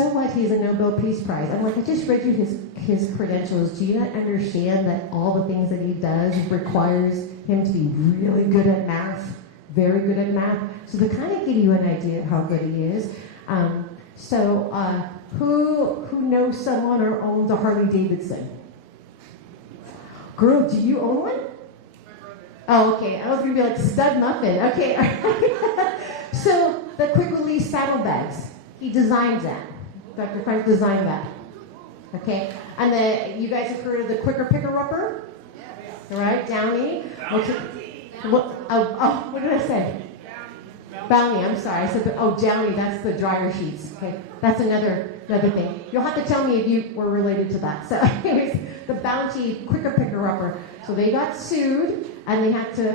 so what? He's a Nobel Peace Prize. I'm like, I just read you his credentials. Do you not understand that all the things that he does requires him to be really good at math, very good at math? So to kind of give you an idea of how good he is. Who knows someone or owns a Harley Davidson? Girl, do you own one? Oh, okay. I was going to be like Stud Muffin. Okay. So the quick release saddlebags, he designed that. Dr. Frank designed that. Okay. And you guys have heard of the Quicker Picker Upper? All right, Downy. What did I say? Bounty, I'm sorry. I said, Downy, that's the dryer sheets. Okay, that's another thing. You'll have to tell me if you were related to that. So anyways, the Bounty Quicker Picker Upper. So they got sued, and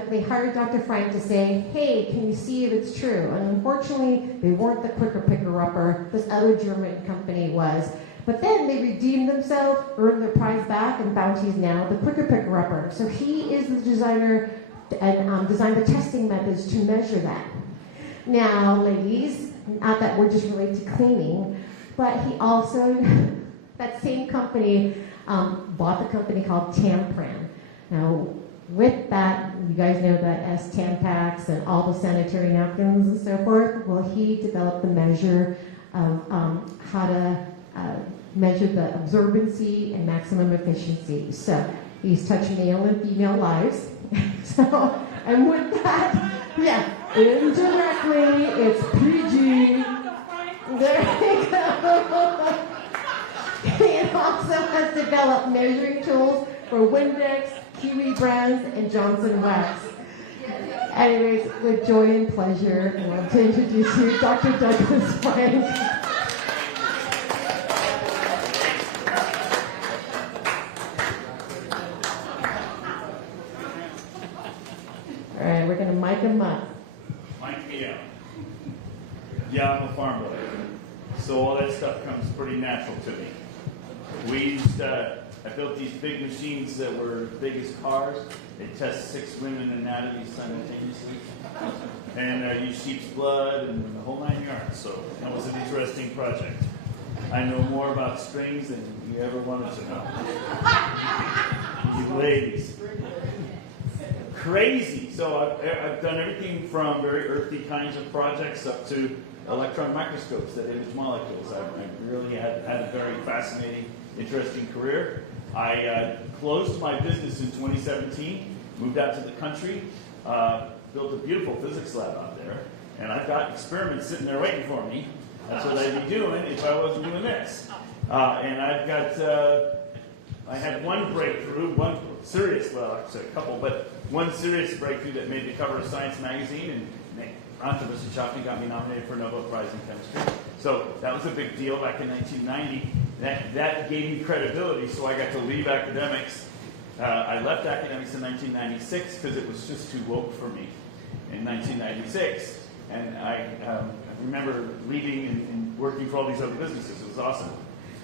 they hired Dr. Frank to say, hey, can you see if it's true? And unfortunately, they weren't the Quicker Picker Upper. This other German company was. But then they redeemed themselves, earned their prize back, and Bounty's now the Quicker Picker Upper. So he is the designer and designed the testing methods to measure that. Now, ladies, not that we're just related to cleaning, but he also, that same company, bought the company called Tampran. Now, with that, you guys know that as Tampax and all the sanitary napkins and so forth, well, he developed the measure of how to measure the absorbency and maximum efficiency. So he's touching male and female lives. So, and with that, yeah, indirectly, it's PG. There you go. He also has developed measuring tools for Windex, Kiwi Brands, and Johnson Wax. Anyways, with joy and pleasure, I want to introduce you Dr. Douglas Frank. All right, we're going to mic him up. Mic me up. Yeah, I'm a farm boy, so all that stuff comes pretty natural to me. I built these big machines that were as big as cars. They test 6 women anatomies simultaneously, and use sheep's blood and the whole 9 yards. So that was an interesting project. I know more about strings than you ever wanted to know. You ladies. Crazy. So I've done everything from very earthy kinds of projects up to electron microscopes that image molecules. I really had a very fascinating, interesting career. I closed my business in 2017, moved out to the country, built a beautiful physics lab out there, and I've got experiments sitting there waiting for me. That's what I'd be doing if I wasn't doing this. And I had one breakthrough, one serious, well, actually a couple, but one serious breakthrough that made the cover of Science magazine, and Ranto Visachovny got me nominated for a Nobel Prize in Chemistry. So that was a big deal back in 1990. That gave me credibility, so I got to leave academics. I left academics in 1996 because it was just too woke for me in 1996. And I remember leaving and working for all these other businesses. It was awesome.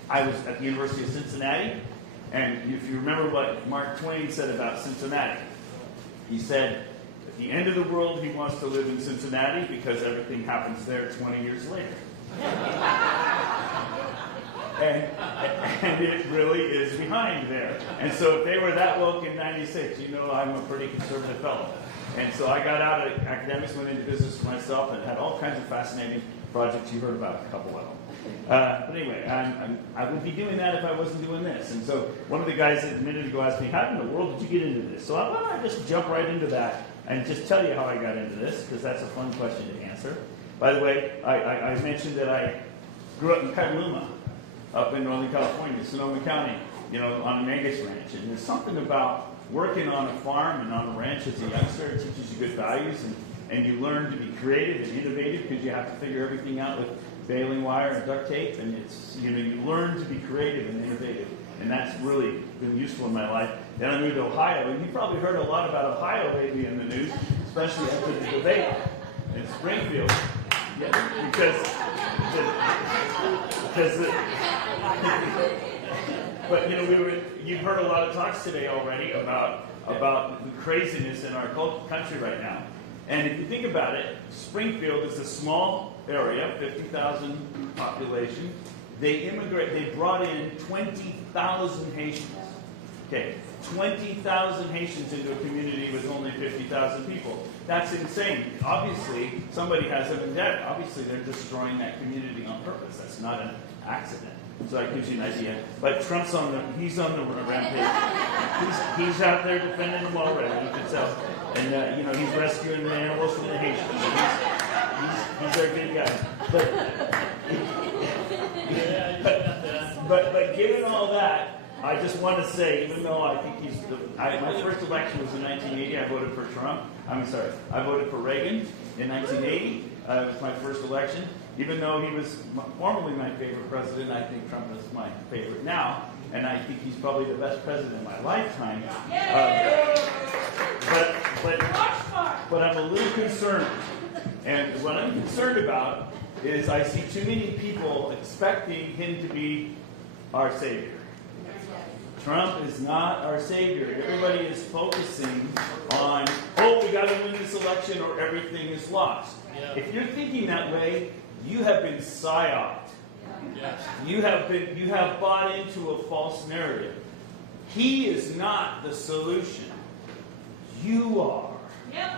I was at the University of Cincinnati, and if you remember what Mark Twain said about Cincinnati, he said, at the end of the world, he wants to live in Cincinnati because everything happens there 20 years later. And it really is behind there. And so if they were that woke in 96, you know I'm a pretty conservative fellow. And so I got out of academics, went into business for myself, and had all kinds of fascinating projects. You heard about a couple of them. But anyway, I would be doing that if I wasn't doing this. And so one of the guys a minute ago asked me, how in the world did you get into this? So I want to just jump right into that and just tell you how I got into this, because that's a fun question to answer. By the way, I mentioned that I grew up in Petaluma, up in Northern California, Sonoma County, on an Angus ranch. And there's something about working on a farm and on a ranch as a youngster. It teaches you good values, and you learn to be creative and innovative because you have to figure everything out with baling wire and duct tape. And it's, you learn to be creative and innovative. And that's really been useful in my life. Then I moved to Ohio, and you probably heard a lot about Ohio lately in the news, especially after the debate in Springfield. Yeah, but you've heard a lot of talks today already about the craziness in our country right now. And if you think about it, Springfield is a small area, 50,000 population, They brought in 20,000 Haitians. Okay, 20,000 Haitians into a community with only 50,000 people. That's insane. Obviously, somebody has them in debt. Obviously, they're destroying that community on purpose. That's not an accident. So that gives you an idea. But Trump's he's on the rampage. He's out there defending them already, you can tell. And, he's rescuing the animals from the Haitians. He's our good guy. But given all that, I just want to say, even though I think my first election was in 1980, I voted for Trump. I voted for Reagan in 1980. It was my first election. Even though he was formerly my favorite president, I think Trump is my favorite now. And I think he's probably the best president in my lifetime. But I'm a little concerned. And what I'm concerned about is I see too many people expecting him to be our savior. Trump is not our savior. Everybody is focusing on, we got to win this election or everything is lost. Yeah. If you're thinking that way, you have been psyoped. Yes. You have bought into a false narrative. He is not the solution. You are. Yep.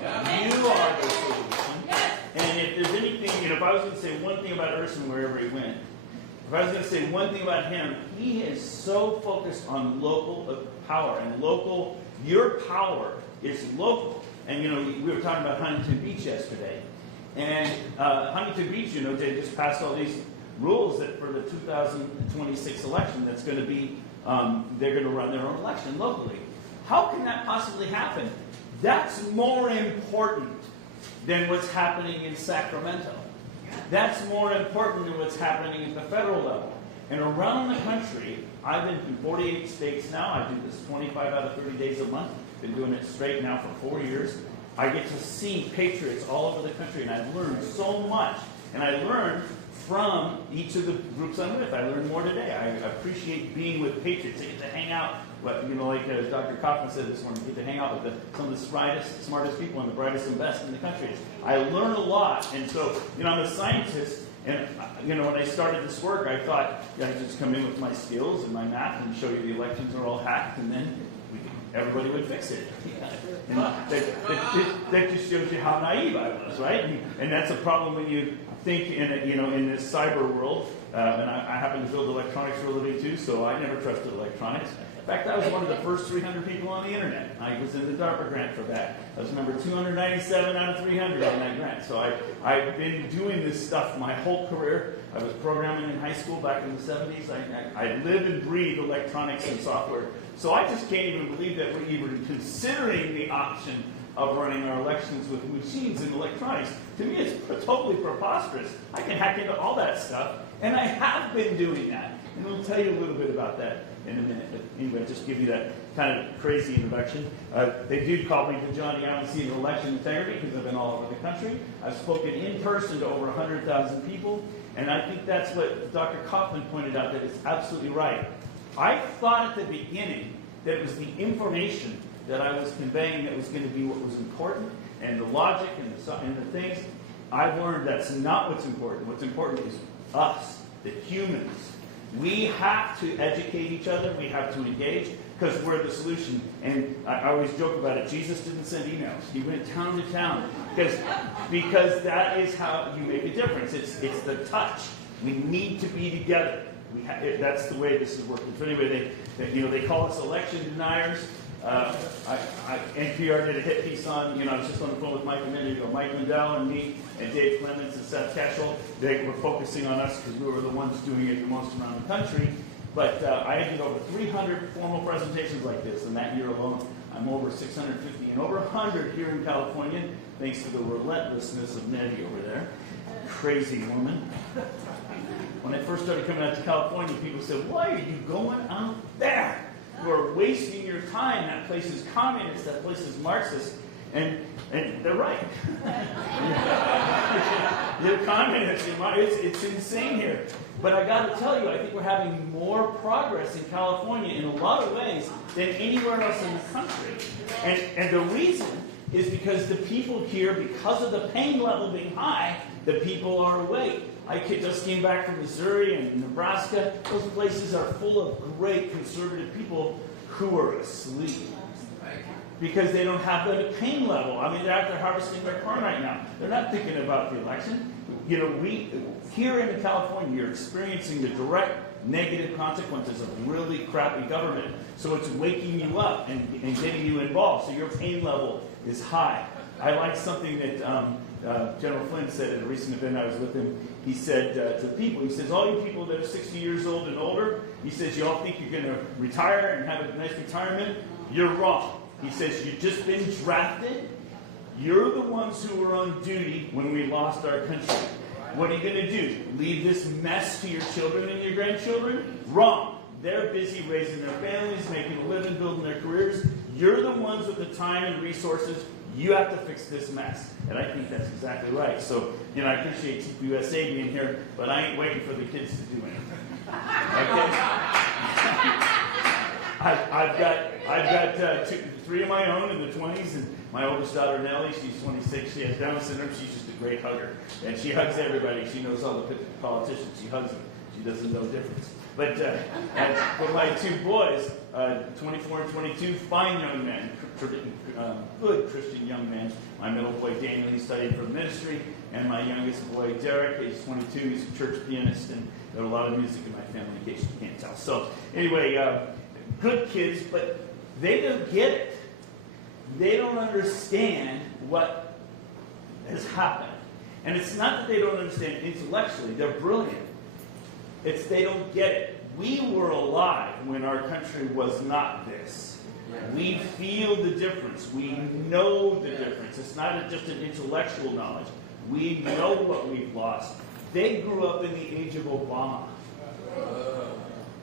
You are the solution. Yep. And if there's anything, if I was going to say one thing about Urson wherever he went, if I was going to say one thing about him, he is so focused on local power and local. Your power is local. And we were talking about Huntington Beach yesterday, and Huntington Beach, they just passed all these rules that for the 2026 election, that's going to be they're going to run their own election locally. How can that possibly happen? That's more important than what's happening in Sacramento. That's more important than what's happening at the federal level. And around the country, I've been in 48 states now. I do this 25 out of 30 days a month. Been doing it straight now for 4 years. I get to see patriots all over the country, and I've learned so much. And I learned from each of the groups I'm with. I learned more today. I appreciate being with patriots. I get to hang out, like Dr. Kaufman said this morning, I get to hang out with some of the smartest people and the brightest and best in the country. I learn a lot. And so, I'm a scientist, and, when I started this work, I thought, I'd just come in with my skills and my math and show you the elections are all hacked, and then everybody would fix it. And that just shows you how naive I was, right? And that's a problem when you think in this cyber world. And I happen to build electronics for a living too, so I never trusted electronics. In fact, I was one of the first 300 people on the internet. I was in the DARPA grant for that. I was number 297 out of 300 on that grant. So I've been doing this stuff my whole career. I was programming in high school back in the 70s. I live and breathe electronics and software. So I just can't even believe that we're even considering the option of running our elections with machines and electronics. To me, it's totally preposterous. I can hack into all that stuff, and I have been doing that. And we'll tell you a little bit about that in a minute. But anyway, I'll just give you that kind of crazy introduction. They do call me the Johnny Allen Seat of Election Integrity because I've been all over the country. I've spoken in person to over 100,000 people, and I think that's what Dr. Kaufman pointed out, that it's absolutely right. I thought at the beginning that it was the information that I was conveying that was going to be what was important, and the logic and the things. I've learned that's not what's important. What's important is us, the humans. We have to educate each other. We have to engage because we're the solution. And I always joke about it. Jesus didn't send emails. He went town to town because that is how you make a difference. It's the touch. We need to be together. That's the way this is working. So anyway, they call us election deniers. NPR did a hit piece on, I was just on the phone with Mike a minute ago. Mike Lindell and me and Dave Clemens and Seth Cashel, they were focusing on us because we were the ones doing it the most around the country. But I did over 300 formal presentations like this in that year alone. I'm over 650 and over 100 here in California, thanks to the relentlessness of Nettie over there. Crazy woman. When I first started coming out to California, people said, "Why are you going out there? You are wasting your time. That place is communist. That place is Marxist." And they're right. They're communists. It's insane here. But I got to tell you, I think we're having more progress in California in a lot of ways than anywhere else in the country. And the reason is because the people here, because of the pain level being high, the people are awake. I just came back from Missouri and Nebraska. Those places are full of great conservative people who are asleep because they don't have the pain level. I mean, they're out there harvesting their corn right now. They're not thinking about the election. You know, we here in California, you're experiencing the direct negative consequences of really crappy government. So it's waking you up and getting you involved. So your pain level is high. I like something that General Flynn said at a recent event I was with him. He said to people, he says, all you people that are 60 years old and older, he says, you all think you're going to retire and have a nice retirement? You're wrong. He says, you've just been drafted. You're the ones who were on duty when we lost our country. What are you going to do? Leave this mess to your children and your grandchildren? Wrong. They're busy raising their families, making a living, building their careers. You're the ones with the time and resources. You have to fix this mess. And I think that's exactly right. So, you know, I appreciate TPUSA being here, but I ain't waiting for the kids to do anything. Okay? I've got three of my own in the 20s, and my oldest daughter, Nellie, she's 26. She has Down syndrome. She's just a great hugger. And she hugs everybody. She knows all the politicians. She hugs them. She doesn't know difference. But for my two boys, 24 and 22, fine young men, good Christian young men. My middle boy, Daniel, he's studying for ministry. And my youngest boy, Derek, he's 22. He's a church pianist. And there's a lot of music in my family, in case you can't tell. So anyway, good kids, but they don't get it. They don't understand what has happened. And it's not that they don't understand intellectually. They're brilliant. It's they don't get it. We were alive when our country was not this. We feel the difference. We know the difference. It's not just an intellectual knowledge. We know what we've lost. They grew up in the age of Obama.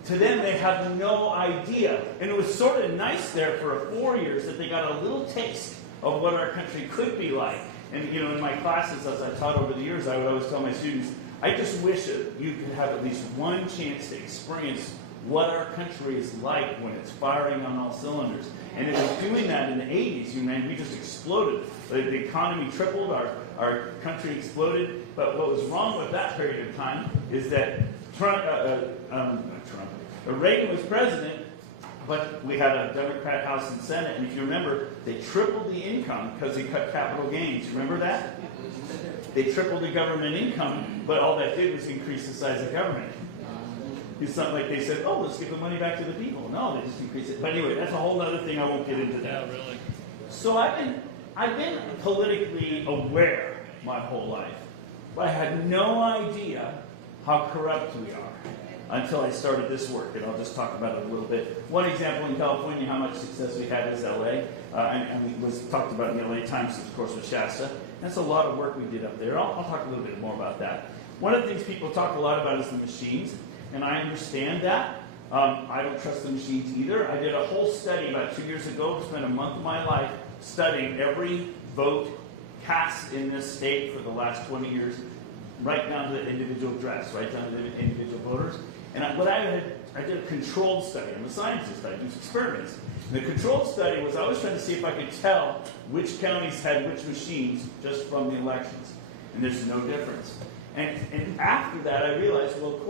To them, they have no idea. And it was sort of nice there for 4 years that they got a little taste of what our country could be like. And, you know, in my classes, as I taught over the years, I would always tell my students, I just wish that you could have at least one chance to experience what our country is like when it's firing on all cylinders. And it was doing that in the 80s. We just exploded. The economy tripled. Our country exploded. But what was wrong with that period of time is that Reagan was president, but we had a Democrat House and Senate. And if you remember, they tripled the income because they cut capital gains. Remember that? They tripled the government income, but all that did was increase the size of government. It's not like they said, oh, let's give the money back to the people. No, they just increased it. But anyway, that's a whole other thing. I won't get into that. Yeah, really. So I've been politically aware my whole life, but I had no idea how corrupt we are until I started this work, and I'll just talk about it a little bit. One example in California, how much success we had is LA, and it was talked about in the LA Times, of course, with Shasta. That's a lot of work we did up there. I'll talk a little bit more about that. One of the things people talk a lot about is the machines, and I understand that. I don't trust the machines either. I did a whole study about 2 years ago, spent a month of my life studying every vote cast in this state for the last 20 years, right down to the individual address, right down to the individual voters. And I did a controlled study. I'm a scientist. I do experiments. And the controlled study was I was trying to see if I could tell which counties had which machines just from the elections. And there's no difference. And after that, I realized, well, of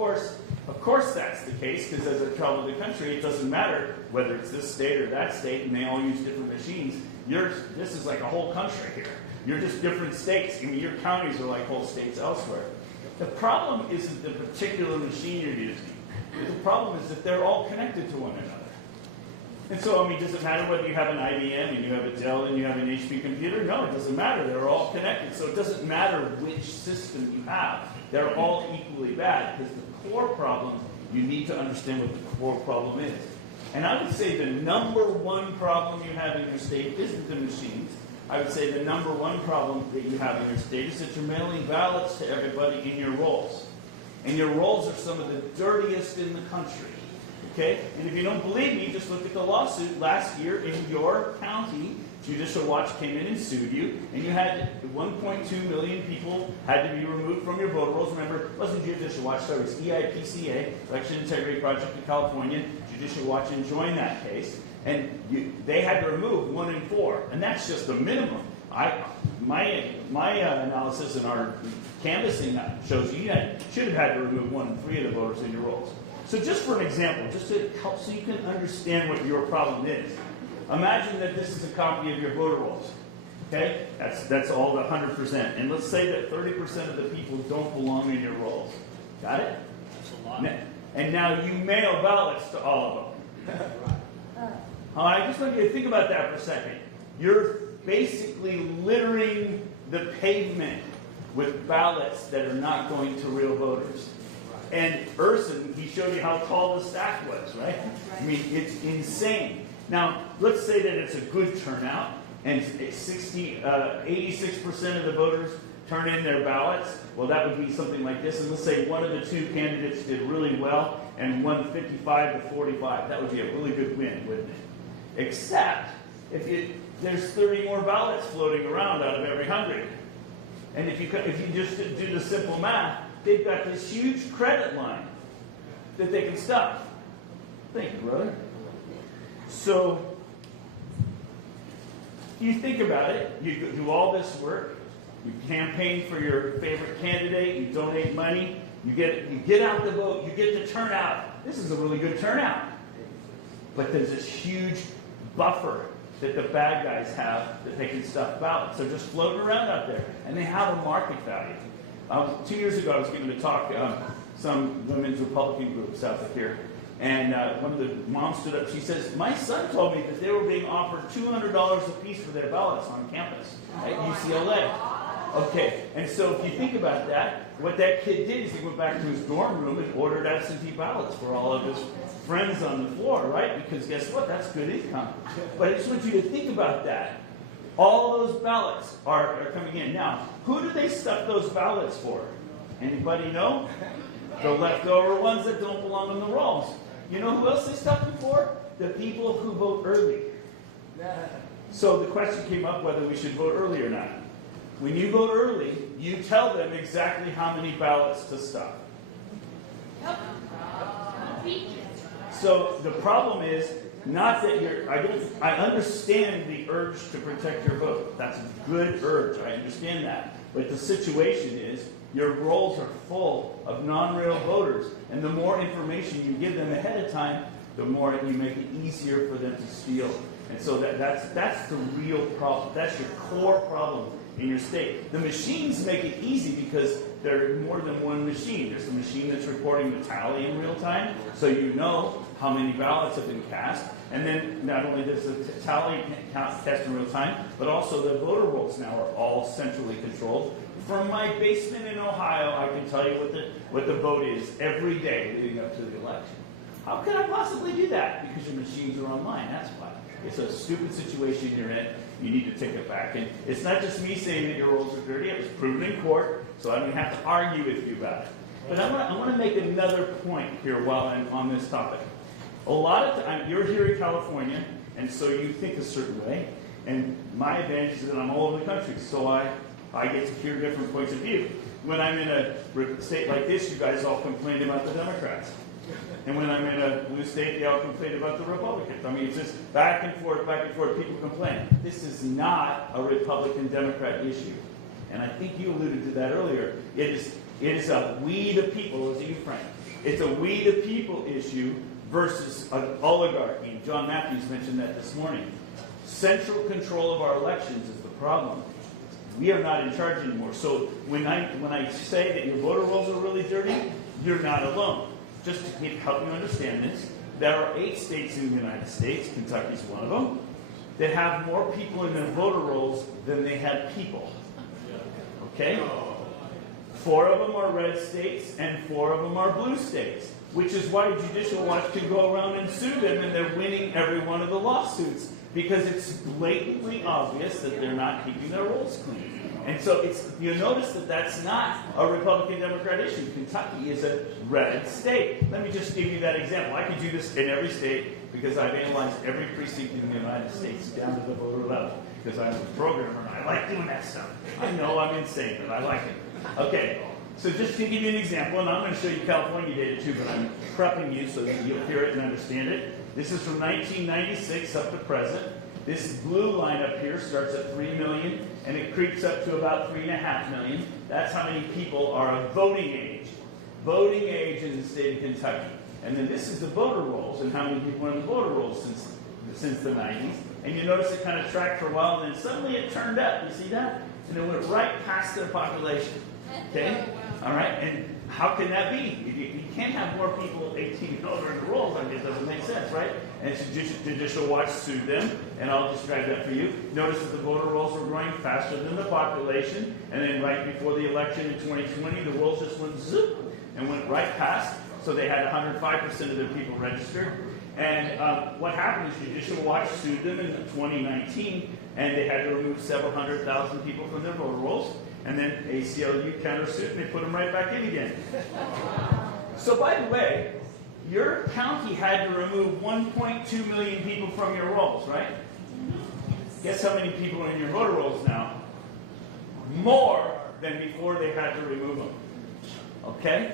course that's the case, because as I travel the country, it doesn't matter whether it's this state or that state, and they all use different machines. This is like a whole country here. You're just different states. I mean, your counties are like whole states elsewhere. The problem isn't the particular machine you're using. The problem is that they're all connected to one another. And so, I mean, does it matter whether you have an IBM and you have a Dell and you have an HP computer? No, it doesn't matter. They're all connected. So it doesn't matter which system you have. They're all equally bad, because the core problem, you need to understand what the core problem is. And I would say the number one problem you have in your state isn't the machines. I would say the number one problem that you have in your state is that you're mailing ballots to everybody in your rolls. And your rolls are some of the dirtiest in the country. Okay? And if you don't believe me, just look at the lawsuit last year in your county. Judicial Watch came in and sued you, and you had 1.2 million people had to be removed from your voter rolls. Remember, it wasn't Judicial Watch, it was EIPCA, Election Integrity Project in California. Judicial Watch enjoined that case, and they had to remove 1 in 4, and that's just the minimum. my analysis and our canvassing shows you should have had to remove 1 in 3 of the voters in your rolls. So just for an example, just to help so you can understand what your problem is, imagine that this is a copy of your voter rolls. Okay? That's all the 100%. And let's say that 30% of the people don't belong in your rolls. Got it? That's a lot. And now you mail ballots to all of them. I just want you to think about that for a second. You're basically littering the pavement with ballots that are not going to real voters. And Urson, he showed you how tall the stack was, right? I mean, it's insane. Now, let's say that it's a good turnout, and 86% of the voters turn in their ballots. Well, that would be something like this. And let's say one of the 2 candidates did really well and won 55 to 45. That would be a really good win, wouldn't it? Except if there's 30 more ballots floating around out of every 100. And if you just do the simple math, they've got this huge credit line that they can stuff. Thank you, brother. So, you think about it, you do all this work, you campaign for your favorite candidate, you donate money, you get out the vote, you get the turnout. This is a really good turnout. But there's this huge buffer that the bad guys have that they can stuff ballots. They're just floating around out there, and they have a market value. 2 years ago, I was giving a talk, some women's Republican groups out here, and one of the moms stood up. She says, "My son told me that they were being offered $200 a piece for their ballots on campus at UCLA." Okay, and so if you think about that, what that kid did is he went back to his dorm room and ordered absentee ballots for all of his friends on the floor, right? Because guess what? That's good income. But I just want you to think about that. All those ballots are coming in. Now, who do they stuff those ballots for? Anybody know? The leftover ones that don't belong in the rolls. You know who else they stuff them for? The people who vote early. So the question came up whether we should vote early or not. When you vote early, you tell them exactly how many ballots to stuff. So the problem is not that I understand the urge to protect your vote. That's a good urge. I understand that. But the situation is your rolls are full of non-real voters. And the more information you give them ahead of time, the more you make it easier for them to steal. And so that's the real problem. That's your core problem in your state. The machines make it easy because there are more than one machine. There's a machine that's recording the tally in real time, so you know how many ballots have been cast. And then not only does the tally cast in real time, but also the voter rolls now are all centrally controlled. From my basement in Ohio, I can tell you what the vote is every day leading up to the election. How can I possibly do that? Because your machines are online, that's why. It's a stupid situation you're in. You need to take it back. And it's not just me saying that your rolls are dirty. It was proven in court, so I don't have to argue with you about it. But I want to make another point here while I'm on this topic. A lot of times, you're here in California, and so you think a certain way. And my advantage is that I'm all over the country, so I get to hear different points of view. When I'm in a state like this, you guys all complain about the Democrats. And when I'm in a blue state, they all complain about the Republicans. I mean, it's just back and forth, people complain. This is not a Republican-Democrat issue. And I think you alluded to that earlier. It is a we the people, as you, Frank. It's a we the people issue versus an oligarchy. John Matthews mentioned that this morning. Central control of our elections is the problem. We are not in charge anymore. So when I say that your voter rolls are really dirty, you're not alone. Just to help you understand this, there are 8 states in the United States, Kentucky's one of them, that have more people in their voter rolls than they had people. Okay? 4 of them are red states and 4 of them are blue states, which is why Judicial Watch can go around and sue them, and they're winning every one of the lawsuits because it's blatantly obvious that they're not keeping their rolls clean. And so you notice that that's not a Republican-Democrat issue. Kentucky is a red state. Let me just give you that example. I could do this in every state because I've analyzed every precinct in the United States down to the voter level because I'm a programmer and I like doing that stuff. I know I'm insane, but I like it. Okay, so just to give you an example, and I'm going to show you California data too, but I'm prepping you so that you'll hear it and understand it. This is from 1996 up to present. This blue line up here starts at 3 million, and it it creeps up to about 3.5 million. That's how many people are of voting age. Voting age in the state of Kentucky. And then this is the voter rolls and how many people are in the voter rolls since the 90s. And you notice it kind of tracked for a while, and then suddenly it turned up. You see that? And it went right past their population. Okay? All right? And how can that be? You can't have more people 18 and older in the rolls. I mean, it doesn't make sense, right? And Judicial Watch sued them, and I'll describe that for you. Notice that the voter rolls were growing faster than the population, and then right before the election in 2020, the rolls just went zoop and went right past. So they had 105% of their people registered. And what happened is Judicial Watch sued them in 2019, and they had to remove several 100,000 people from their voter rolls. And then ACLU countersued, and they put them right back in again. So by the way, your county had to remove 1.2 million people from your rolls, right? Guess how many people are in your voter rolls now? More than before they had to remove them. Okay?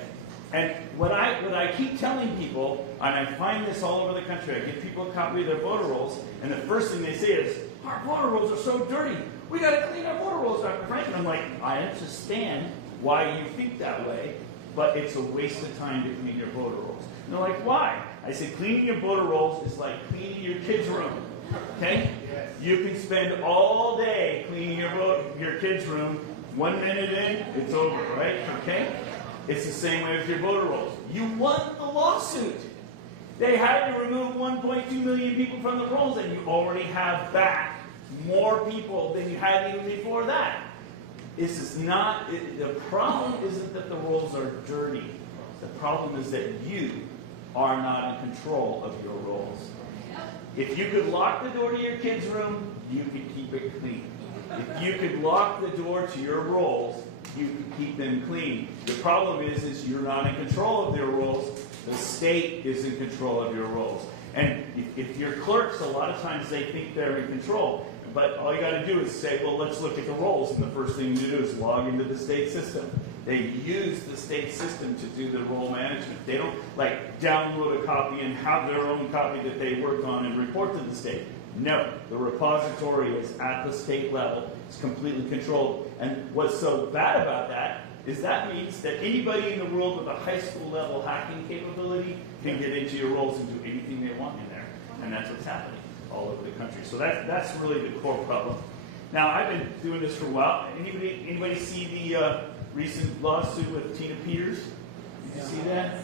And what I keep telling people, and I find this all over the country, I give people a copy of their voter rolls, and the first thing they say is, our voter rolls are so dirty. We got to clean our voter rolls, Dr. Frank. And I'm like, I understand why you think that way, but it's a waste of time to clean your voter rolls. And they're like, why? I said, cleaning your voter rolls is like cleaning your kid's room. Okay? Yes. You can spend all day cleaning your kid's room. 1 minute in, it's over, right? Okay? It's the same way with your voter rolls. You won the lawsuit. They had to remove 1.2 million people from the rolls, and you already have back more people than you had even before that. This is not, the problem isn't that the rolls are dirty. The problem is that you are not in control of your rolls. If you could lock the door to your kid's room, you could keep it clean. If you could lock the door to your rolls, you could keep them clean. The problem is you're not in control of your rolls. The state is in control of your rolls. And if your clerks, a lot of times they think they're in control. But all you got to do is say, well, let's look at the rolls. And the first thing you do is log into the state system. They use the state system to do the roll management. They don't like download a copy and have their own copy that they worked on and report to the state. No, the repository is at the state level. It's completely controlled. And what's so bad about that is that means that anybody in the world with a high school level hacking capability can get into your rolls and do anything they want in there. And that's what's happening all over the country. So that's really the core problem. Now, I've been doing this for a while. Anybody see the recent lawsuit with Tina Peters? Did you see that?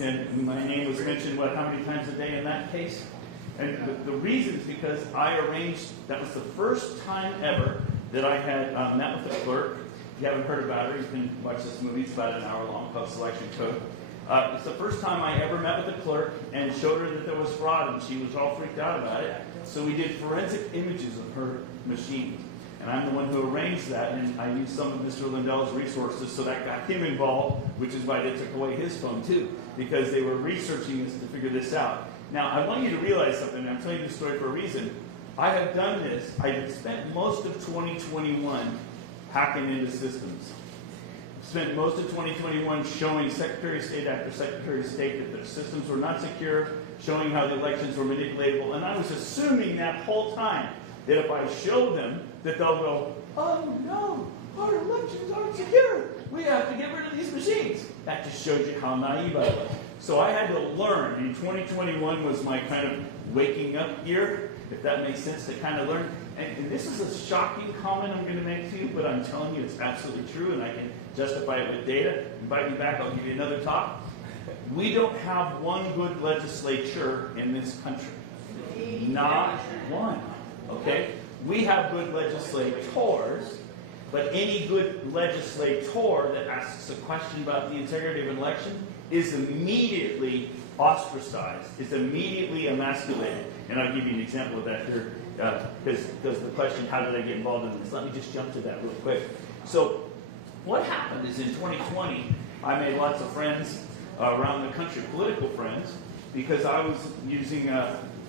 Yeah. And my name was mentioned, how many times a day in that case? And the reason is because I arranged, that was the first time ever that I had met with a clerk. If you haven't heard about her, you can watch this movie. It's about an hour long called Selection Code. It's the first time I ever met with a clerk and showed her that there was fraud, and she was all freaked out about it. So we did forensic images of her machine. And I'm the one who arranged that, and I used some of Mr. Lindell's resources, so that got him involved, which is why they took away his phone too, because they were researching this to figure this out. Now, I want you to realize something, and I'm telling you this story for a reason. I have done this. I have spent most of 2021 hacking into systems. Spent most of 2021 showing Secretary of State after Secretary of State that their systems were not secure, showing how the elections were manipulatable, and I was assuming that whole time that if I show them, that they'll go, oh no, our elections aren't secure. We have to get rid of these machines. That just shows you how naive I was. So I had to learn, and 2021 was my kind of waking up year, if that makes sense, to kind of learn. And this is a shocking comment I'm going to make to you, but I'm telling you it's absolutely true, and I can justify it with data. Invite me back, I'll give you another talk. We don't have one good legislature in this country. Not one. Okay? We have good legislators, but any good legislator that asks a question about the integrity of an election is immediately ostracized, is immediately emasculated. And I'll give you an example of that here, because the question, how did I get involved in this? Let me just jump to that real quick. So what happened is in 2020, I made lots of friends around the country, political friends, because I was using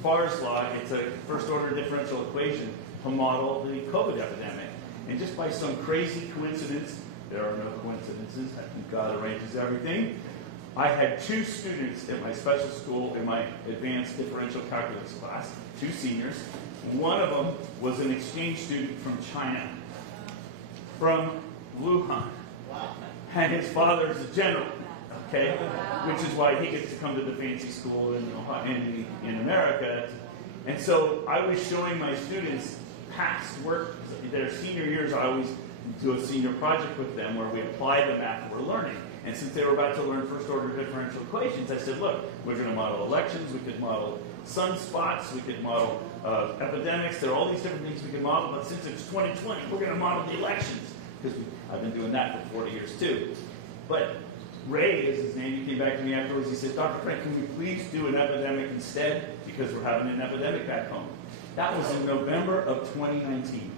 Farr's law. It's a first-order differential equation to model the COVID epidemic. And just by some crazy coincidence, there are no coincidences, I think God arranges everything, I had 2 students at my special school in my advanced differential calculus class, 2 seniors. One of them was an exchange student from China. from Wuhan. And his father is a general, okay? Which is why he gets to come to the fancy school in America. And so I was showing my students past work. Their senior years, I always do a senior project with them where we apply the math we're learning. And since they were about to learn first-order differential equations, I said, look, we're going to model elections, we could model sunspots, we could model epidemics. There are all these different things we can model, but since it's 2020, we're going to model the elections. Because I've been doing that for 40 years too. But Ray is his name. He came back to me afterwards. He said, Dr. Frank, can we please do an epidemic instead? Because we're having an epidemic back home. That was in November of 2019.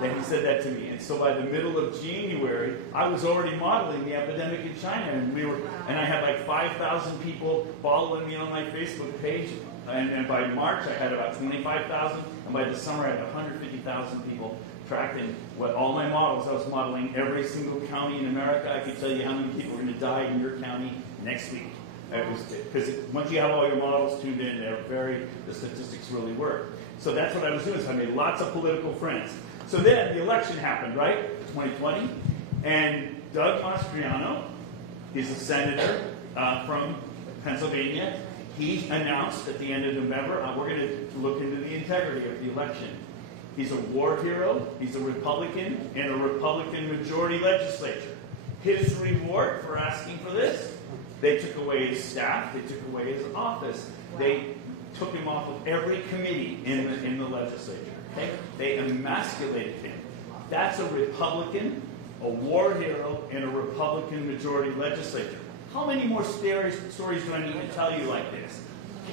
Then he said that to me. And so by the middle of January, I was already modeling the epidemic in China. And I had like 5,000 people following me on my Facebook page. And by March, I had about 25,000. And by the summer, I had 150,000 people tracking what all my models. I was modeling every single county in America. I could tell you how many people are going to die in your county next week. Because once you have all your models tuned in, the statistics really work. So that's what I was doing. So I made lots of political friends. So then the election happened, right? 2020. And Doug Mastriano is a senator from Pennsylvania. He announced at the end of November, we're going to look into the integrity of the election. He's a war hero, he's a Republican, in a Republican majority legislature. His reward for asking for this, they took away his staff, they took away his office, they took him off of every committee in the legislature. Okay? They emasculated him. That's a Republican, a war hero, in a Republican majority legislature. How many more stories do I need to tell you like this?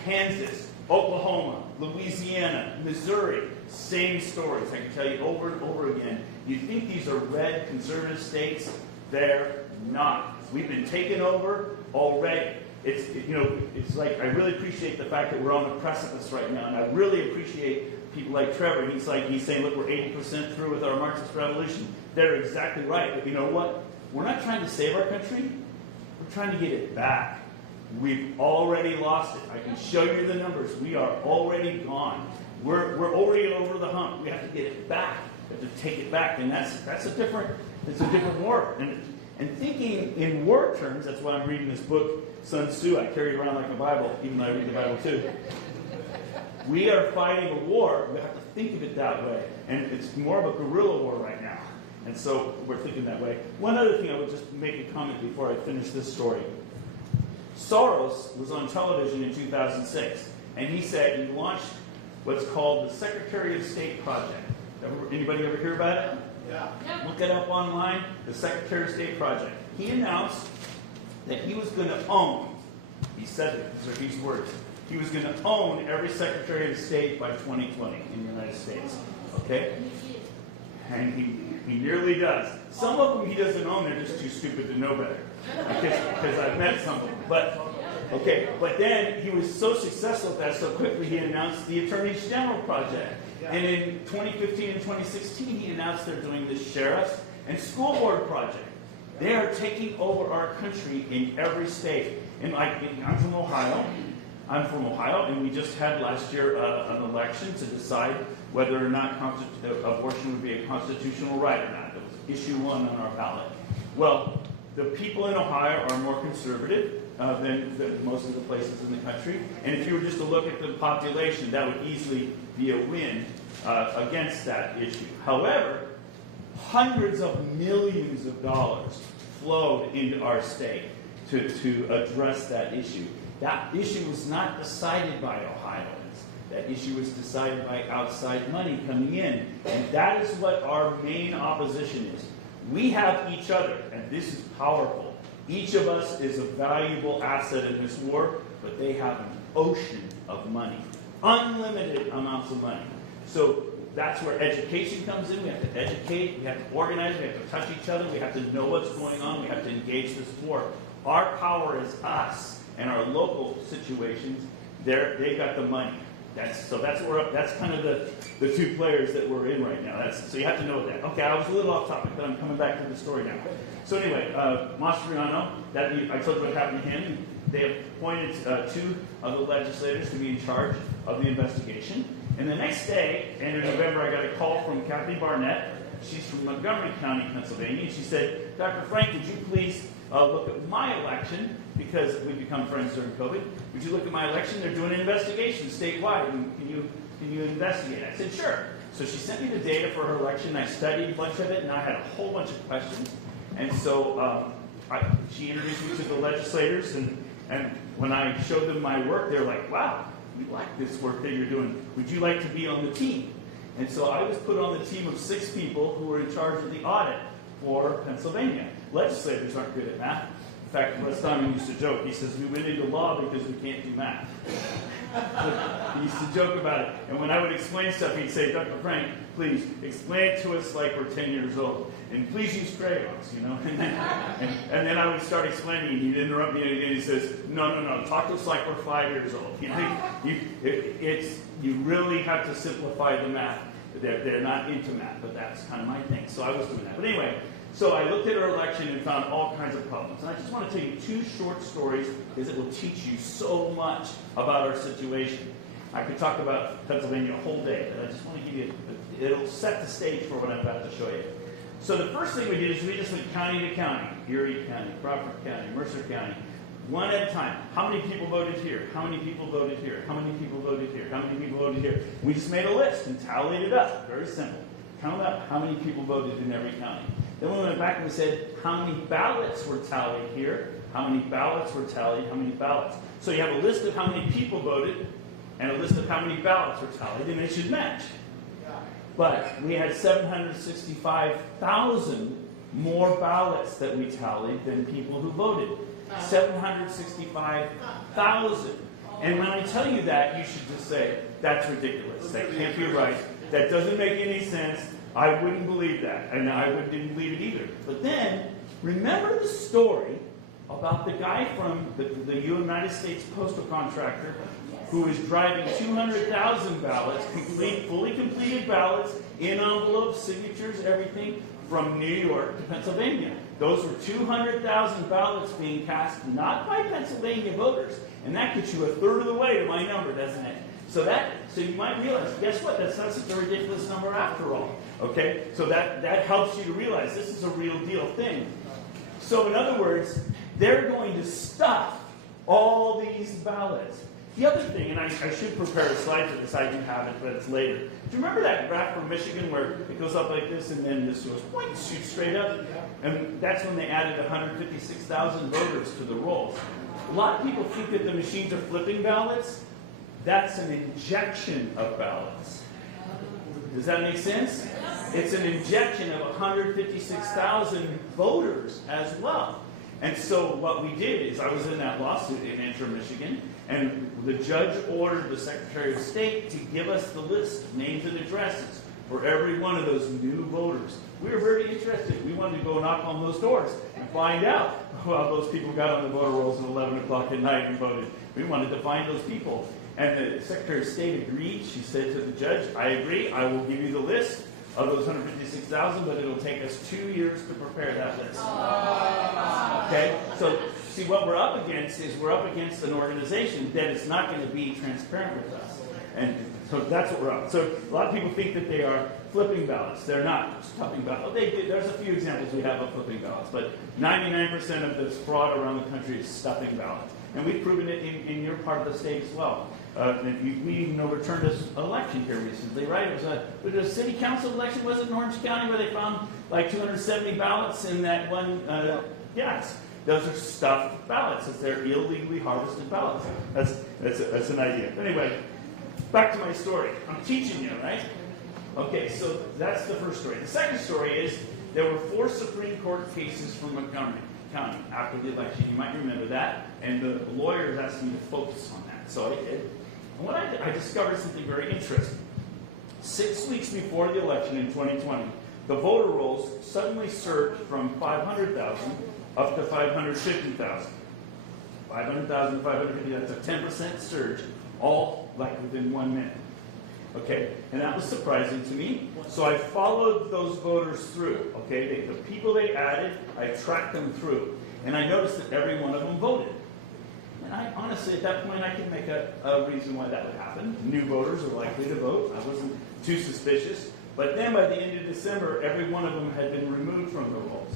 Kansas, Oklahoma, Louisiana, Missouri, same stories. I can tell you over and over again. You think these are red conservative states? They're not. We've been taken over already. It's like I really appreciate the fact that we're on the precipice right now, and I really appreciate people like Trevor. He's saying, look, we're 80% through with our Marxist revolution. They're exactly right. But you know what? We're not trying to save our country. We're trying to get it back. We've already lost it. I can show you the numbers. We are already gone. We're already over the hump. We have to get it back. We have to take it back, and that's a different war. And thinking in war terms, that's why I'm reading this book, Sun Tzu. I carry it around like a Bible, even though I read the Bible too. We are fighting a war. We have to think of it that way, and it's more of a guerrilla war right now. And so we're thinking that way. One other thing I would just make a comment before I finish this story. Soros was on television in 2006, and he said he launched what's called the Secretary of State Project. Anybody ever hear about it? Yeah. Look it up online, the Secretary of State Project. He announced that he was going to own, he said it, these are his words, he was going to own every Secretary of State by 2020 in the United States. Okay? And he nearly does. Some of them he doesn't own, they're just too stupid to know better. Because I've met some of them. But then he was so successful at that so quickly he announced the Attorney General Project. And in 2015 and 2016 he announced they're doing the Sheriff's and School Board Project. They are taking over our country in every state. And I'm from Ohio. And we just had last year an election to decide whether or not abortion would be a constitutional right or not. It was issue 1 on our ballot. Well, the people in Ohio are more conservative than most of the places in the country. And if you were just to look at the population, that would easily be a win against that issue. However, hundreds of millions of dollars flowed into our state to address that issue. That issue was not decided by Ohioans. That issue was decided by outside money coming in. And that is what our main opposition is. We have each other, and this is powerful. Each of us is a valuable asset in this war, but they have an ocean of money. Unlimited amounts of money. So that's where education comes in. We have to educate, we have to organize, we have to touch each other, we have to know what's going on, we have to engage this war. Our power is us, and our local situations, they got the money. That's kind of the two players that we're in right now. So you have to know that. Okay, I was a little off topic, but I'm coming back to the story now. So anyway, Mastriano, I told you what happened to him. They appointed 2 of the legislators to be in charge of the investigation. And the next day, and in November, I got a call from Kathy Barnett. she's from Montgomery County, Pennsylvania, and she said, Dr. Frank, would you please look at my election, because we become friends during COVID. Would you look at my election? They're doing an investigation statewide. And can you investigate? I said, sure. So she sent me the data for her election. I studied a bunch of it, and I had a whole bunch of questions. And so she introduced me to the legislators, and when I showed them my work, they're like, wow, we like this work that you're doing. Would you like to be on the team? And so I was put on the team of 6 people who were in charge of the audit for Pennsylvania. Legislators aren't good at math. In fact, Wes Diamond used to joke. He says, we went into law because we can't do math. He used to joke about it. And when I would explain stuff, he'd say, Dr. Frank, please explain it to us like we're 10 years old. And please use crayons, you know. And then I would start explaining, and he'd interrupt me again. He says, no, talk to us like we're 5 years old. You know, you really have to simplify the math. They're not into math, but that's kind of my thing. So I was doing that. But anyway, so I looked at her election and found all kinds of problems. And I just want to tell you 2 short stories because it will teach you so much about our situation. I could talk about Pennsylvania a whole day, but I just want to give you, it'll set the stage for what I'm about to show you. So the first thing we did is we just went county to county, Erie County, Crawford County, Mercer County, one at a time. How many people voted here? How many people voted here? How many people voted here? How many people voted here? We just made a list and tallied it up. Very simple. Count up how many people voted in every county. Then we went back and we said, how many ballots were tallied here? How many ballots were tallied? How many ballots? So you have a list of how many people voted and a list of how many ballots were tallied, and they should match. But we had 765,000 more ballots that we tallied than people who voted. 765,000. And when I tell you that, you should just say, that's ridiculous. That can't be right. That doesn't make any sense. I wouldn't believe that. And I didn't believe it either. But then, remember the story about the guy from the United States postal contractor who is driving 200,000 ballots, fully completed ballots, in envelopes, signatures, everything, from New York to Pennsylvania. Those were 200,000 ballots being cast, not by Pennsylvania voters. And that gets you a third of the way to my number, doesn't it? So you might realize, guess what? That's not such a ridiculous number after all. Okay? So that helps you to realize this is a real deal thing. So in other words, they're going to stuff all these ballots. The other thing, and I should prepare a slide for this, I do have it, but it's later. Do you remember that graph from Michigan where it goes up like this and then this goes, point, shoots straight up? And that's when they added 156,000 voters to the rolls. A lot of people think that the machines are flipping ballots. That's an injection of ballots. Does that make sense? It's an injection of 156,000 voters as well. And so what we did is, I was in that lawsuit in Antrim, Michigan, and the judge ordered the Secretary of State to give us the list of names and addresses for every one of those new voters. We were very interested. We wanted to go knock on those doors and find out how those people got on the voter rolls at 11 o'clock at night and voted. We wanted to find those people. And the Secretary of State agreed. She said to the judge, I agree. I will give you the list of those 156,000, but it'll take us 2 years to prepare that list. Okay? So, see, what we're up against is we're up against an organization that is not going to be transparent with us. And so that's what we're up. So a lot of people think that they are flipping ballots. They're not stuffing ballots. There's a few examples we have of flipping ballots, but 99% of this fraud around the country is stuffing ballots. And we've proven it in your part of the state as well. We even overturned an election here recently, right? It was a city council election, was it in Orange County, where they found like 270 ballots in that one? Yes. Those are stuffed ballots. They're illegally harvested ballots. That's an idea. But anyway, back to my story. I'm teaching you, right? Okay, so that's the first story. The second story is there were 4 Supreme Court cases from Montgomery County after the election. You might remember that. And the lawyers asked me to focus on that. So I did. And what I discovered something very interesting. 6 weeks before the election in 2020, the voter rolls suddenly surged from 500,000 up to 550,000. 500,000, 550,000, that's a 10% surge, all like within 1 minute. Okay, and that was surprising to me. So I followed those voters through. Okay, the people they added, I tracked them through. And I noticed that every one of them voted. And I honestly, at that point, I could make a reason why that would happen. New voters are likely to vote. I wasn't too suspicious. But then by the end of December, every one of them had been removed from the rolls.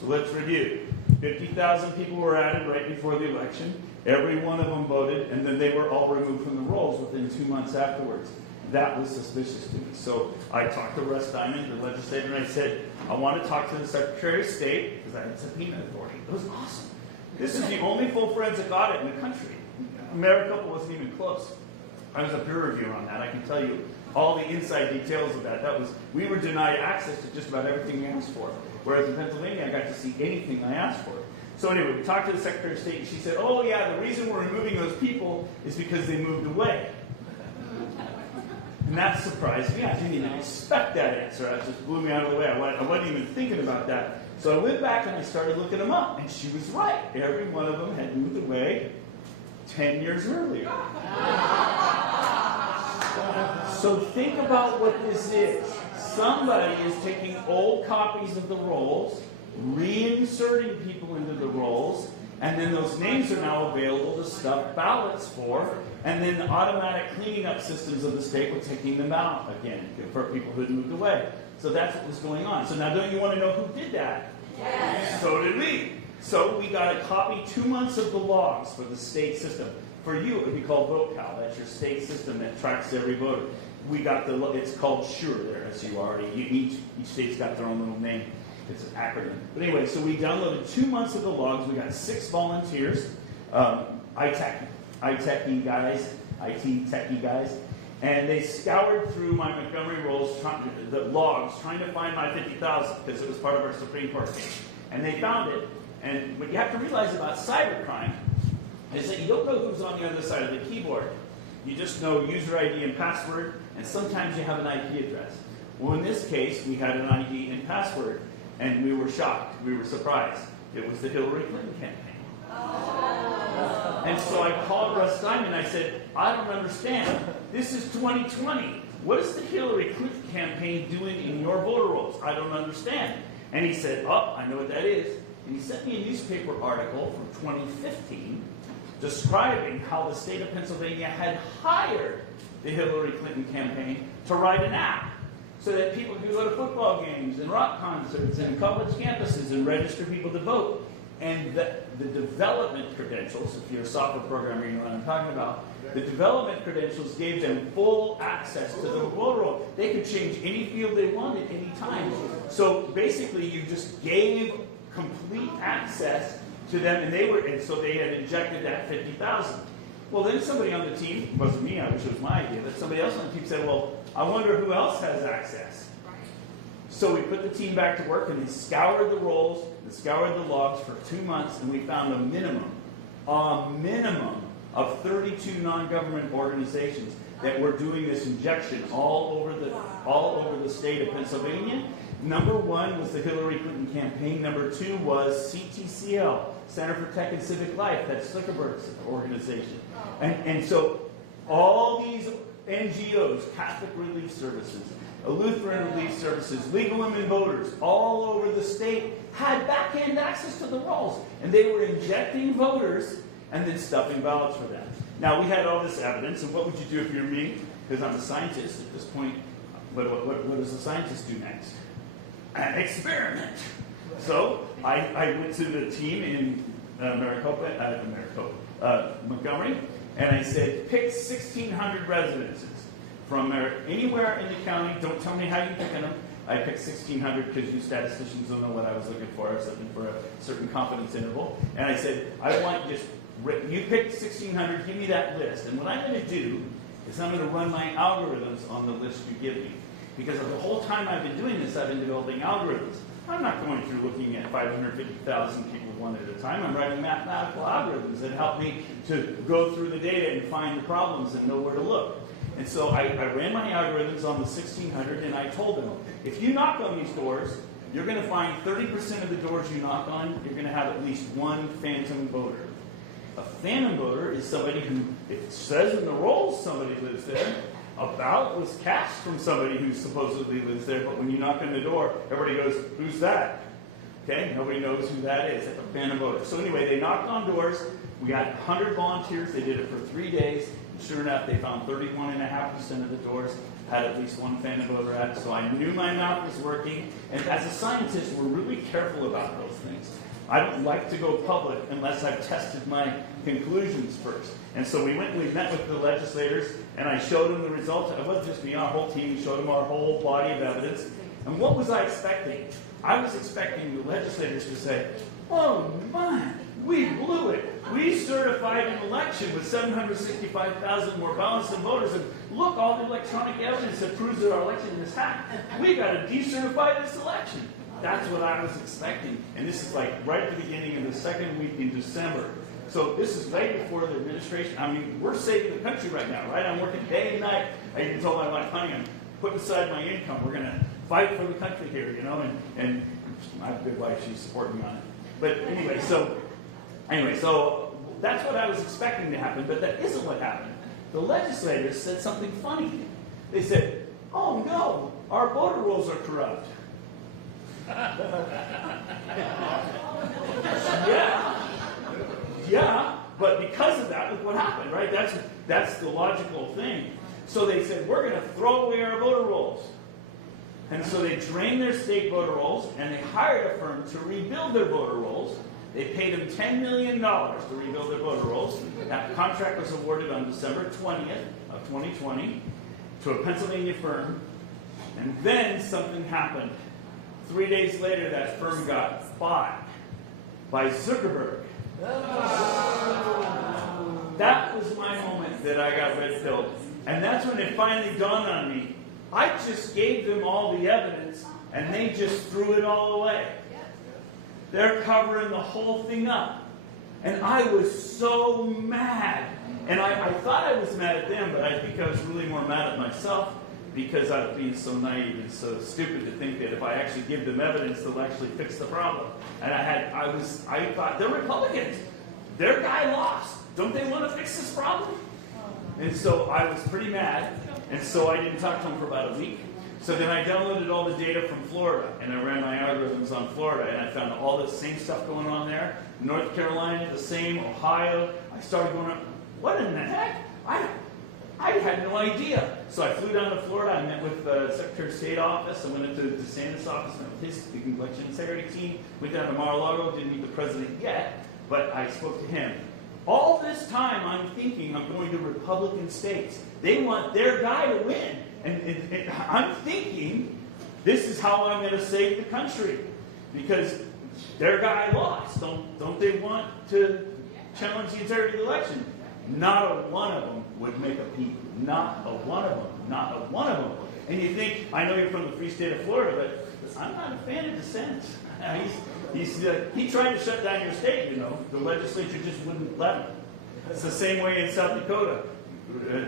So let's review. 50,000 people were added right before the election. Every one of them voted, and then they were all removed from the rolls within 2 months afterwards. That was suspicious to me. So I talked to Russ Diamond, the legislator, and I said, I want to talk to the Secretary of State, because I had subpoena authority. It was awesome. This is the only full forensic audit in the country. Maricopa wasn't even close. I was a peer reviewer on that. I can tell you all the inside details of that. We were denied access to just about everything we asked for. Whereas in Pennsylvania, I got to see anything I asked for. So anyway, we talked to the Secretary of State, and she said, oh yeah, the reason we're removing those people is because they moved away. And that surprised me. I didn't even expect that answer. That just blew me out of the way. I wasn't even thinking about that. So I went back and I started looking them up, and she was right. Every one of them had moved away 10 years earlier. So think about what this is. Somebody is taking old copies of the rolls, reinserting people into the rolls, and then those names are now available to stuff ballots for, and then the automatic cleaning up systems of the state were taking them out again for people who had moved away. So that's what was going on. So now don't you want to know who did that? Yes. So did we. So we got a copy 2 months of the logs for the state system. For you, it would be called VoteCal. That's your state system that tracks every voter. We got it's called SURE there, S-U-R-E. Each state's got their own little name. It's an acronym. But anyway, so we downloaded 2 months of the logs. We got 6 volunteers, IT techie guys, and they scoured through my Montgomery rolls, the logs, trying to find my 50,000 because it was part of our Supreme Court case. And they found it. And what you have to realize about cybercrime is that you don't know who's on the other side of the keyboard. You just know user ID and password, and sometimes you have an IP address. Well, in this case, we had an ID and password, and we were shocked. We were surprised. It was the Hillary Clinton campaign. And so I called Russ Diamond, and I said, I don't understand. This is 2020. What is the Hillary Clinton campaign doing in your voter rolls? I don't understand. And he said, oh, I know what that is. And he sent me a newspaper article from 2015 describing how the state of Pennsylvania had hired the Hillary Clinton campaign to write an app so that people could go to football games and rock concerts and college campuses and register people to vote. And the development credentials, if you're a software programmer, you know what I'm talking about, the development credentials gave them full access to the voter roll. They could change any field they wanted any time. So basically, you just gave complete access to them, and so they had injected that 50,000. Well, then somebody on the team, it wasn't me, I wish it was my idea, but somebody else on the team said, well, I wonder who else has access. So we put the team back to work, and they scoured the rolls, and scoured the logs for 2 months, and we found a minimum of 32 non-government organizations that were doing this injection all over the state of Pennsylvania. Number 1 was the Hillary Clinton campaign. Number 2 was CTCL, Center for Tech and Civic Life. That's Zuckerberg's organization. And so all these NGOs, Catholic Relief Services, Lutheran Relief Services, Legal Women Voters, all over the state had back-end access to the rolls. And they were injecting voters and then stuffing ballots for them. Now, we had all this evidence, and what would you do if you're me? Because I'm a scientist at this point. What does a scientist do next? An experiment. So I went to the team in Montgomery, and I said, pick 1,600 residences from anywhere in the county. Don't tell me how you're picking them. I picked 1,600 because you statisticians don't know what I was looking for. I was looking for a certain confidence interval. And I said, you picked 1,600, give me that list. And what I'm going to do is I'm going to run my algorithms on the list you give me. Because the whole time I've been doing this, I've been developing algorithms. I'm not going through looking at 550,000 people one at a time. I'm writing mathematical algorithms that help me to go through the data and find the problems and know where to look. And so I ran my algorithms on the 1,600, and I told them, if you knock on these doors, you're going to find 30% of the doors you knock on, you're going to have at least one phantom voter. A phantom voter is somebody who, if it says in the rolls somebody lives there, a ballot was cast from somebody who supposedly lives there, but when you knock on the door, everybody goes, who's that? Okay, nobody knows who that is. That's a phantom voter. So anyway, they knocked on doors. We got 100 volunteers. They did it for 3 days. And sure enough, they found 31.5% of the doors. had at least one phantom voter ad, so I knew my mouth was working. And as a scientist, we're really careful about those things. I don't like to go public unless I've tested my conclusions first. And so we met with the legislators, and I showed them the results. It wasn't just me, our whole team. We showed them our whole body of evidence. And what was I expecting? I was expecting the legislators to say, oh man, we blew it. We certified an election with 765,000 more ballots than voters, and look, all the electronic evidence that proves that our election is hacked. We got to decertify this election. That's what I was expecting. And this is like right at the beginning of the second week in December. So this is way before the administration. I mean, we're saving the country right now, right? I'm working day and night. I even told my wife, honey, I'm putting aside my income. We're going to fight for the country here, you know, and my good wife, she's supporting me on it. But anyway, so that's what I was expecting to happen, but that isn't what happened. The legislators said something funny. They said, oh no, our voter rolls are corrupt. Yeah, but because of that, look what happened, right? That's the logical thing. So they said, we're going to throw away our voter rolls. And so they drained their state voter rolls, and they hired a firm to rebuild their voter rolls. They paid them $10 million to rebuild their voter rolls. That contract was awarded on December 20th of 2020 to a Pennsylvania firm. And then something happened. 3 days later, that firm got bought by Zuckerberg. That was my moment that I got red-pilled. And that's when it finally dawned on me. I just gave them all the evidence, and they just threw it all away. They're covering the whole thing up. And I was so mad. And I thought I was mad at them, but I think I was really more mad at myself because I was being so naive and so stupid to think that if I actually give them evidence, they'll actually fix the problem. And I thought, they're Republicans. Their guy lost. Don't they want to fix this problem? And so I was pretty mad. And so I didn't talk to him for about a week. So then I downloaded all the data from Florida, and I ran my algorithms on Florida, and I found all the same stuff going on there. North Carolina, the same. Ohio. I started going, what in the heck? I had no idea. So I flew down to Florida. I met with the Secretary of State office. I went into the DeSantis office, met with his election integrity team. Went down to Mar-a-Lago. Didn't meet the president yet, but I spoke to him. All this time, I'm thinking I'm going to Republican states. They want their guy to win. And I'm thinking, this is how I'm going to save the country. Because their guy lost. Don't they want to challenge the integrity of the election? Not a one of them would make a peep. Not a one of them. Not a one of them. And you think, I know you're from the free state of Florida, but I'm not a fan of dissent. He tried to shut down your state, you know. The legislature just wouldn't let him. It's the same way in South Dakota.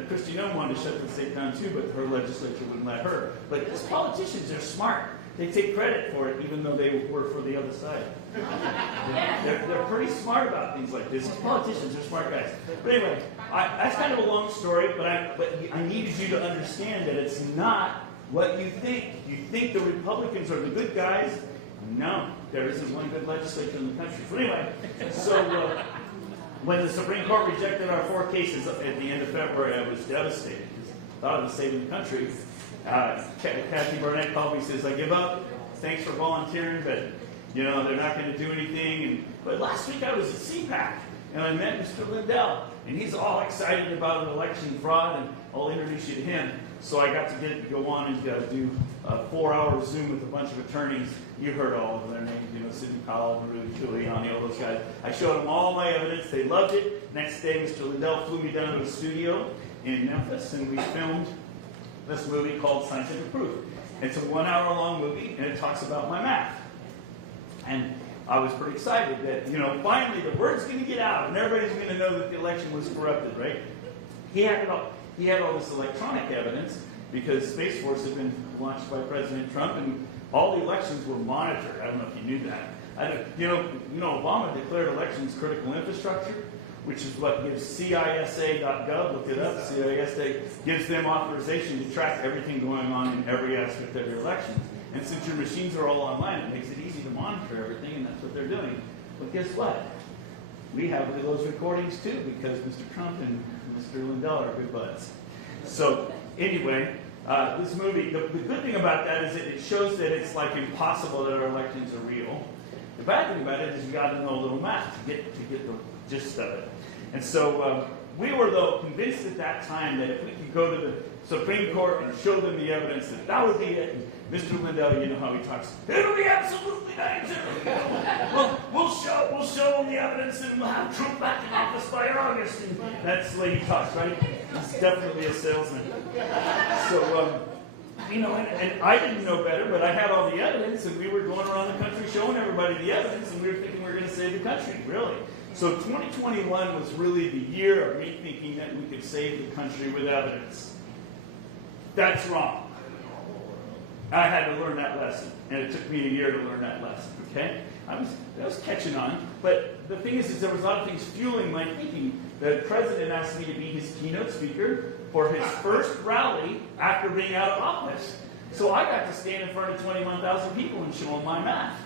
Kristi Noem wanted to shut the state down too, but her legislature wouldn't let her. But these politicians are smart. They take credit for it, even though they were for the other side. They're pretty smart about things like this. Politicians are smart guys. But anyway, that's kind of a long story, but I needed you to understand that it's not what you think. You think the Republicans are the good guys. No, there isn't one good legislature in the country. But anyway, so when the Supreme Court rejected our 4 cases at the end of February, I was devastated. I thought I was saving the country. Kathy Barnett called me and says, I give up. Thanks for volunteering, but they're not going to do anything. But last week I was at CPAC, and I met Mr. Lindell, and he's all excited about an election fraud, and I'll introduce you to him. So I got to go on and do a 4-hour Zoom with a bunch of attorneys. You heard all of their names, Sidney Powell, Rudy Giuliani, all those guys. I showed them all my evidence. They loved it. Next day, Mr. Lindell flew me down to a studio in Memphis, and we filmed this movie called Scientific Proof. It's a 1-hour-long movie, and it talks about my math. And I was pretty excited that, finally the word's going to get out, and everybody's going to know that the election was corrupted, right? He had all this electronic evidence because Space Force had been launched by President Trump, and all the elections were monitored. I don't know if you knew that. Obama declared elections critical infrastructure, which is what gives CISA.gov, look it up, CISA gives them authorization to track everything going on in every aspect of your election. And since your machines are all online, it makes it easy to monitor everything, and that's what they're doing. But guess what? We have those recordings too, because Mr. Trump and Mr. Lindell are good buds. So anyway, This movie, the good thing about that is that it shows that it's like impossible that our elections are real. The bad thing about it is you got to know a little math to get the gist of it. And so we were, though, convinced at that time that if we could go to the Supreme Court and show them the evidence, that would be it. And Mr. Lindell, you know how he talks. It'll be absolutely nice. We'll show them the evidence, and we'll have Trump back in office by August. And that's the way he talks, right? He's definitely a salesman. So, you know, and I didn't know better, but I had all the evidence, and we were going around the country showing everybody the evidence, and we were thinking we were going to save the country, really. So 2021 was really the year of me thinking that we could save the country with evidence. That's wrong. I had to learn that lesson, and it took me a year to learn that lesson, okay? I was catching on, but the thing is there was a lot of things fueling my thinking. The president asked me to be his keynote speaker for his first rally after being out of office. So I got to stand in front of 21,000 people and show them my math.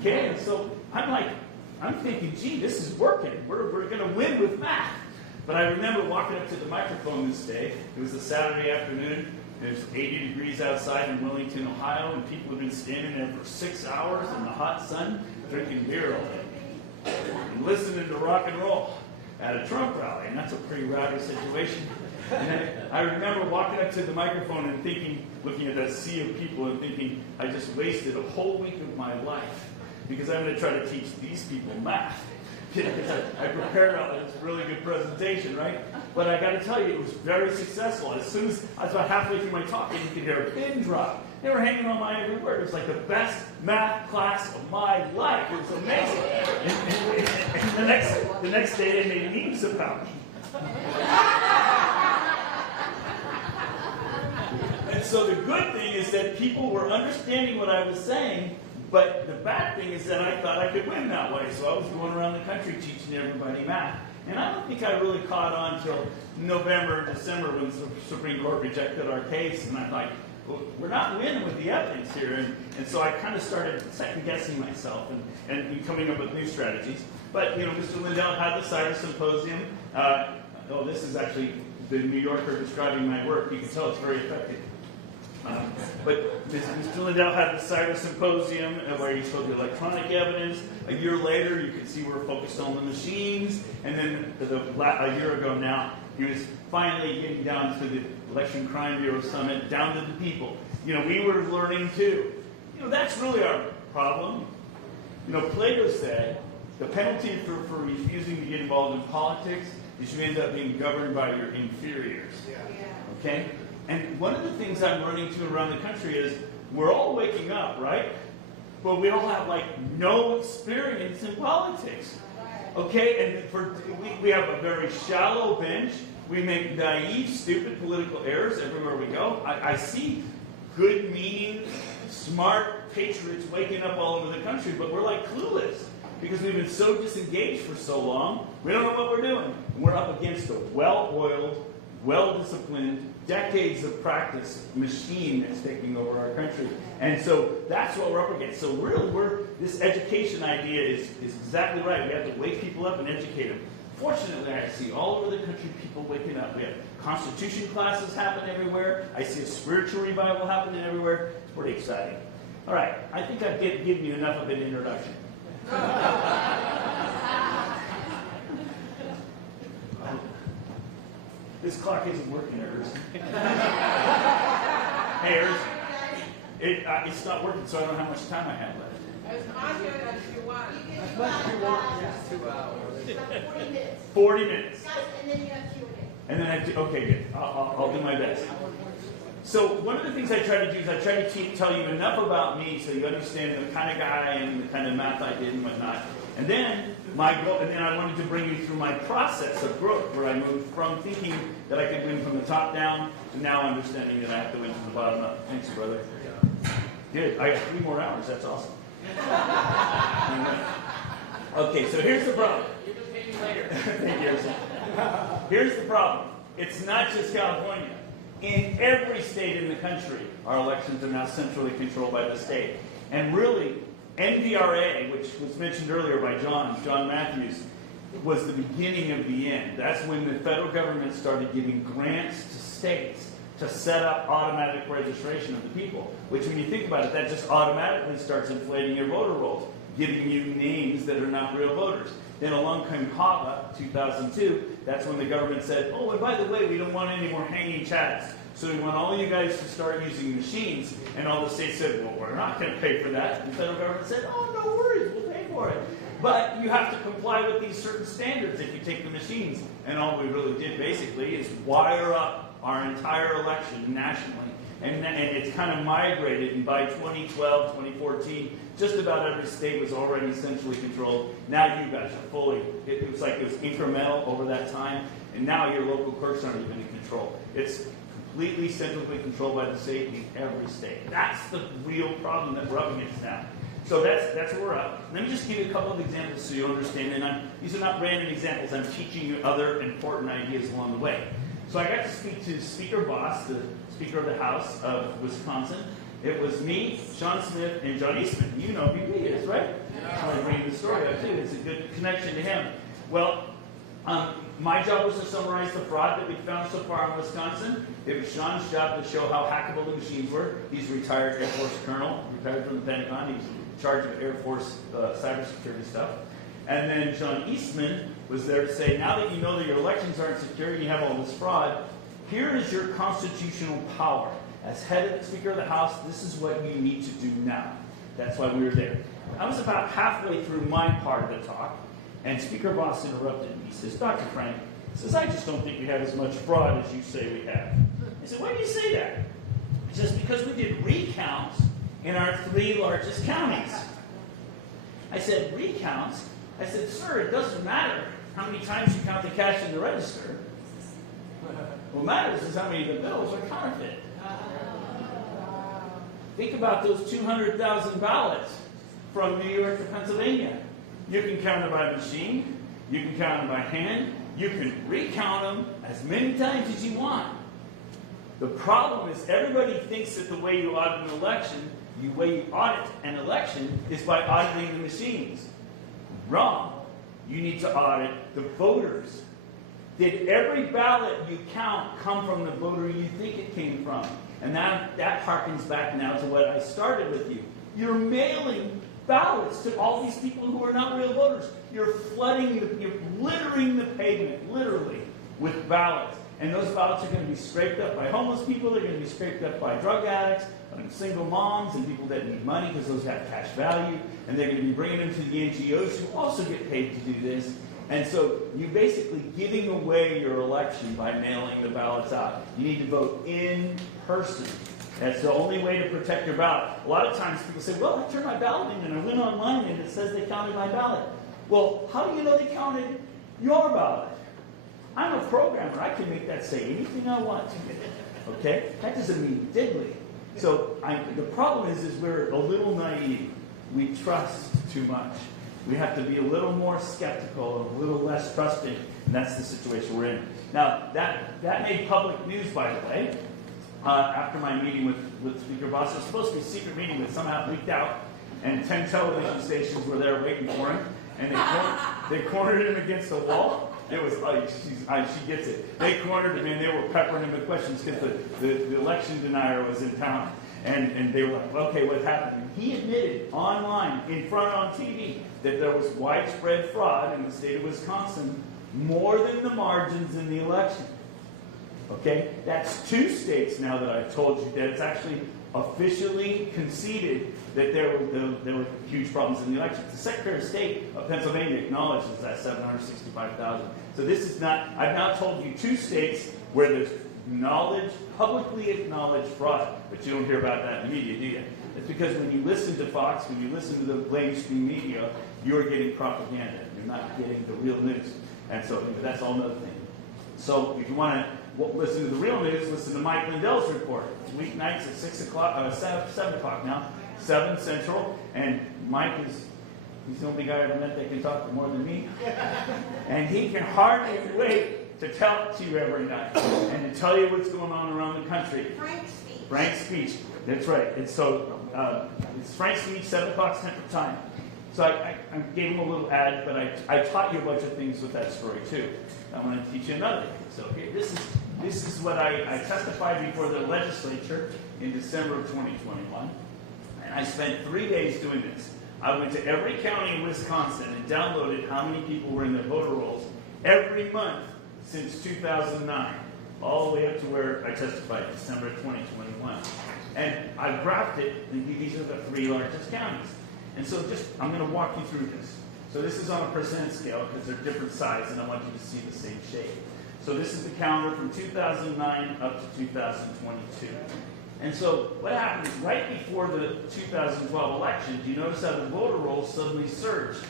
Okay, and so I'm thinking, gee, this is working. We're going to win with math. But I remember walking up to the microphone this day. It was a Saturday afternoon. It was 80 degrees outside in Wellington, Ohio, and people had been standing there for 6 hours in the hot sun, drinking beer all day, and listening to rock and roll at a Trump rally, and that's a pretty rowdy situation. And I remember walking up to the microphone and thinking, looking at that sea of people and thinking, I just wasted a whole week of my life because I'm going to try to teach these people math. I prepared a really good presentation, right? But I got to tell you, it was very successful. As soon as I was about halfway through my talk, and you could hear a pin drop. They were hanging on my every word. It was like the best math class of my life. It was amazing. And the next day, they made memes about me. And so the good thing is that people were understanding what I was saying. But the bad thing is that I thought I could win that way, so I was going around the country teaching everybody math. And I don't think I really caught on until November, December, when the Supreme Court rejected our case, and I thought, well, we're not winning with the evidence here. And so I kind of started second-guessing myself and coming up with new strategies. But, you know, Mr. Lindell had the Cyrus Symposium. This is actually the New Yorker describing my work. You can tell it's very effective. But Mr. Lindell had the Cyrus Symposium where he showed the electronic evidence. A year later, you can see we're focused on the machines. And then a year ago now, he was finally getting down to the Election Crime Bureau Summit, down to the people. You know, we were learning too. You know, that's really our problem. You know, Plato said the penalty for refusing to get involved in politics is you end up being governed by your inferiors. Okay? And one of the things I'm learning too around the country is we're all waking up, right? But we all have like no experience in politics. Okay? And we have a very shallow bench. We make naive, stupid political errors everywhere we go. I see good meaning, smart patriots waking up all over the country, but we're like clueless because we've been so disengaged for so long. We don't know what we're doing. And we're up against a well-oiled, well-disciplined, decades of practice machine that's taking over our country. And so that's what we're up against. So really, this education idea is exactly right. We have to wake people up and educate them. Fortunately, I see all over the country people waking up. We have Constitution classes happen everywhere. I see a spiritual revival happening everywhere. It's pretty exciting. All right, I think I've given you enough of an introduction. This clock isn't working, Ers. Hey, Ers. It's not working, so I don't know how much time I have left. It's on here as you want. As much as you want, just 2 hours. 40 minutes. 40 minutes. And then you have Q&A. And then okay, good. I'll do my best. So one of the things I try to do is I try to tell you enough about me so you understand the kind of guy I am and the kind of math I did and whatnot. And then I wanted to bring you through my process of growth, where I moved from thinking that I could win from the top down to now understanding that I have to win from the bottom up. Thanks, brother. Good. I got 3 more hours. That's awesome. Okay, so here's the problem. You can pay me later. Thank you. Here's the problem. It's not just California. In every state in the country, our elections are now centrally controlled by the state. And really, NVRA, which was mentioned earlier by John Matthews, was the beginning of the end. That's when the federal government started giving grants to states to set up automatic registration of the people, which when you think about it, that just automatically starts inflating your voter rolls, giving you names that are not real voters. Then along came HAVA, 2002. That's when the government said, oh, and by the way, we don't want any more hanging chads. So we want all you guys to start using machines. And all the states said, well, we're not going to pay for that. And the federal government said, oh, no worries, we'll pay for it. But you have to comply with these certain standards if you take the machines. And all we really did basically is wire up our entire election nationally. And it's kind of migrated, and by 2012, 2014, just about every state was already centrally controlled. Now you guys are fully, it was like it was incremental over that time, and now your local clerks aren't even in control. It's completely centrally controlled by the state in every state. That's the real problem that we're up against now. So that's where we're at. Let me just give you a couple of examples so you understand, and these are not random examples. I'm teaching you other important ideas along the way. So I got to speak to Speaker Boss, the Speaker of the House of Wisconsin. It was me, Sean Smith, and John Eastman. You know who he is, right? Yeah. I'm reading the story up too. It's a good connection to him. Well, my job was to summarize the fraud that we found so far in Wisconsin. It was Sean's job to show how hackable the machines were. He's a retired Air Force colonel, retired from the Pentagon. He was in charge of Air Force cybersecurity stuff. And then John Eastman was there to say, now that you know that your elections aren't secure and you have all this fraud, here is your constitutional power. As head of the Speaker of the House, this is what you need to do now. That's why we were there. I was about halfway through my part of the talk, and Speaker Boss interrupted me. He says, Dr. Frank, he says, I just don't think you have as much fraud as you say we have. I said, why do you say that? He says, because we did recounts in our 3 largest counties. I said, recounts? I said, sir, it doesn't matter how many times you count the cash in the register. What matters is how many of the bills are counterfeit. Think about those 200,000 ballots from New York to Pennsylvania. You can count them by machine. You can count them by hand. You can recount them as many times as you want. The problem is everybody thinks that the way you audit an election, the way you audit an election is by auditing the machines. Wrong. You need to audit the voters. Did every ballot you count come from the voter you think it came from? And that harkens back now to what I started with you. You're mailing ballots to all these people who are not real voters. You're you're littering the pavement, literally, with ballots. And those ballots are going to be scraped up by homeless people. They're going to be scraped up by drug addicts, and single moms, and people that need money because those have cash value. And they're going to be bringing them to the NGOs who also get paid to do this. And so you're basically giving away your election by mailing the ballots out. You need to vote in person. That's the only way to protect your ballot. A lot of times people say, well, I turned my ballot in and I went online and it says they counted my ballot. Well, how do you know they counted your ballot? I'm a programmer. I can make that say anything I want to. Okay? That doesn't mean diddly. So the problem is we're a little naive. We trust too much. We have to be a little more skeptical and a little less trusting, and that's the situation we're in. Now, that made public news, by the way, after my meeting with Speaker Boss. It was supposed to be a secret meeting, but somehow it leaked out, and 10 television stations were there waiting for him, and they cornered him against the wall. It was like, she gets it. They cornered him, and they were peppering him with questions because the election denier was in town. And they were like, okay, what happened? And he admitted online, in front on TV, that there was widespread fraud in the state of Wisconsin, more than the margins in the election. Okay? That's 2 states now that I've told you that it's actually officially conceded that there were huge problems in the election. The Secretary of State of Pennsylvania acknowledges that 765,000. So this is not, I've now told you 2 states where there's publicly acknowledged fraud, but you don't hear about that in the media, do you? It's because when you listen to Fox, when you listen to the mainstream media, you're getting propaganda. You're not getting the real news. And so that's all another thing. So if you want to listen to the real news, listen to Mike Lindell's report. It's weeknights at 6 o'clock, 7 o'clock now, 7 Central. And Mike he's the only guy I ever met that can talk for more than me. And he can hardly wait to tell it to you every night and to tell you what's going on around the country. Frank's speech. Frank's speech. That's right. And so it's Frank's speech, 7 o'clock Central Time. So I gave him a little ad, but I taught you a bunch of things with that story too. I'm going to teach you another thing. So here, this is This is what I testified before the legislature in December of 2021. And I spent 3 days doing this. I went to every county in Wisconsin and downloaded how many people were in their voter rolls every month since 2009, all the way up to where I testified, December 2021. And I graphed it, and these are the 3 largest counties. And so I'm going to walk you through this. So this is on a percent scale because they're different size, and I want you to see the same shape. So this is the calendar from 2009 up to 2022. And so what happened is right before the 2012 election, do you notice how the voter rolls suddenly surged?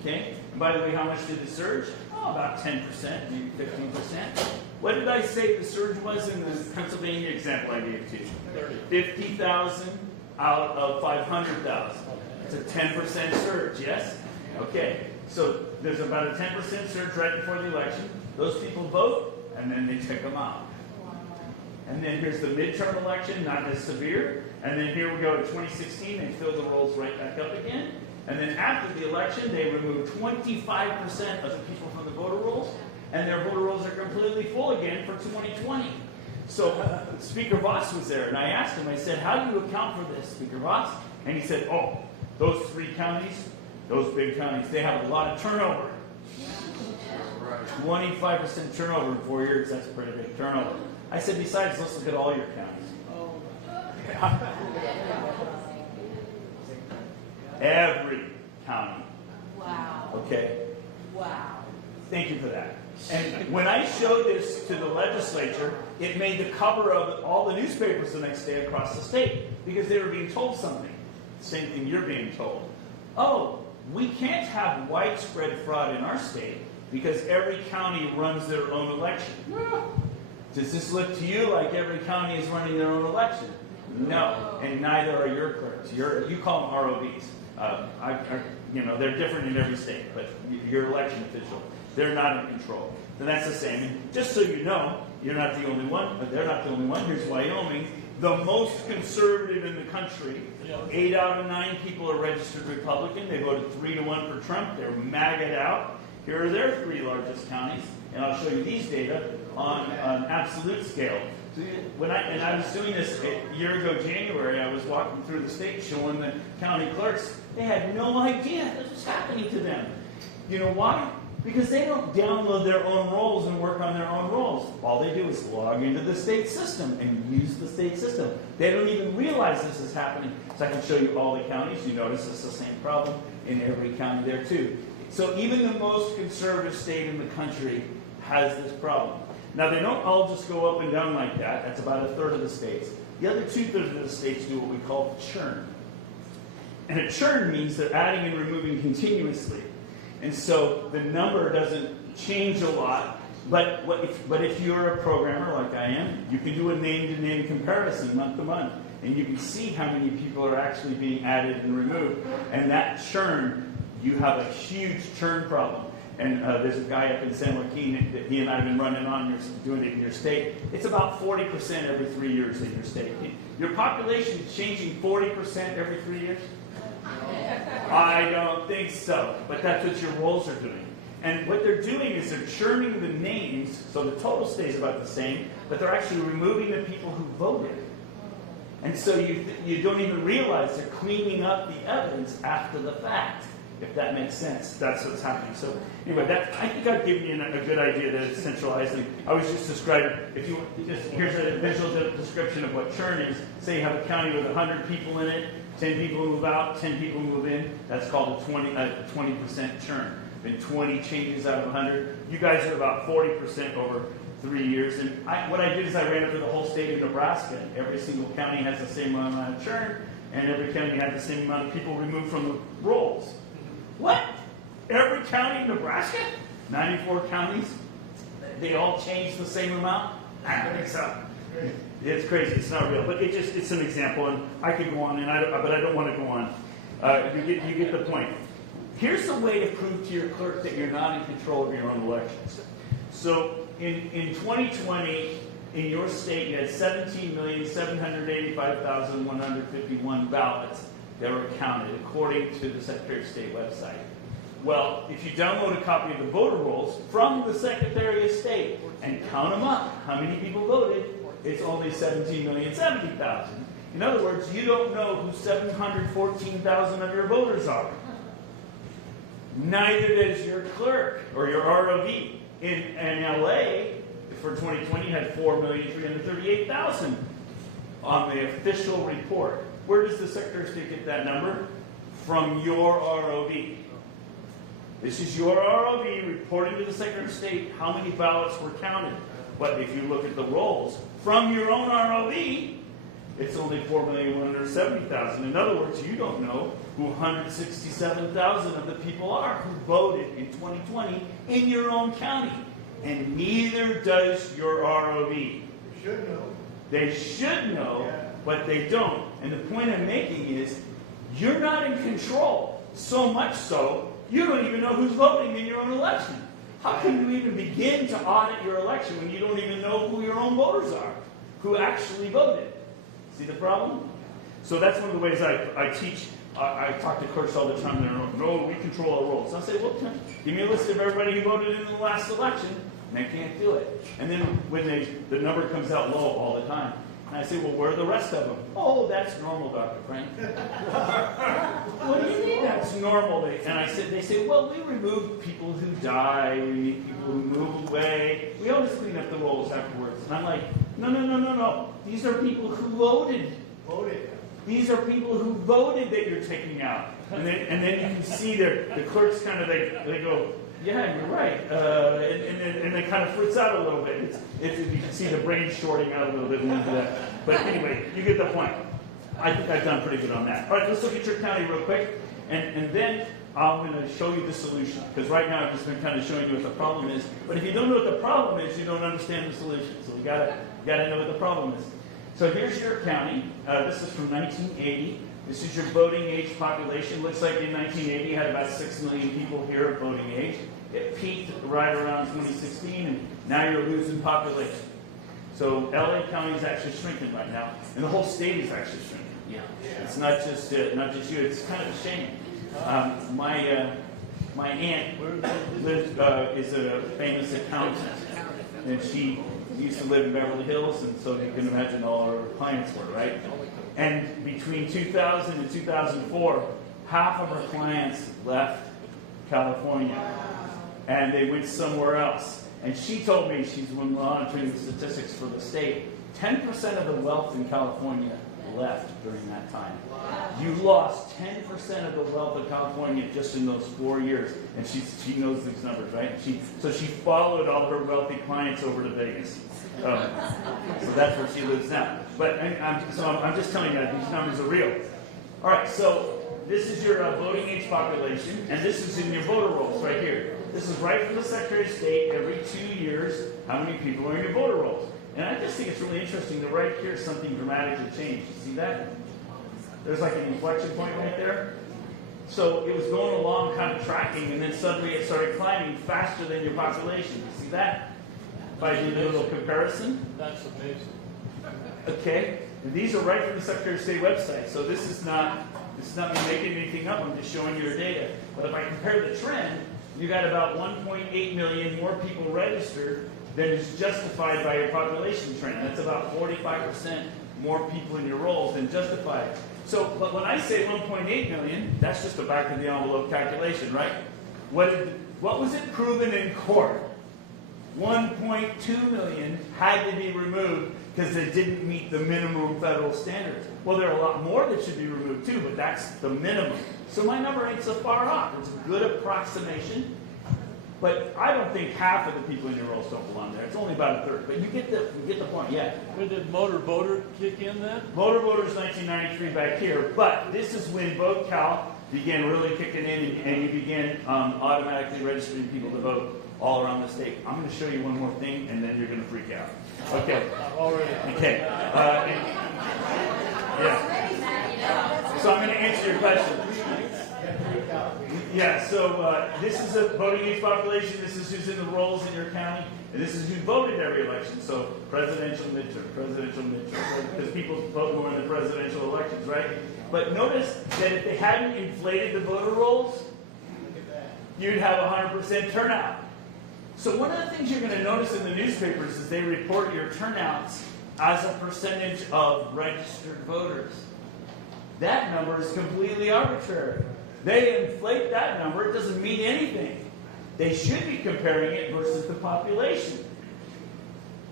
Okay? And by the way, how much did it surge? Oh, about 10%, maybe 15%. What did I say the surge was in the Pennsylvania example I gave to you? 50,000 out of 500,000. It's a 10% surge, yes? Okay. So there's about a 10% surge right before the election. Those people vote, and then they check them out. And then here's the midterm election, not as severe. And then here we go to 2016, they fill the rolls right back up again. And then after the election, they remove 25% of the people from the voter rolls, and their voter rolls are completely full again for 2020. So Speaker Voss was there, and I asked him, I said, how do you account for this, Speaker Voss? And he said, oh, those 3 counties, those big counties, they have a lot of turnover. 25% turnover in 4 years, that's a pretty big turnover. I said, besides, let's look at all your counties. Every county. Wow. Okay? Wow. Thank you for that. And when I showed this to the legislature, it made the cover of all the newspapers the next day across the state because they were being told something. Same thing you're being told. Oh, we can't have widespread fraud in our state because every county runs their own election. Does this look to you like every county is running their own election? No, and neither are your clerks. You call them ROBs. They're different in every state, but your election official, they're not in control. And that's the same. And just so you know, you're not the only one, but they're not the only one. Here's Wyoming, the most conservative in the country. 8 out of 9 people are registered Republican. They voted 3-1 for Trump. They're MAGA'd out. Here are their 3 largest counties, and I'll show you these data on an absolute scale. So I was doing this a year ago, January, I was walking through the state showing the county clerks, they had no idea what was happening to them. You know why? Because they don't download their own rolls and work on their own rolls. All they do is log into the state system and use the state system. They don't even realize this is happening. So I can show you all the counties. You notice it's the same problem in every county there too. So even the most conservative state in the country has this problem. Now, they don't all just go up and down like that. That's about 1/3 of the states. The other 2/3 of the states do what we call churn. And a churn means they're adding and removing continuously. And so the number doesn't change a lot. But if you're a programmer like I am, you can do a name-to-name comparison month to month. And you can see how many people are actually being added and removed. And that churn, you have a huge churn problem. And there's a guy up in San Joaquin that he and I have been running on, doing it in your state. It's about 40% every 3 years in your state. Your population is changing 40% every 3 years? I don't think so, but that's what your rolls are doing. And what they're doing is they're churning the names, so the total stays about the same, but they're actually removing the people who voted. And so you don't even realize they're cleaning up the evidence after the fact. If that makes sense, that's what's happening. So anyway, I think I've given you a good idea that it's centralizing. I was just describing, here's a visual description of what churn is. Say you have a county with 100 people in it, 10 people move out, 10 people move in. That's called a 20% churn. Then 20 changes out of 100. You guys are about 40% over 3 years. And what I did is I ran it for the whole state of Nebraska. Every single county has the same amount of churn, and every county had the same amount of people removed from the rolls. What? Every county in Nebraska? 94 counties? They all change the same amount? I don't think so. It's crazy. It's not real. But it's an example, and I could go on, but I don't want to go on. You get the point. Here's the way to prove to your clerk that you're not in control of your own elections. So in 2020, in your state, you had 17,785,151 ballots that were counted, according to the Secretary of State website. Well, if you download a copy of the voter rolls from the Secretary of State and count them up, how many people voted, it's only 17,070,000. In other words, you don't know who 714,000 of your voters are. Neither does your clerk or your ROV. In LA, for 2020, you had 4,338,000 on the official report. Where does the Secretary of State get that number? From your ROV. This is your ROV reporting to the Secretary of State how many ballots were counted. But if you look at the rolls from your own ROV, it's only 4,170,000. In other words, you don't know who 167,000 of the people are who voted in 2020 in your own county. And neither does your ROV. You should know. They should know, but they don't. And the point I'm making is, you're not in control. So much so, you don't even know who's voting in your own election. How can you even begin to audit your election when you don't even know who your own voters are, who actually voted? See the problem? So that's one of the ways I teach. I talk to clerks all the time. They're, no, we control our rolls. I say, well, give me a list of everybody who voted in the last election. And they can't do it. And then when the number comes out low all the time, and I say, well, where are the rest of them? Oh, that's normal, Dr. Frank. What do you mean that's normal? They say, well, we remove people who die, we meet people who move away. We always clean up the rolls afterwards. And I'm like, no. These are people who voted. These are people who voted that you're taking out. And then you can see the clerks kind of, they go, yeah, you're right. And they kind of fritz out a little bit. You can see the brain shorting out a little bit. But anyway, you get the point. I think I've done pretty good on that. All right, let's look at your county real quick. And then I'm going to show you the solution. Because right now I've just been kind of showing you what the problem is. But if you don't know what the problem is, you don't understand the solution. So you got to know what the problem is. So here's your county. This is from 1980. This is your voting age population. Looks like in 1980 you had about 6 million people here of voting age. It peaked right around 2016, and now you're losing population. So LA County is actually shrinking right now, and the whole state is actually shrinking. Yeah, it's not just you. It's kind of a shame. My aunt is a famous accountant, and she used to live in Beverly Hills, and so you can imagine all her clients were, right? And between 2000 and 2004, half of her clients left California, and they went somewhere else. And she told me, she's monitoring the statistics for the state, 10% of the wealth in California left during that time. You lost 10% of the wealth of California just in those 4 years. And she knows these numbers, right? So she followed all her wealthy clients over to Vegas. So that's where she lives now. But I'm just telling you that these numbers are real. All right, so this is your voting age population, and this is in your voter rolls right here. This is right from the Secretary of State every 2 years, how many people are in your voter rolls. And I just think it's really interesting that right here something dramatically changed. You see that? There's like an inflection point right there. So it was going along kind of tracking, and then suddenly it started climbing faster than your population. You see that? If I do a little comparison. That's amazing. Okay, and these are right from the Secretary of State website. So this is not me making anything up. I'm just showing you your data. But if I compare the trend, you got about 1.8 million more people registered than is justified by your population trend. That's about 45% more people in your rolls than justified. So, but when I say 1.8 million, that's just a back of the envelope calculation, right? What was it proven in court? 1.2 million had to be removed because they didn't meet the minimum federal standards. Well, there are a lot more that should be removed too, but that's the minimum. So my number ain't so far off. It's a good approximation. But I don't think half of the people in your rolls don't belong there. It's only about a third. But you get the point, yeah. When did motor voter kick in then? Motor voters 1993 back here. But this is when Vote Cal began really kicking in, and you began automatically registering people to vote all around the state. I'm going to show you one more thing, and then you're going to freak out. Okay. Already. Okay. Yeah. So I'm going to answer your question. Yeah, so this is a voting age population. This is who's in the rolls in your county. And this is who voted every election. So presidential, midterm. Because people vote more in the presidential elections, right? But notice that if they hadn't inflated the voter rolls, you'd have 100% turnout. So one of the things you're going to notice in the newspapers is they report your turnouts as a percentage of registered voters. That number is completely arbitrary. They inflate that number. It doesn't mean anything. They should be comparing it versus the population.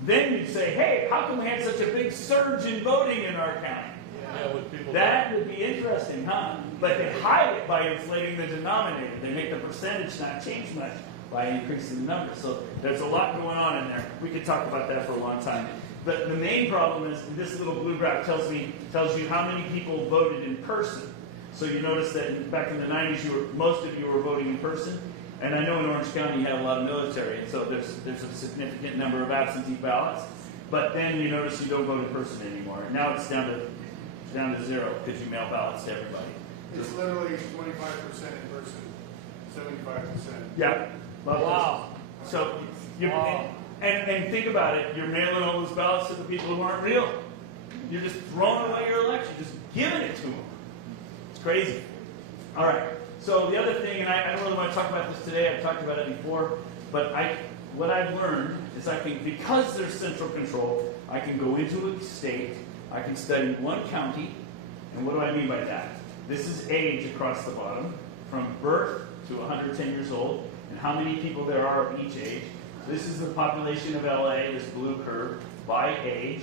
Then you'd say, hey, how come we had such a big surge in voting in our county? Yeah, with people. That would be interesting, huh? But they hide it by inflating the denominator. They make the percentage not change much by increasing the number. So there's a lot going on in there. We could talk about that for a long time. But the main problem is this little blue graph tells you how many people voted in person. So you notice that back in the 90s, most of you were voting in person. And I know in Orange County you have a lot of military, and so there's a significant number of absentee ballots. But then you notice you don't vote in person anymore. Now it's down to zero because you mail ballots to everybody. It's literally 25% in person, 75%. Yeah. Wow. So you Wow. and think about it. You're mailing all those ballots to the people who aren't real. You're just throwing away your election, just giving it to them. It's crazy. All right. So the other thing, and I don't really want to talk about this today. I've talked about it before, but what I've learned is I think because there's central control, I can go into a state, I can study one county, and what do I mean by that? This is age across the bottom, from birth to 110 years old, and how many people there are of each age. This is the population of LA, this blue curve, by age.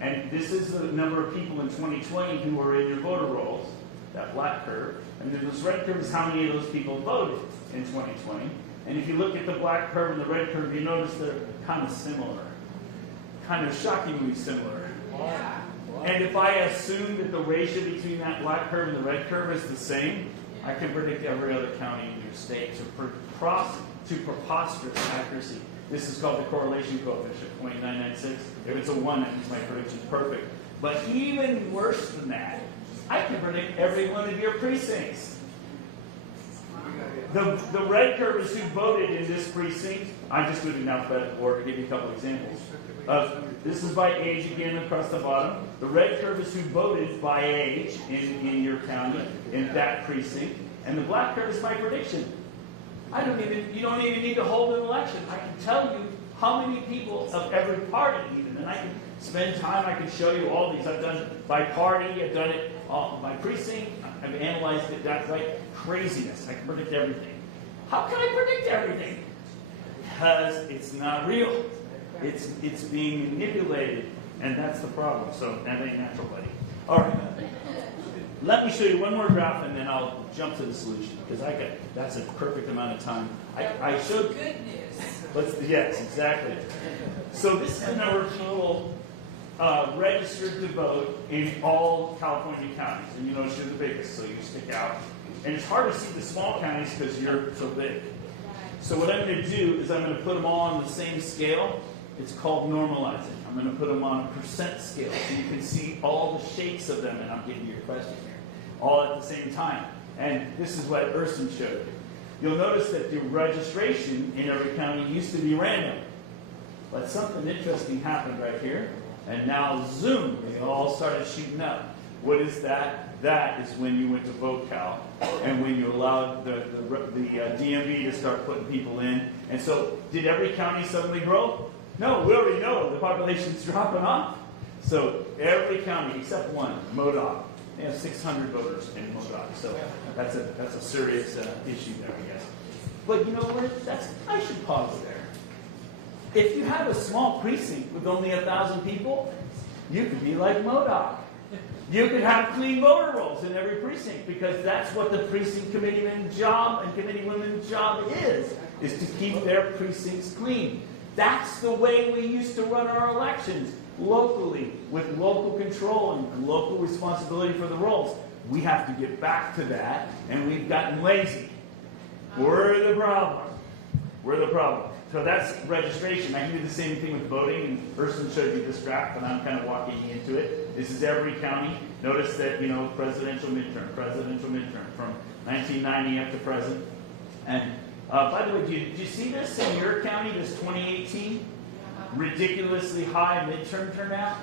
And this is the number of people in 2020 who were in your voter rolls, that black curve. And then this red curve is how many of those people voted in 2020. And if you look at the black curve and the red curve, you notice they're kind of similar. Kind of shockingly similar. Yeah. And if I assume that the ratio between that black curve and the red curve is the same, I can predict every other county in your state to preposterous accuracy. This is called the correlation coefficient, 0.996. If it's a 1, that means my prediction's perfect. But even worse than that, I can predict every one of your precincts. The red curve is who voted in this precinct. I just did it in alphabetical order to give you a couple examples. This is by age again across the bottom. The red curve is who voted by age in your county, in that precinct. And the black curve is my prediction. You don't even need to hold an election. I can tell you how many people of every party even. And I can spend time, I can show you all these. I've done it by party, I've done it by precinct, I've analyzed it, that's like craziness. I can predict everything. How can I predict everything? Because it's not real. It's being manipulated, and that's the problem. So that ain't natural, buddy. All right. Let me show you one more graph, and then I'll jump to the solution, because that's a perfect amount of time. I showed. Good news. Yes, exactly. So this is the number of people registered to vote in all California counties, and you notice you're the biggest, so you stick out. And it's hard to see the small counties because you're so big. So what I'm going to do is I'm going to put them all on the same scale. It's called normalizing. I'm going to put them on a percent scale so you can see all the shapes of them, and I'm giving you a question here, all at the same time. And this is what Urson showed. You'll notice that the registration in every county used to be random. But something interesting happened right here, and now zoom, they all started shooting up. What is that? That is when you went to VoteCal and when you allowed the DMV to start putting people in. And so, did every county suddenly grow? No, we already know the population's dropping off. So every county except one, Modoc, they have 600 voters in Modoc. So that's a serious issue there, I guess. But you know what? I should pause there. If you have a small precinct with only 1,000 people, you could be like Modoc. You could have clean voter rolls in every precinct because that's what the precinct committeeman's job and committeewoman's job is to keep their precincts clean. That's the way we used to run our elections, locally, with local control and local responsibility for the rolls. We have to get back to that, and we've gotten lazy. We're the problem. We're the problem. So that's registration. I can do the same thing with voting, and Urson showed you this graph, and I'm kind of walking into it. This is every county. Notice that, presidential midterm, from 1990 up to present. And by the way, did you see this in your county, this 2018? Ridiculously high midterm turnout?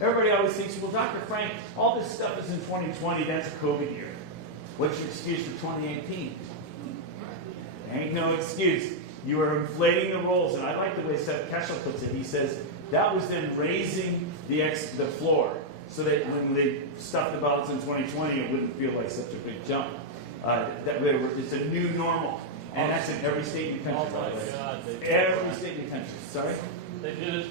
Everybody always thinks, well, Dr. Frank, all this stuff is in 2020, that's a COVID year. What's your excuse for 2018? Ain't no excuse. You are inflating the rolls, and I like the way Seth Keshel puts it. He says that was then raising the floor, so that when they stuffed the ballots in 2020, it wouldn't feel like such a big jump. It's a new normal, and that's in every state in the country. Oh my God. Every state in the country. Sorry? They did it,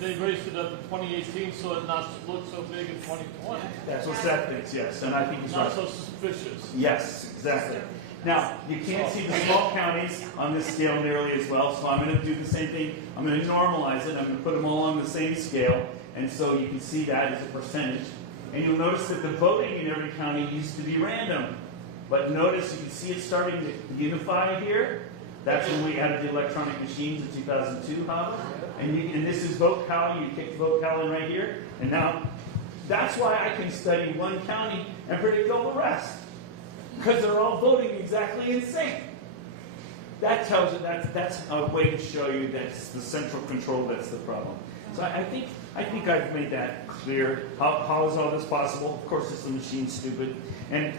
they raised it up in 2018 so it not look so big in 2020. That's what Seth thinks, yes, and I think he's Not right. so suspicious. Yes, exactly. Now, you can't see the small counties on this scale nearly as well, so I'm going to do the same thing. I'm going to normalize it. I'm going to put them all on the same scale, and so you can see that as a percentage. And you'll notice that the voting in every county used to be random. But notice, you can see it starting to unify here. That's when we added the electronic machines in 2002, Hava. And this is VoteCal. You kick VoteCal in right here. And now, that's why I can study one county and predict all the rest. Because they're all voting exactly in sync. That tells you that's a way to show you that's the central control that's the problem. So I think I've made that clear. How is all this possible? Of course, it's the machine's stupid, and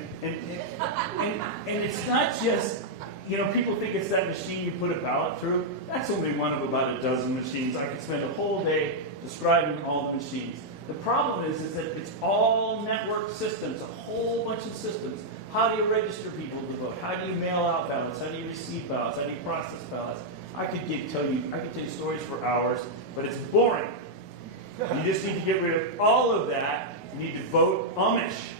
it's not just, people think it's that machine you put a ballot through. That's only one of about a dozen machines. I could spend a whole day describing all the machines. The problem is that it's all network systems, a whole bunch of systems. How do you register people to vote? How do you mail out ballots? How do you receive ballots? How do you process ballots? I could tell you stories for hours, but it's boring. You just need to get rid of all of that. You need to vote Amish.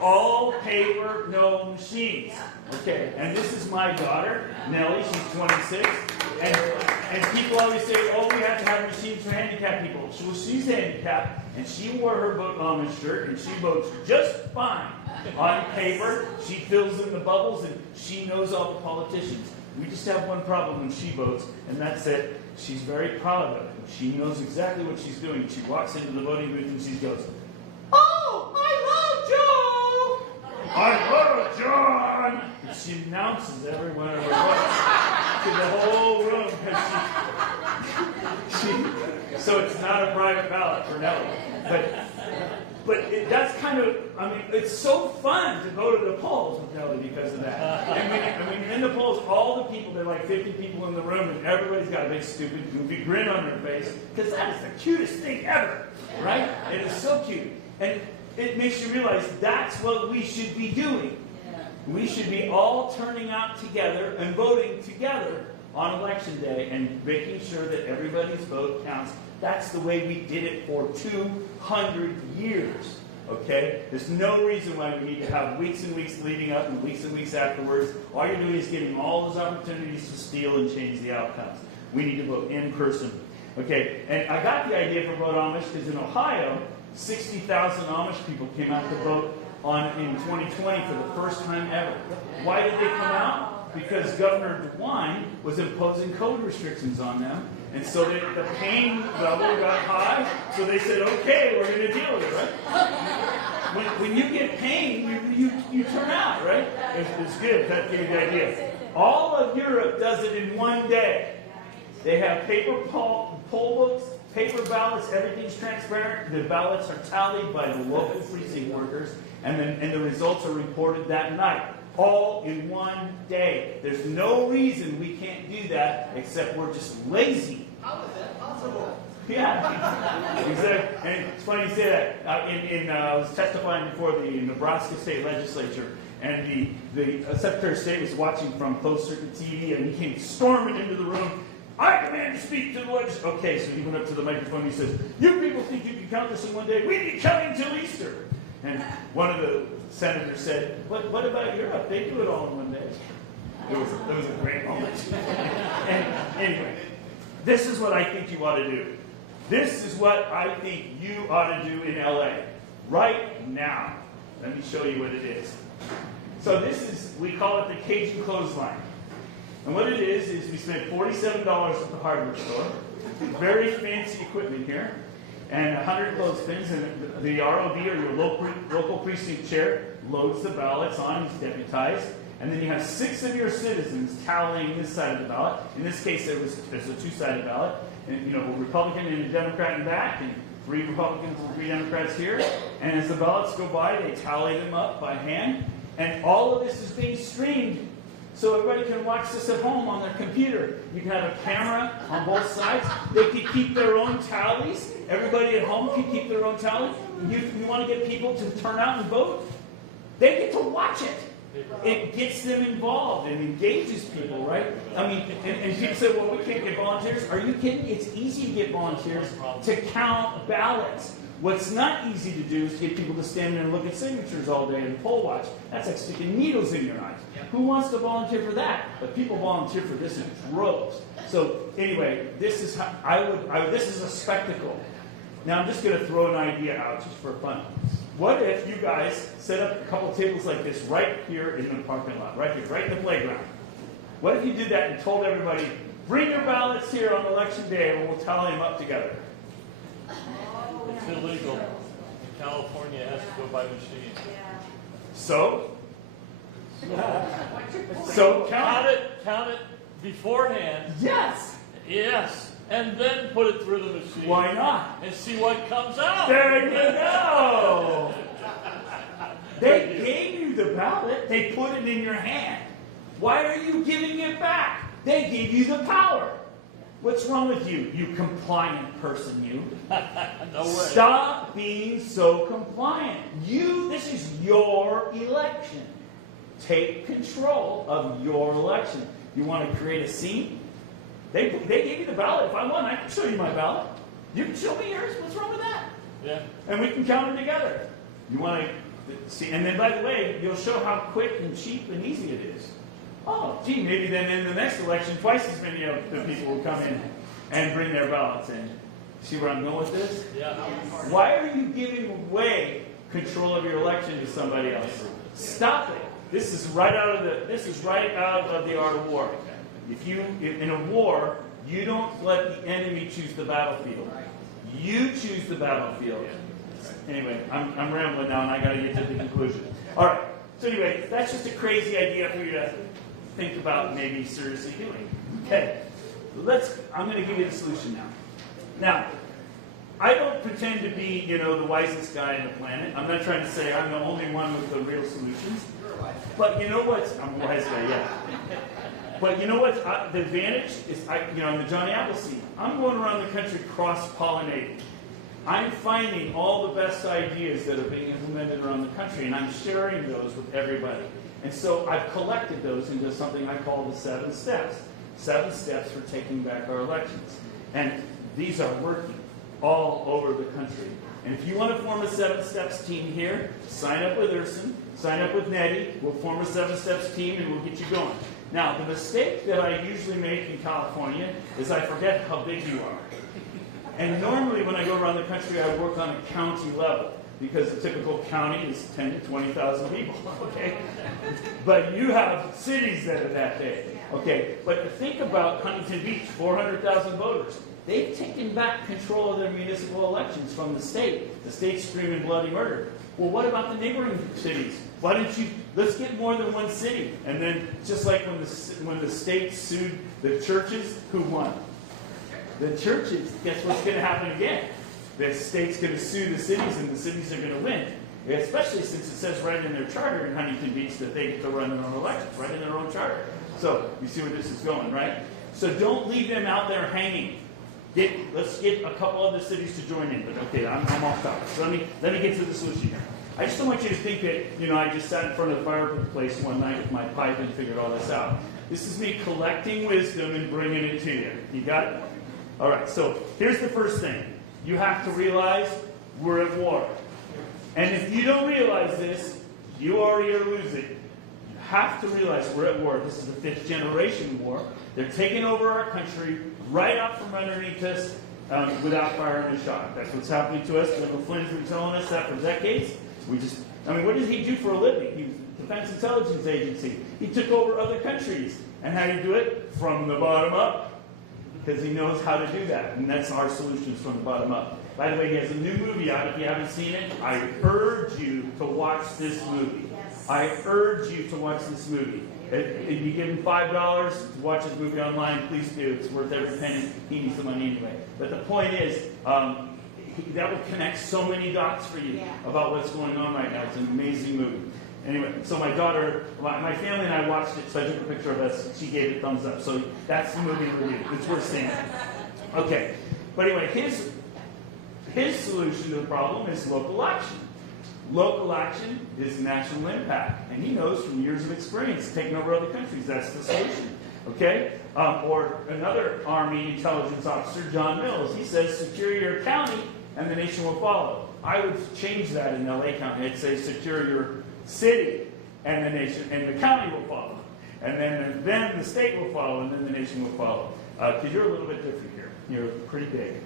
All paper, no machines. Okay, and this is my daughter, Nellie. She's 26. And people always say, oh, we have to have machines for handicapped people. Well, she's handicapped, and she wore her Vote Amish shirt, and she votes just fine. On paper, she fills in the bubbles, and she knows all the politicians. We just have one problem when she votes, and that's that she's very proud of it. She knows exactly what she's doing. She walks into the voting booth, and she goes, oh, I love Joe! I love John! And she announces every one of her votes to the whole room. So it's not a private ballot for Nellie. But that's kind of, it's so fun to go to the polls with Nellie because of that. And when you're in the polls, all the people, there are like 50 people in the room, and everybody's got a big, stupid, goofy grin on their face, because that is the cutest thing ever, right? It is so cute. And it makes you realize that's what we should be doing. We should be all turning out together and voting together on election day and making sure that everybody's vote counts. That's the way we did it for 200 years, okay? There's no reason why we need to have weeks and weeks leading up and weeks afterwards. All you're doing is getting all those opportunities to steal and change the outcomes. We need to vote in person, okay? And I got the idea for Vote Amish because in Ohio, 60,000 Amish people came out to vote in 2020 for the first time ever. Why did they come out? Because Governor DeWine was imposing code restrictions on them. And so the pain level got high, so they said, okay, we're going to deal with it, right? When you get pain, you turn out, right? It's good. That gave you the idea. All of Europe does it in one day. They have paper poll books, paper ballots, everything's transparent. The ballots are tallied by the local precinct workers, and the results are reported that night. All in one day. There's no reason we can't do that except we're just lazy. How is that possible? Yeah, exactly. And it's funny you say that. I was testifying before the Nebraska State Legislature, and the Secretary of State was watching from closed-circuit TV, and he came storming into the room. I demand to speak to the legislature. Okay, so he went up to the microphone and he says, you people think you can count this in one day? We need counting till Easter. And one of the senators said, what about Europe? They do it all in one day. It was a great moment. And anyway, this is what I think you ought to do. This is what I think you ought to do in LA right now. Let me show you what it is. So we call it the Cajun Clothesline. And what it is we spent $47 at the hardware store. Very fancy equipment here. And 100 clothespins, and the ROB, or your local precinct chair, loads the ballots on. He's deputized. And then you have 6 of your citizens tallying this side of the ballot. In this case, there's a 2-sided ballot. And, a Republican and a Democrat in back, and 3 Republicans and 3 Democrats here. And as the ballots go by, they tally them up by hand. And all of this is being streamed so everybody can watch this at home on their computer. You can have a camera on both sides. They can keep their own tallies. Everybody at home can keep their own tallies. You want to get people to turn out and vote? They get to watch it. It gets them involved and engages people, right? I mean, and people say, well, we can't get volunteers. Are you kidding? It's easy to get volunteers to count ballots. What's not easy to do is get people to stand there and look at signatures all day and poll watch. That's like sticking needles in your eyes. Who wants to volunteer for that? But people volunteer for this in droves. So anyway, this is how this is a spectacle. Now I'm just going to throw an idea out just for fun. What if you guys set up a couple tables like this right here in the parking lot, right here, right in the playground? What if you did that and told everybody, bring your ballots here on election day and we'll tally them up together? It's illegal. In California, it has to go by machine. So Count it beforehand. yes. Yes. And then put it through the machine. Why not? And see what comes out. There you go. They gave you the ballot. They put it in your hand. Why are you giving it back? They gave you the power. What's wrong with you, you compliant person, you? No way. Stop being so compliant. This is your election. Take control of your election. You want to create a scene? They gave you the ballot. If I want, I can show you my ballot. You can show me yours. What's wrong with that? Yeah. And we can count them together. You want to see? And then, by the way, you'll show how quick and cheap and easy it is. Oh, gee, maybe then in the next election, twice as many of the people will come in and bring their ballots in. See where I'm going with this? Yeah. Why are you giving away control of your election to somebody else? Stop it. This is right out of the art of war. If in a war, you don't let the enemy choose the battlefield. You choose the battlefield. Anyway, I'm rambling now, and I got to get to the conclusion. All right. So anyway, that's just a crazy idea for you to think about maybe seriously doing. Okay. I'm going to give you the solution now. Now, I don't pretend to be, the wisest guy on the planet. I'm not trying to say I'm the only one with the real solutions. But you know what? I'm a wise guy, yeah. But you know what? The advantage is, I'm the Johnny Appleseed. I'm going around the country cross-pollinating. I'm finding all the best ideas that are being implemented around the country, and I'm sharing those with everybody. And so I've collected those into something I call the 7 steps. 7 steps for taking back our elections. And these are working all over the country. And if you want to form a 7 steps team here, sign up with Urson, sign up with Nettie. We'll form a 7 steps team, and we'll get you going. Now, the mistake that I usually make in California is I forget how big you are. And normally when I go around the country, I work on a county level, because a typical county is 10 to 20,000 people, okay? But you have cities that are that big, okay? But think about Huntington Beach, 400,000 voters. They've taken back control of their municipal elections from the state. The state's screaming bloody murder. Well, what about the neighboring cities? Why don't let's get more than one city. And then, just like when the state sued the churches, who won? The churches. Guess what's going to happen again? The state's going to sue the cities, and the cities are going to win. Especially since it says right in their charter in Huntington Beach that they get to run their own elections, right in their own charter. So, you see where this is going, right? So don't leave them out there hanging. Let's get a couple other cities to join in. But okay, I'm off topic. So let me get to the solution here. I just don't want you to think that, I just sat in front of the fireplace one night with my pipe and figured all this out. This is me collecting wisdom and bringing it to you. You got it? All right, so here's the first thing. You have to realize we're at war. And if you don't realize this, you already are losing. You have to realize we're at war. This is the 5th generation war. They're taking over our country right out from underneath us without firing a shot. That's what's happening to us. General Flynn's been telling us that for decades. What did he do for a living? He was Defense Intelligence Agency. He took over other countries. And how do you do it? From the bottom up. Because he knows how to do that. And that's our solutions from the bottom up. By the way, he has a new movie out. If you haven't seen it, I urge you to watch this movie. I urge you to watch this movie. If you give him $5 to watch this movie online, please do. It's worth every penny. He needs the money anyway. But the point is, that will connect so many dots for you about what's going on right now. It's an amazing movie. Anyway, so my daughter, my family and I watched it, so I took a picture of us. She gave it thumbs up. So that's the movie review. It's worth seeing. Okay. But anyway, his solution to the problem is local action. Local action is national impact. And he knows from years of experience taking over other countries, that's the solution. Okay? Or another Army intelligence officer, John Mills, he says, secure your county and the nation will follow. I would change that in LA County. I'd say secure your city and the nation, and the county will follow. And then the state will follow, and then the nation will follow. Because you're a little bit different here. You're pretty big.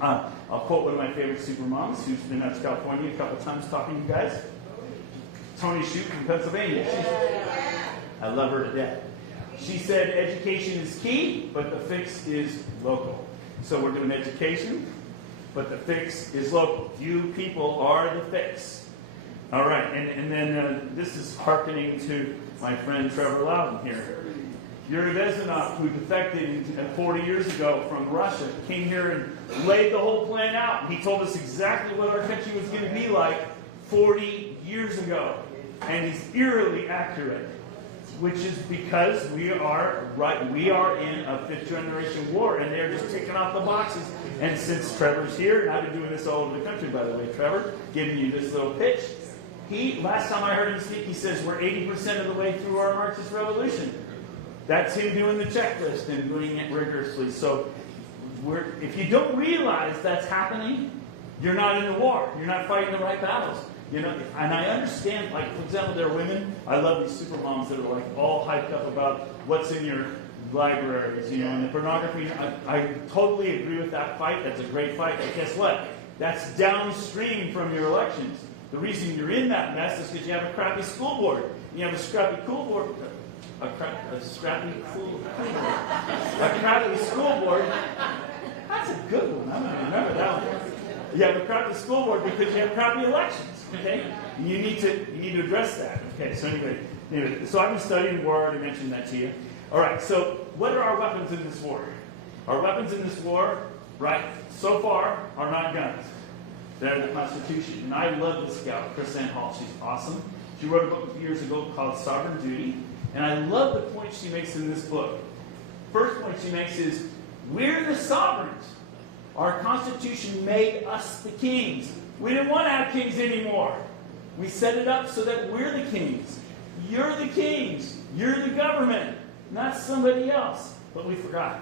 I'll quote one of my favorite supermoms who's been out to California a couple times talking to you guys. Tony Shute from Pennsylvania. I love her to death. She said education is key, but the fix is local. So we're doing education, but the fix is local. You people are the fix. All right, and then this is hearkening to my friend Trevor Loudon here. Yuri Bezmenov, who defected 40 years ago from Russia, came here and laid the whole plan out. He told us exactly what our country was going to be like 40 years ago. And he's eerily accurate, which is because we are in a fifth-generation war, and they're just ticking off the boxes. And since Trevor's here, and I've been doing this all over the country, by the way, Trevor, giving you this little pitch, last time I heard him speak, he says we're 80% of the way through our Marxist revolution. That's him doing the checklist and doing it rigorously. So if you don't realize that's happening, you're not in the war. You're not fighting the right battles. You know, and I understand, like, for example, there are women, I love these super moms that are like all hyped up about what's in your libraries, you know, and the pornography. I totally agree with that fight. That's a great fight. But guess what? That's downstream from your elections. The reason you're in that mess is because you have a crappy school board. You have a scrappy school board. A crappy school board. That's a good one. I'm going to remember that one. You have a crappy school board because you have crappy elections. Okay, and you need to address that. Okay, so anyway, so I've been studying war. I already mentioned that to you. All right. So what are our weapons in this war? Our weapons in this war, right? So far, are not guns. They're the Constitution. And I love this gal, Chris Ann Hall. She's awesome. She wrote a book a few years ago called Sovereign Duty. And I love the point she makes in this book. First point she makes is, we're the sovereigns. Our Constitution made us the kings. We didn't want to have kings anymore. We set it up so that we're the kings. You're the kings. You're the government, not somebody else. But we forgot.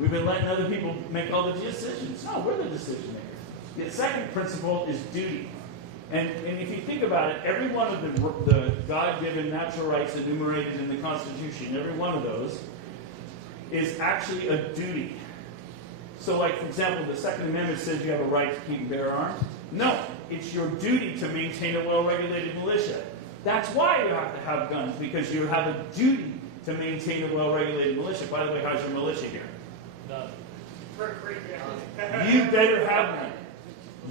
We've been letting other people make all the decisions. No, we're the decision makers. The second principle is duty. And if you think about it, every one of the God-given natural rights enumerated in the Constitution, every one of those, is actually a duty. So, like, for example, the Second Amendment says you have a right to keep and bear arms. No, it's your duty to maintain a well-regulated militia. That's why you have to have guns, because you have a duty to maintain a well-regulated militia. By the way, how's your militia here? None. You better have one.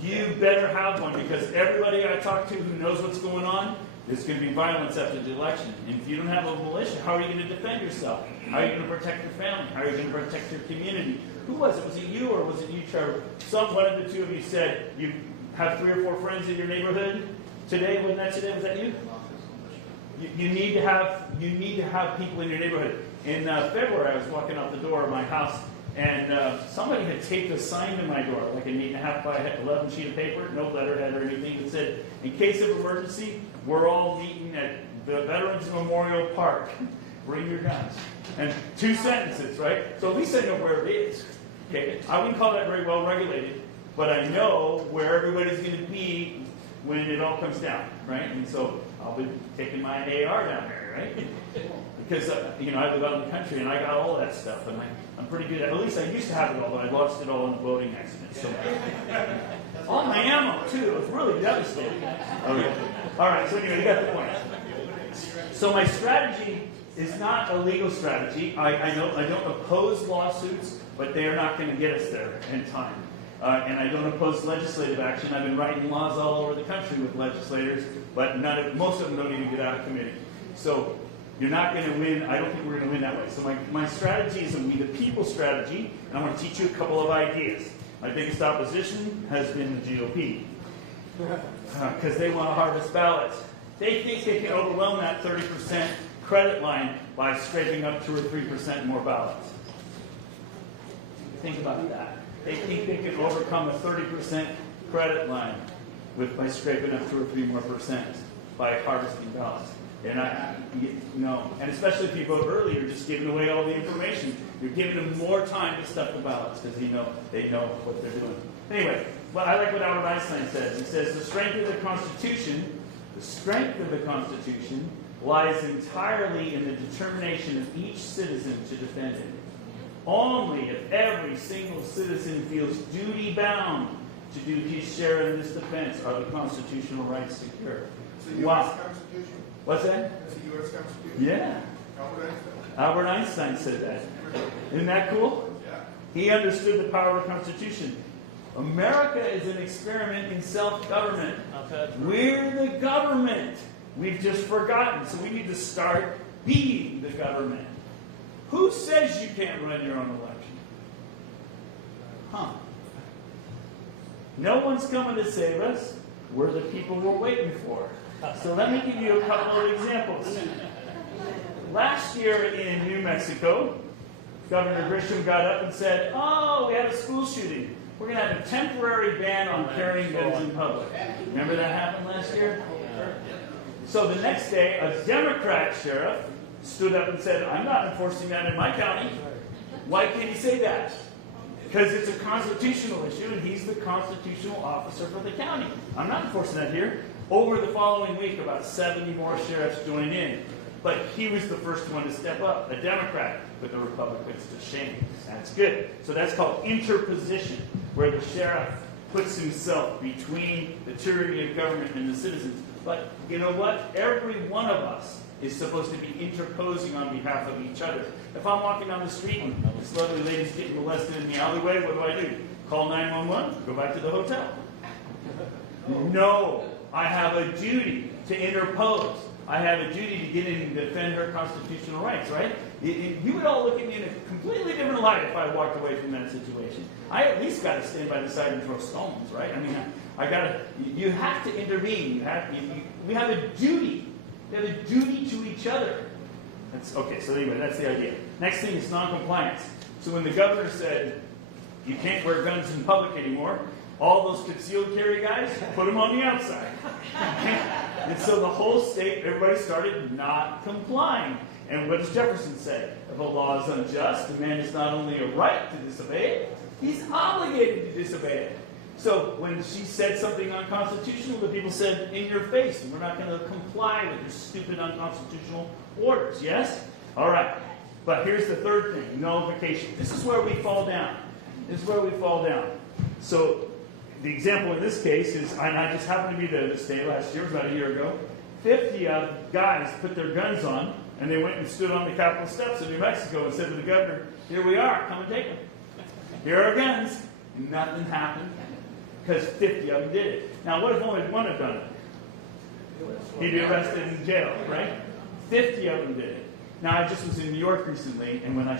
You better have one, because everybody I talk to who knows what's going on, there's going to be violence after the election. And if you don't have a militia, how are you going to defend yourself? How are you going to protect your family? How are you going to protect your community? Who was it? Was it you or was it you, Trevor? One of the two of you said you have 3 or 4 friends in your neighborhood today. Wasn't that today? Was that you? You need to have people in your neighborhood. In February, I was walking out the door of my house, and somebody had taped a sign to my door, like an 8.5 by 11 sheet of paper, no letterhead or anything, that said, "In case of emergency, we're all meeting at the Veterans Memorial Park. Bring your guns." And 2 sentences, right? So at least I know where it is. Okay, I wouldn't call that very well regulated, but I know where everybody's going to be when it all comes down, right? And so I'll be taking my AR down there, right? Because I live out in the country and I got all that stuff, and I'm pretty good at least I used to have it all, but I lost it all in a boating accident. So all my ammo too. It was really devastating. Okay. All right. So anyway, you got the point. So my strategy is not a legal strategy. I don't oppose lawsuits, but they are not going to get us there in time. And I don't oppose legislative action. I've been writing laws all over the country with legislators, but most of them don't even get out of committee. So you're not going to win. I don't think we're going to win that way. So my strategy is a We the People strategy, and I want to teach you a couple of ideas. My biggest opposition has been the GOP, because they want to harvest ballots. They think they can overwhelm that 30% credit line by scraping up 2 or 3% more ballots. Think about that. They think they can overcome a 30% credit line by scraping up 2 or 3 more percent by harvesting ballots. And especially if you vote early, you're just giving away all the information. You're giving them more time to stuff the ballots because they know what they're doing. Anyway, well, I like what Albert Einstein says. He says the strength of the Constitution lies entirely in the determination of each citizen to defend it. Only if every single citizen feels duty-bound to do his share in this defense are the constitutional rights secure. It's a U.S. Constitution. What's that? It's a U.S. Constitution. Yeah. Albert Einstein said that. Isn't that cool? Yeah. He understood the power of the Constitution. America is an experiment in self-government. We're the government. We've just forgotten. So we need to start being the government. Who says you can't run your own election? Huh. No one's coming to save us. We're the people we're waiting for. So let me give you a couple of examples. Last year in New Mexico, Governor Grisham got up and said, "Oh, we had a school shooting. We're going to have a temporary ban on carrying guns in public." Remember that happened last year? So the next day, a Democrat sheriff stood up and said, "I'm not enforcing that in my county." Why can't he say that? Because it's a constitutional issue, and he's the constitutional officer for the county. I'm not enforcing that here. Over the following week, about 70 more sheriffs joined in. But he was the first one to step up, a Democrat, with the Republicans to shame. That's good. So that's called interposition, where the sheriff puts himself between the tyranny of government and the citizens. But you know what? Every one of us is supposed to be interposing on behalf of each other. If I'm walking down the street and this lovely lady's getting molested in the alleyway, what do? Call 911, go back to the hotel. No, I have a duty to interpose. I have a duty to get in and defend her constitutional rights, right? You would all look at me in a completely different light if I walked away from that situation. I at least got to stand by the side and throw stones, right? I mean, you have to intervene. We have a duty. We have a duty to each other. So anyway, that's the idea. Next thing is noncompliance. So when the governor said, you can't wear guns in public anymore, all those concealed carry guys, put them on the outside. And so the whole state, everybody started not complying. And what does Jefferson say? If a law is unjust, the man has not only a right to disobey it, he's obligated to disobey it. So when she said something unconstitutional, the people said, in your face, and we're not going to comply with your stupid unconstitutional orders. Yes? All right. But here's the third thing, nullification. This is where we fall down. So the example in this case is, and I just happened to be there this day last year, about a year ago, 50 guys put their guns on, and they went and stood on the Capitol steps in New Mexico and said to the governor, here we are, come and take them. Here are guns. And nothing happened because 50 of them did it. Now, what if only one had done it? He'd be arrested in jail, right? 50 of them did it. Now, I just was in New York recently, and when I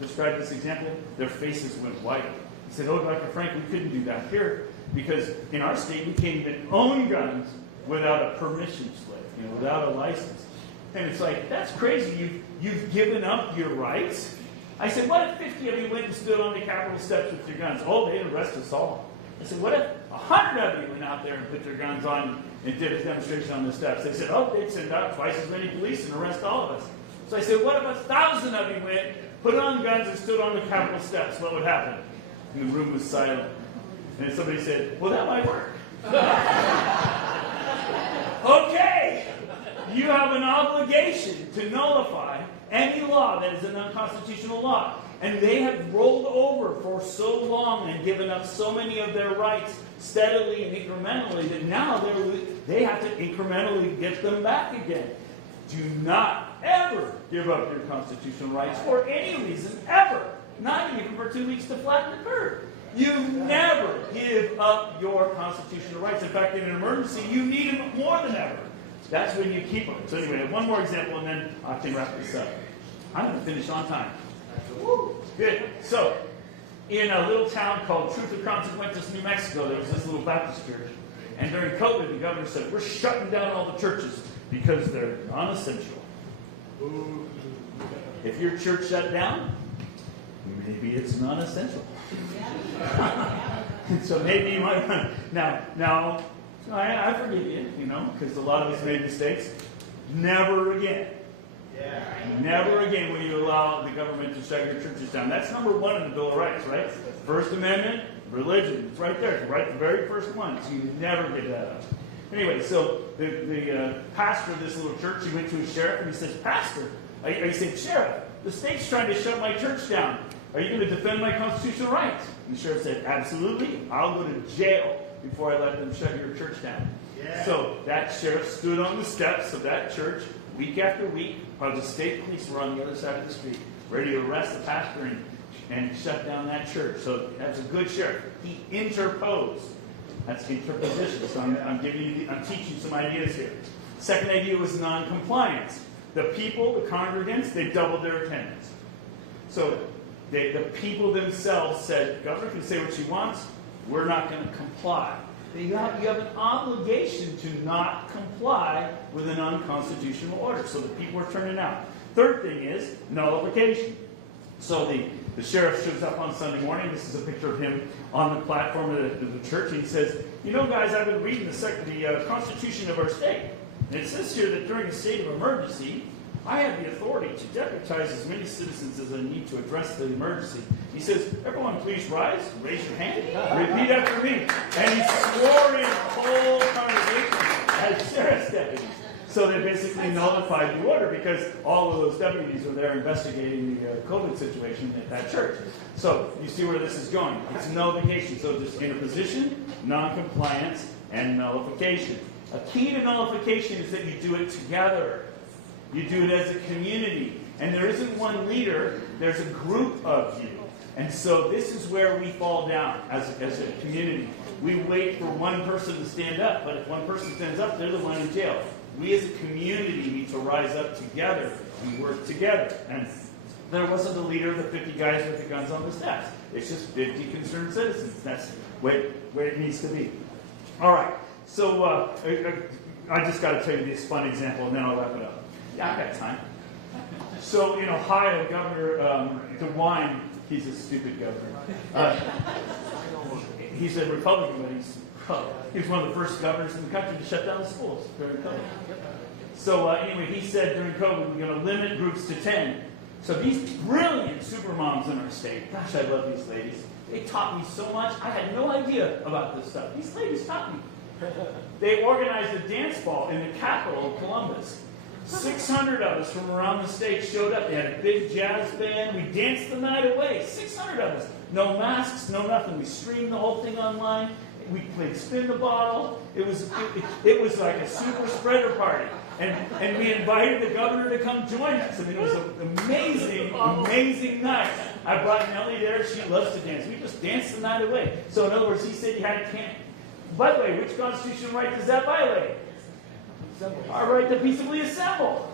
described this example, their faces went white. He said, oh, Dr. Frank, we couldn't do that here because in our state, we can't even own guns without a permission slip, without a license. And it's like, that's crazy. You've given up your rights? I said, what if 50 of you went and stood on the Capitol steps with your guns? Oh, they'd arrest us all. I said, what if 100 of you went out there and put their guns on and did a demonstration on the steps? They said, oh, they'd send out twice as many police and arrest all of us. So I said, what if 1,000 of you went, put on guns and stood on the Capitol steps? What would happen? And the room was silent. And somebody said, well, that might work. Okay. You have an obligation to nullify any law that is an unconstitutional law. And they have rolled over for so long and given up so many of their rights steadily and incrementally that now they have to incrementally get them back again. Do not ever give up your constitutional rights for any reason, ever. Not even for 2 weeks to flatten the curve. You never give up your constitutional rights. In fact, in an emergency, you need them more than ever. That's when you keep them. So anyway, one more example, and then I can wrap this up. I'm going to finish on time. Woo. Good. So, in a little town called Truth or Consequences, New Mexico, there was this little Baptist church. And during COVID, the governor said, we're shutting down all the churches because they're non-essential. If your church shut down, maybe it's non-essential. So maybe you might want now, I forgive you, because a lot of us made mistakes. Never again. Never again will you allow the government to shut your churches down. That's number one in the Bill of Rights, right? First Amendment, religion. It's right there. Right, the very first one. So you never get that up. Anyway, so the pastor of this little church, he went to his sheriff and he says, Pastor, he said, Sheriff, the state's trying to shut my church down. Are you going to defend my constitutional rights? And the sheriff said, absolutely. I'll go to jail before I let them shut your church down. Yeah. So that sheriff stood on the steps of that church week after week, while the state police were on the other side of the street, ready to arrest the pastor and shut down that church. So that's a good sheriff. He interposed. That's interposition. So I'm teaching some ideas here. Second idea was non-compliance. The people, the congregants, they doubled their attendance. So the people themselves said, Governor can say what she wants, we're not going to comply. You have an obligation to not comply with an unconstitutional order. So the people are turning out. Third thing is nullification. So the sheriff shows up on Sunday morning. This is a picture of him on the platform of the church. And he says, guys, I've been reading the Constitution of our state. And it says here that during a state of emergency, I have the authority to deputize as many citizens as I need to address the emergency. He says, everyone please rise, raise your hand, repeat after me. And he swore in the whole congregation as sheriff's deputies. So they basically nullified the order because all of those deputies were there investigating the COVID situation at that church. So you see where this is going. It's nullification. So just interposition, non-compliance, and nullification. A key to nullification is that you do it together. You do it as a community. And there isn't one leader, there's a group of you. And so this is where we fall down as a community. We wait for one person to stand up, but if one person stands up, they're the one in jail. We as a community need to rise up together and work together. And there wasn't a leader of the 50 guys with the guns on the steps. It's just 50 concerned citizens. That's where it needs to be. All right. So I just got to tell you this fun example, and then I'll wrap it up. Yeah, I got time. So in Ohio, Governor DeWine, he's a stupid governor. He's a Republican, but he was one of the first governors in the country to shut down the schools during COVID. So anyway, he said during COVID, we're going to limit groups to 10. So these brilliant super moms in our state, gosh, I love these ladies. They taught me so much. I had no idea about this stuff. These ladies taught me. They organized a dance ball in the capital of Columbus. 600 of us from around the state showed up. They had a big jazz band. We danced the night away. 600 of us. No masks, no nothing. We streamed the whole thing online. We played spin the bottle. It was like a super spreader party. And we invited the governor to come join us. I mean, it was an amazing, amazing night. I brought Nellie there. She loves to dance. We just danced the night away. So in other words, he said you had to camp. By the way, which constitutional right does that violate? Our right to peaceably assemble.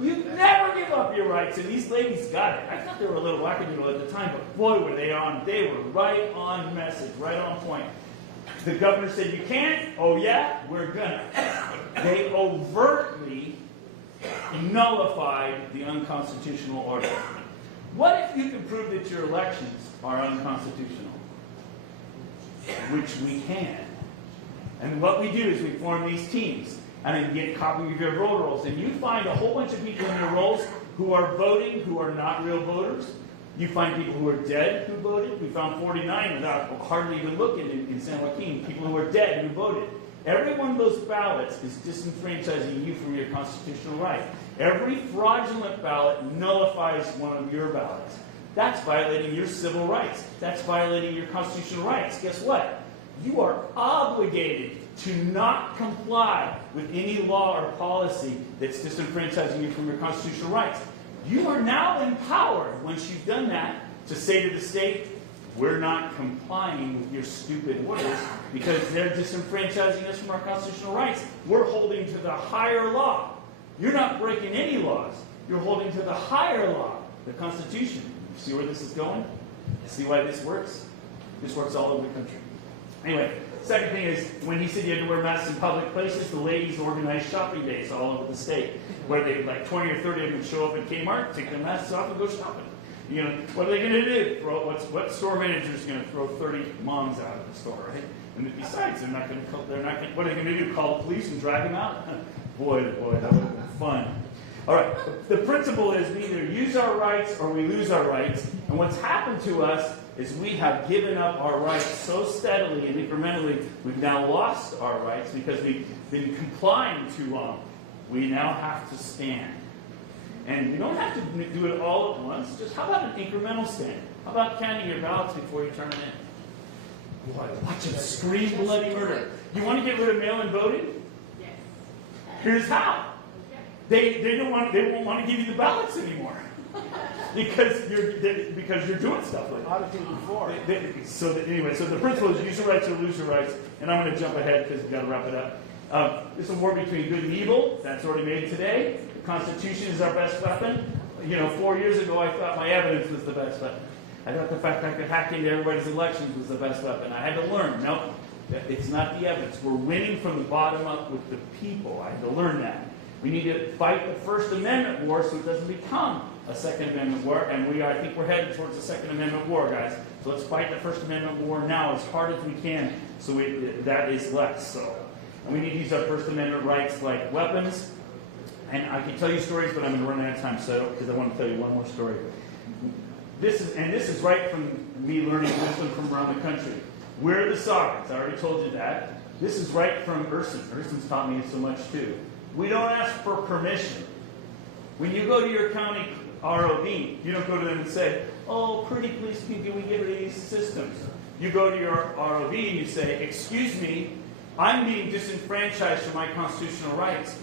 You never give up your rights, and these ladies got it. I thought they were a little wackadoodle at the time, but boy, were they on. They were right on message, right on point. The governor said, you can't? Oh yeah? We're gonna. They overtly nullified the unconstitutional order. What if you can prove that your elections are unconstitutional? Which we can. And what we do is we form these teams. And then you get a copy of your voter rolls. And you find a whole bunch of people in your rolls who are voting, who are not real voters. You find people who are dead who voted. We found 49 without hardly even looking in San Joaquin. People who are dead who voted. Every one of those ballots is disenfranchising you from your constitutional right. Every fraudulent ballot nullifies one of your ballots. That's violating your civil rights. That's violating your constitutional rights. Guess what? You are obligated to not comply with any law or policy that's disenfranchising you from your constitutional rights. You are now empowered, once you've done that, to say to the state, we're not complying with your stupid orders because they're disenfranchising us from our constitutional rights. We're holding to the higher law. You're not breaking any laws. You're holding to the higher law, the Constitution. See where this is going? See why this works? This works all over the country. Anyway, Second thing is, when he said you had to wear masks in public places, the ladies organized shopping days all over the state, where they, like 20 or 30 of them would show up at Kmart, take their masks off and go shopping. You know, what are they going to do? What store manager is going to throw 30 moms out of the store, right? And besides, what are they going to do? Call the police and drag them out? boy, that would have been fun. All right, the principle is we either use our rights or we lose our rights. And what's happened to us is we have given up our rights so steadily and incrementally, we've now lost our rights because we've been complying too long. We now have to stand. And you don't have to do it all at once. Just how about an incremental stand? How about counting your ballots before you turn them in? Boy, watch them scream bloody murder. You want to get rid of mail-in voting? Yes. Here's how. They won't want to give you the ballots anymore. because you're doing stuff like that. How to do it before. So the principle is use your rights or lose your rights. And I'm going to jump ahead because we've got to wrap it up. It's a war between good and evil. That's already made today. The Constitution is our best weapon. 4 years ago, I thought my evidence was the best weapon. I thought the fact I could hack into everybody's elections was the best weapon. I had to learn. No, it's not the evidence. We're winning from the bottom up with the people. I had to learn that. We need to fight the First Amendment war so it doesn't become a Second Amendment war. And I think we're headed towards a Second Amendment war, guys. So let's fight the First Amendment war now as hard as we can so that is less so. And we need to use our First Amendment rights like weapons. And I can tell you stories, but I'm going to run out of time because I want to tell you one more story. This is right from me learning wisdom from around the country. We're the sovereigns. I already told you that. This is right from Urson. Urson's taught me so much too. We don't ask for permission. When you go to your county ROV, you don't go to them and say, "Oh, pretty please, can we get rid of these systems?" You go to your ROV and you say, "Excuse me, I'm being disenfranchised from my constitutional rights.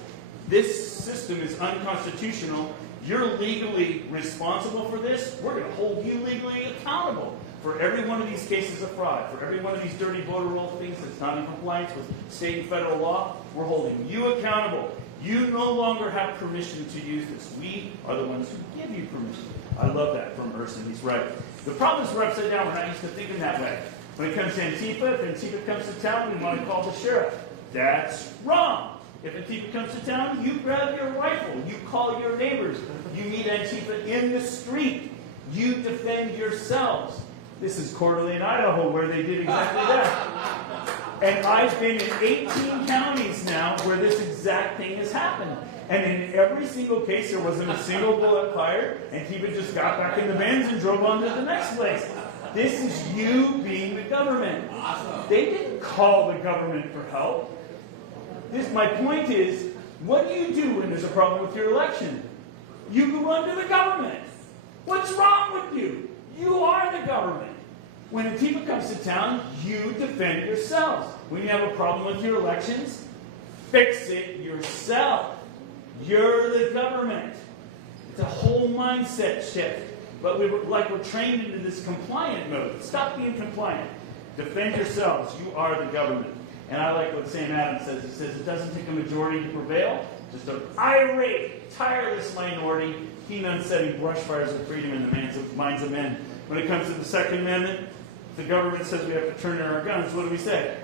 This system is unconstitutional. You're legally responsible for this. We're going to hold you legally accountable for every one of these cases of fraud, for every one of these dirty voter roll things that's not in compliance with state and federal law. We're holding you accountable. You no longer have permission to use this. We are the ones who give you permission." I love that from Urson. He's right. The problem is we're upside down. We're not used to thinking that way. When it comes to Antifa, if Antifa comes to town, we want to call the sheriff. That's wrong. If Antifa comes to town, you grab your rifle. You call your neighbors. You meet Antifa in the street. You defend yourselves. This is Coeur d'Alene, Idaho, where they did exactly that. And I've been in 18 counties now where this exact thing has happened. And in every single case, there wasn't a single bullet fired. Antifa just got back in the vans and drove on to the next place. This is you being the government. They didn't call the government for help. My point is, what do you do when there's a problem with your election? You go run to the government. What's wrong with you? You are the government. When Antifa comes to town, you defend yourselves. When you have a problem with your elections, fix it yourself. You're the government. It's a whole mindset shift. But we're trained into this compliant mode. Stop being compliant. Defend yourselves. You are the government. And I like what Sam Adams says. He says, it doesn't take a majority to prevail, just an irate, tireless minority, keen on setting brush fires of freedom in the minds of men. When it comes to the Second Amendment, the government says we have to turn in our guns. What do we say?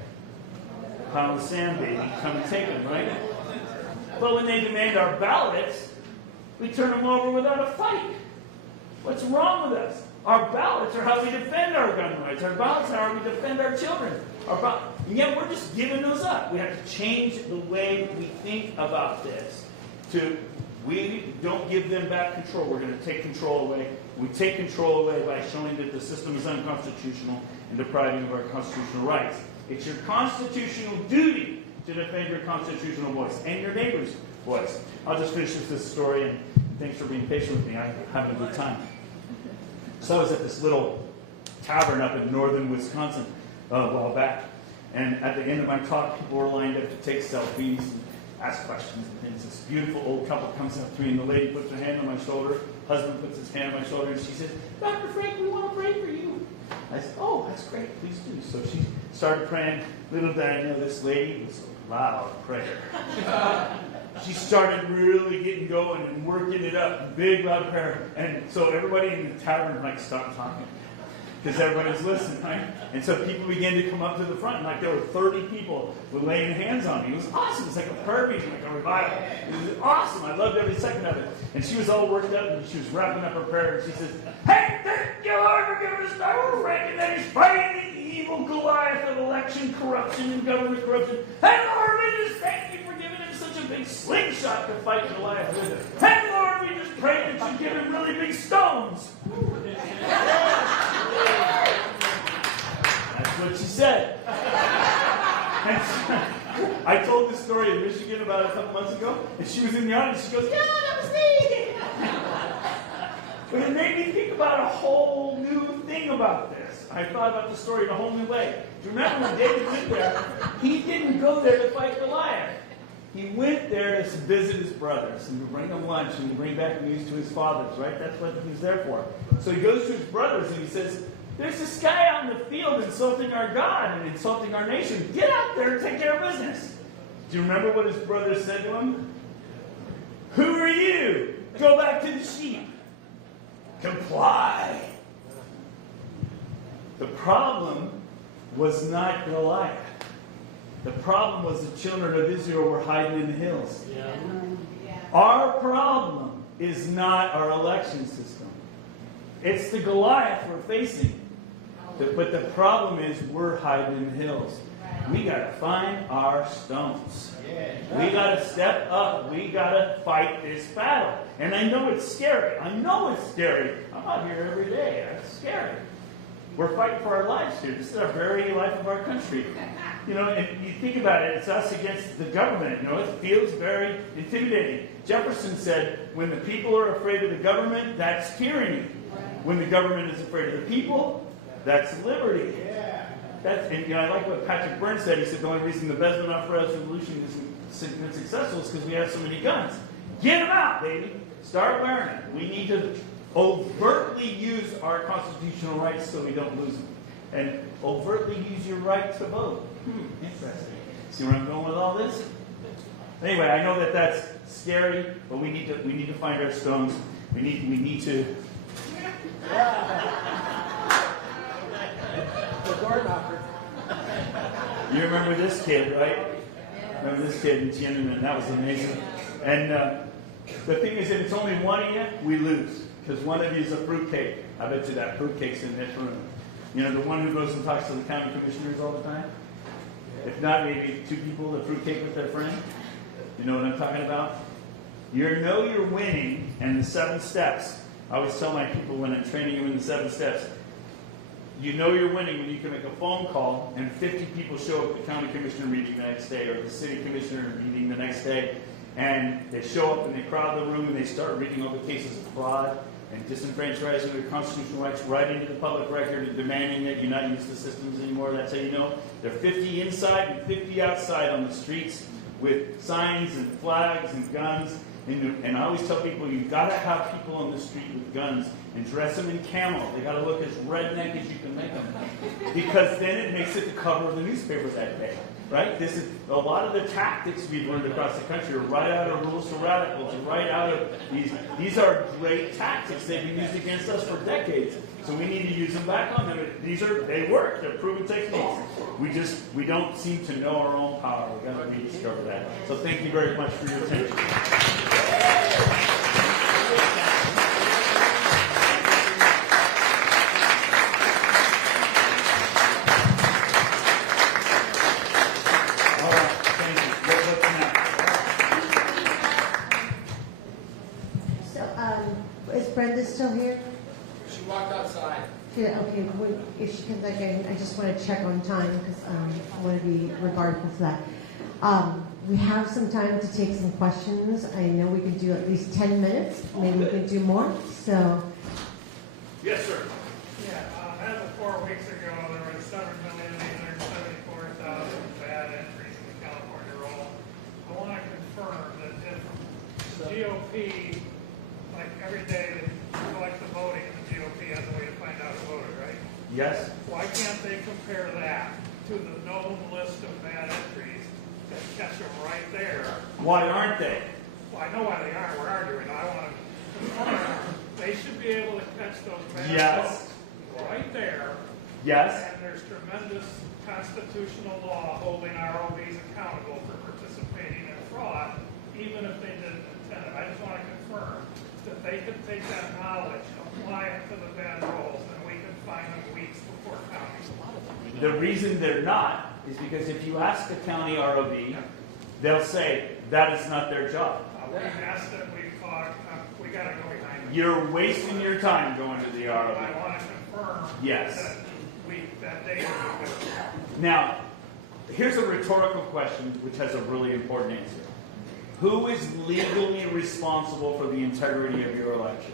Pound the sand, baby. Come and take them, right? But when they demand our ballots, we turn them over without a fight. What's wrong with us? Our ballots are how we defend our gun rights. Our ballots are how we defend our children. And yet we're just giving those up. We have to change the way we think about this. We don't give them back control. We're going to take control away. We take control away by showing that the system is unconstitutional and depriving of our constitutional rights. It's your constitutional duty to defend your constitutional voice and your neighbor's voice. I'll just finish with this story, and thanks for being patient with me. I'm having a good time. So I was at this little tavern up in northern Wisconsin a while back, and at the end of my talk, people were lined up to take selfies and ask questions and things. This beautiful old couple comes up to me, and the lady puts her hand on my shoulder, husband puts his hand on my shoulder, and she says, "Dr. Frank, we want to pray for you." I said, "Oh, that's great, please do." So she started praying. Little did I know this lady was a loud prayer. She started really getting going and working it up, big loud prayer. And so everybody in the tavern stopped talking. because everybody's listening, right? And so people began to come up to the front, and like there were 30 people with laying hands on me. It was awesome. It was like a prayer meeting, like a revival. It was awesome. I loved every second of it. And she was all worked up, and she was wrapping up her prayer, and she says, "Hey, thank you, Lord, for giving us Dr. Reagan that he's fighting the evil Goliath of election corruption and government corruption. Hey, Lord, we just thank you for giving him such a big slingshot to fight Goliath with it. Hey, Lord, we just pray that you give him really big stones." That's what she said. And so, I told this story in Michigan about a couple months ago, and she was in the audience. She goes, "Yeah, that was me." But it made me think about a whole new thing about this. I thought about the story in a whole new way. Do you remember when David went there? He didn't go there to fight Goliath. He went there to visit his brothers and to bring them lunch and to bring back news to his fathers, right? That's what he was there for. So he goes to his brothers and he says, "There's this guy out in the field insulting our God and insulting our nation. Get out there and take care of business." Do you remember what his brothers said to him? "Who are you? Go back to the sheep. Comply." The problem was not Goliath. The problem was the children of Israel were hiding in the hills. Yeah. Our problem is not our election system. It's the Goliath we're facing. But the problem is we're hiding in the hills. We got to find our stones. We got to step up. We got to fight this battle. And I know it's scary. I'm out here every day. It's scary. We're fighting for our lives here. This is our very life of our country. You know, and you think about it, it's us against the government. You know, it feels very intimidating. Jefferson said, when the people are afraid of the government, that's tyranny. When the government is afraid of the people, that's liberty. And, you know, I like what Patrick Byrne said. He said the only reason the Besmanoff Revolution isn't successful is because we have so many guns. Get them out, baby. Start wearing them. We need to overtly use our constitutional rights so we don't lose them. And overtly use your right to vote. Interesting. See where I'm going with all this? Anyway, I know that that's scary, but we need to find our stones. We need to. You remember this kid, right? Remember this kid in Tiananmen? That was amazing. And the thing is, if it's only one of you, we lose. Because one of you is a fruitcake. I bet you that fruitcake's in this room. You know, the one who goes and talks to the county commissioners all the time? If not, maybe two people, the fruitcake with their friend. You know what I'm talking about? You know you're winning, and the 7 steps. I always tell my people when I'm training them in the 7 steps, you know you're winning when you can make a phone call and 50 people show up at the county commissioner meeting the next day or the city commissioner meeting the next day, and they show up and they crowd the room and they start reading all the cases of fraud and disenfranchising their constitutional rights right into the public record and demanding that you not use the systems anymore. That's how you know. There are 50 inside and 50 outside on the streets with signs and flags and guns. And I always tell people, you've got to have people on the street with guns and dress them in camo. They got to look as redneck as you can make them. Because then it makes it the cover of the newspaper that day. Right? This is a lot of the tactics we've learned across the country are right out of Rules for Radicals and right out of these are great tactics. They've been used against us for decades. So we need to use them back on them. They work. They're proven techniques. We don't seem to know our own power. We've got to rediscover that. So thank you very much for your attention. Brenda still here? She walked outside. Yeah, okay, if she comes back in, I just want to check on time because I want to be regardful to that. We have some time to take some questions. I know we can do at least 10 minutes. Maybe we can do more. So. Yes, sir. Yeah, as of 4 weeks ago, there were 7,874,000 bad entries in the California roll. I want to confirm that if the GOP, like every day they collect the voting, and the GOP has a way to find out who voted, right? Yes. Why can't they compare that to the known list of bad entries that catch them right there? Why aren't they? Well, I know why they aren't. We're arguing. I want to confirm they should be able to catch those bad Yes. votes. right there. Yes? And there's tremendous constitutional law holding ROVs accountable for participating in fraud, even if they didn't intend it. I just want to confirm that they could take that knowledge, apply it to the bad rules, and we could find them weeks before county. The reason they're not is because if you ask a county ROV, they'll say that is not their job. We've asked it, we've talked, we got to go behind it. You're wasting your time going to the But ROV. I want to confirm Yes. that they are good. Now, here's a rhetorical question which has a really important answer. Who is legally responsible for the integrity of your election?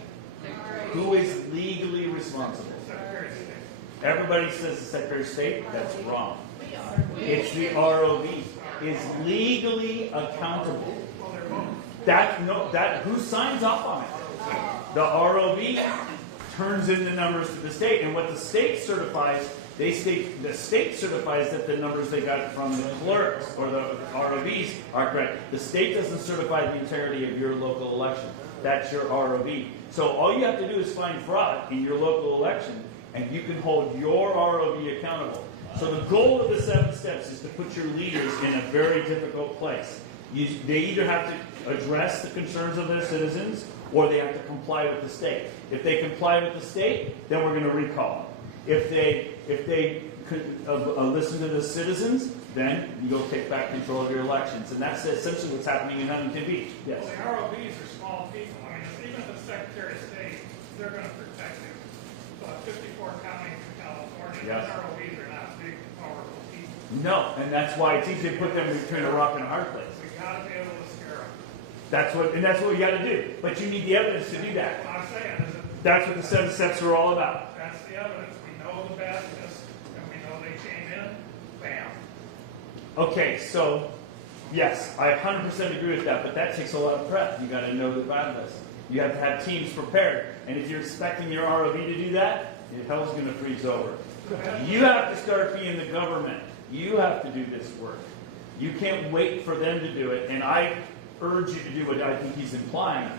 Who is legally responsible? Secretary of State. Everybody says the Secretary of State. That's wrong. It's the ROV. Is legally accountable. Well, they're both. Who signs off on it? The ROV turns in the numbers to the state, and what the state certifies, the state certifies that the numbers they got from the clerks or the ROVs are correct. The state doesn't certify the integrity of your local election. That's your ROV. So all you have to do is find fraud in your local election, and you can hold your ROV accountable. So the goal of the 7 steps is to put your leaders in a very difficult place. They either have to address the concerns of their citizens, or they have to comply with the state. If they comply with the state, then we're going to recall them. If they listen to the citizens, then you go take back control of your elections. And that's essentially what's happening in Huntington Beach. Yes. Well, the ROVs are small people. I mean, even if the Secretary of State, they're going to protect you. But 54 counties in California, Yes. those ROVs are not big, powerful people. No, and that's why it's easy to put them between a rock and a hard place. We got to be able to scare them. That's what you got to do. But you need the evidence to do that. What I'm saying is that That's what the 7 steps are all about. that's the evidence. We know the badness, and we know they came in, bam. Okay, so yes, I 100% agree with that, but that takes a lot of prep. You got to know the badness. You have to have teams prepared, and if you're expecting your ROV to do that, hell's going to freeze over. You have to start being the government. You have to do this work. You can't wait for them to do it, and I urge you to do what I think he's implying.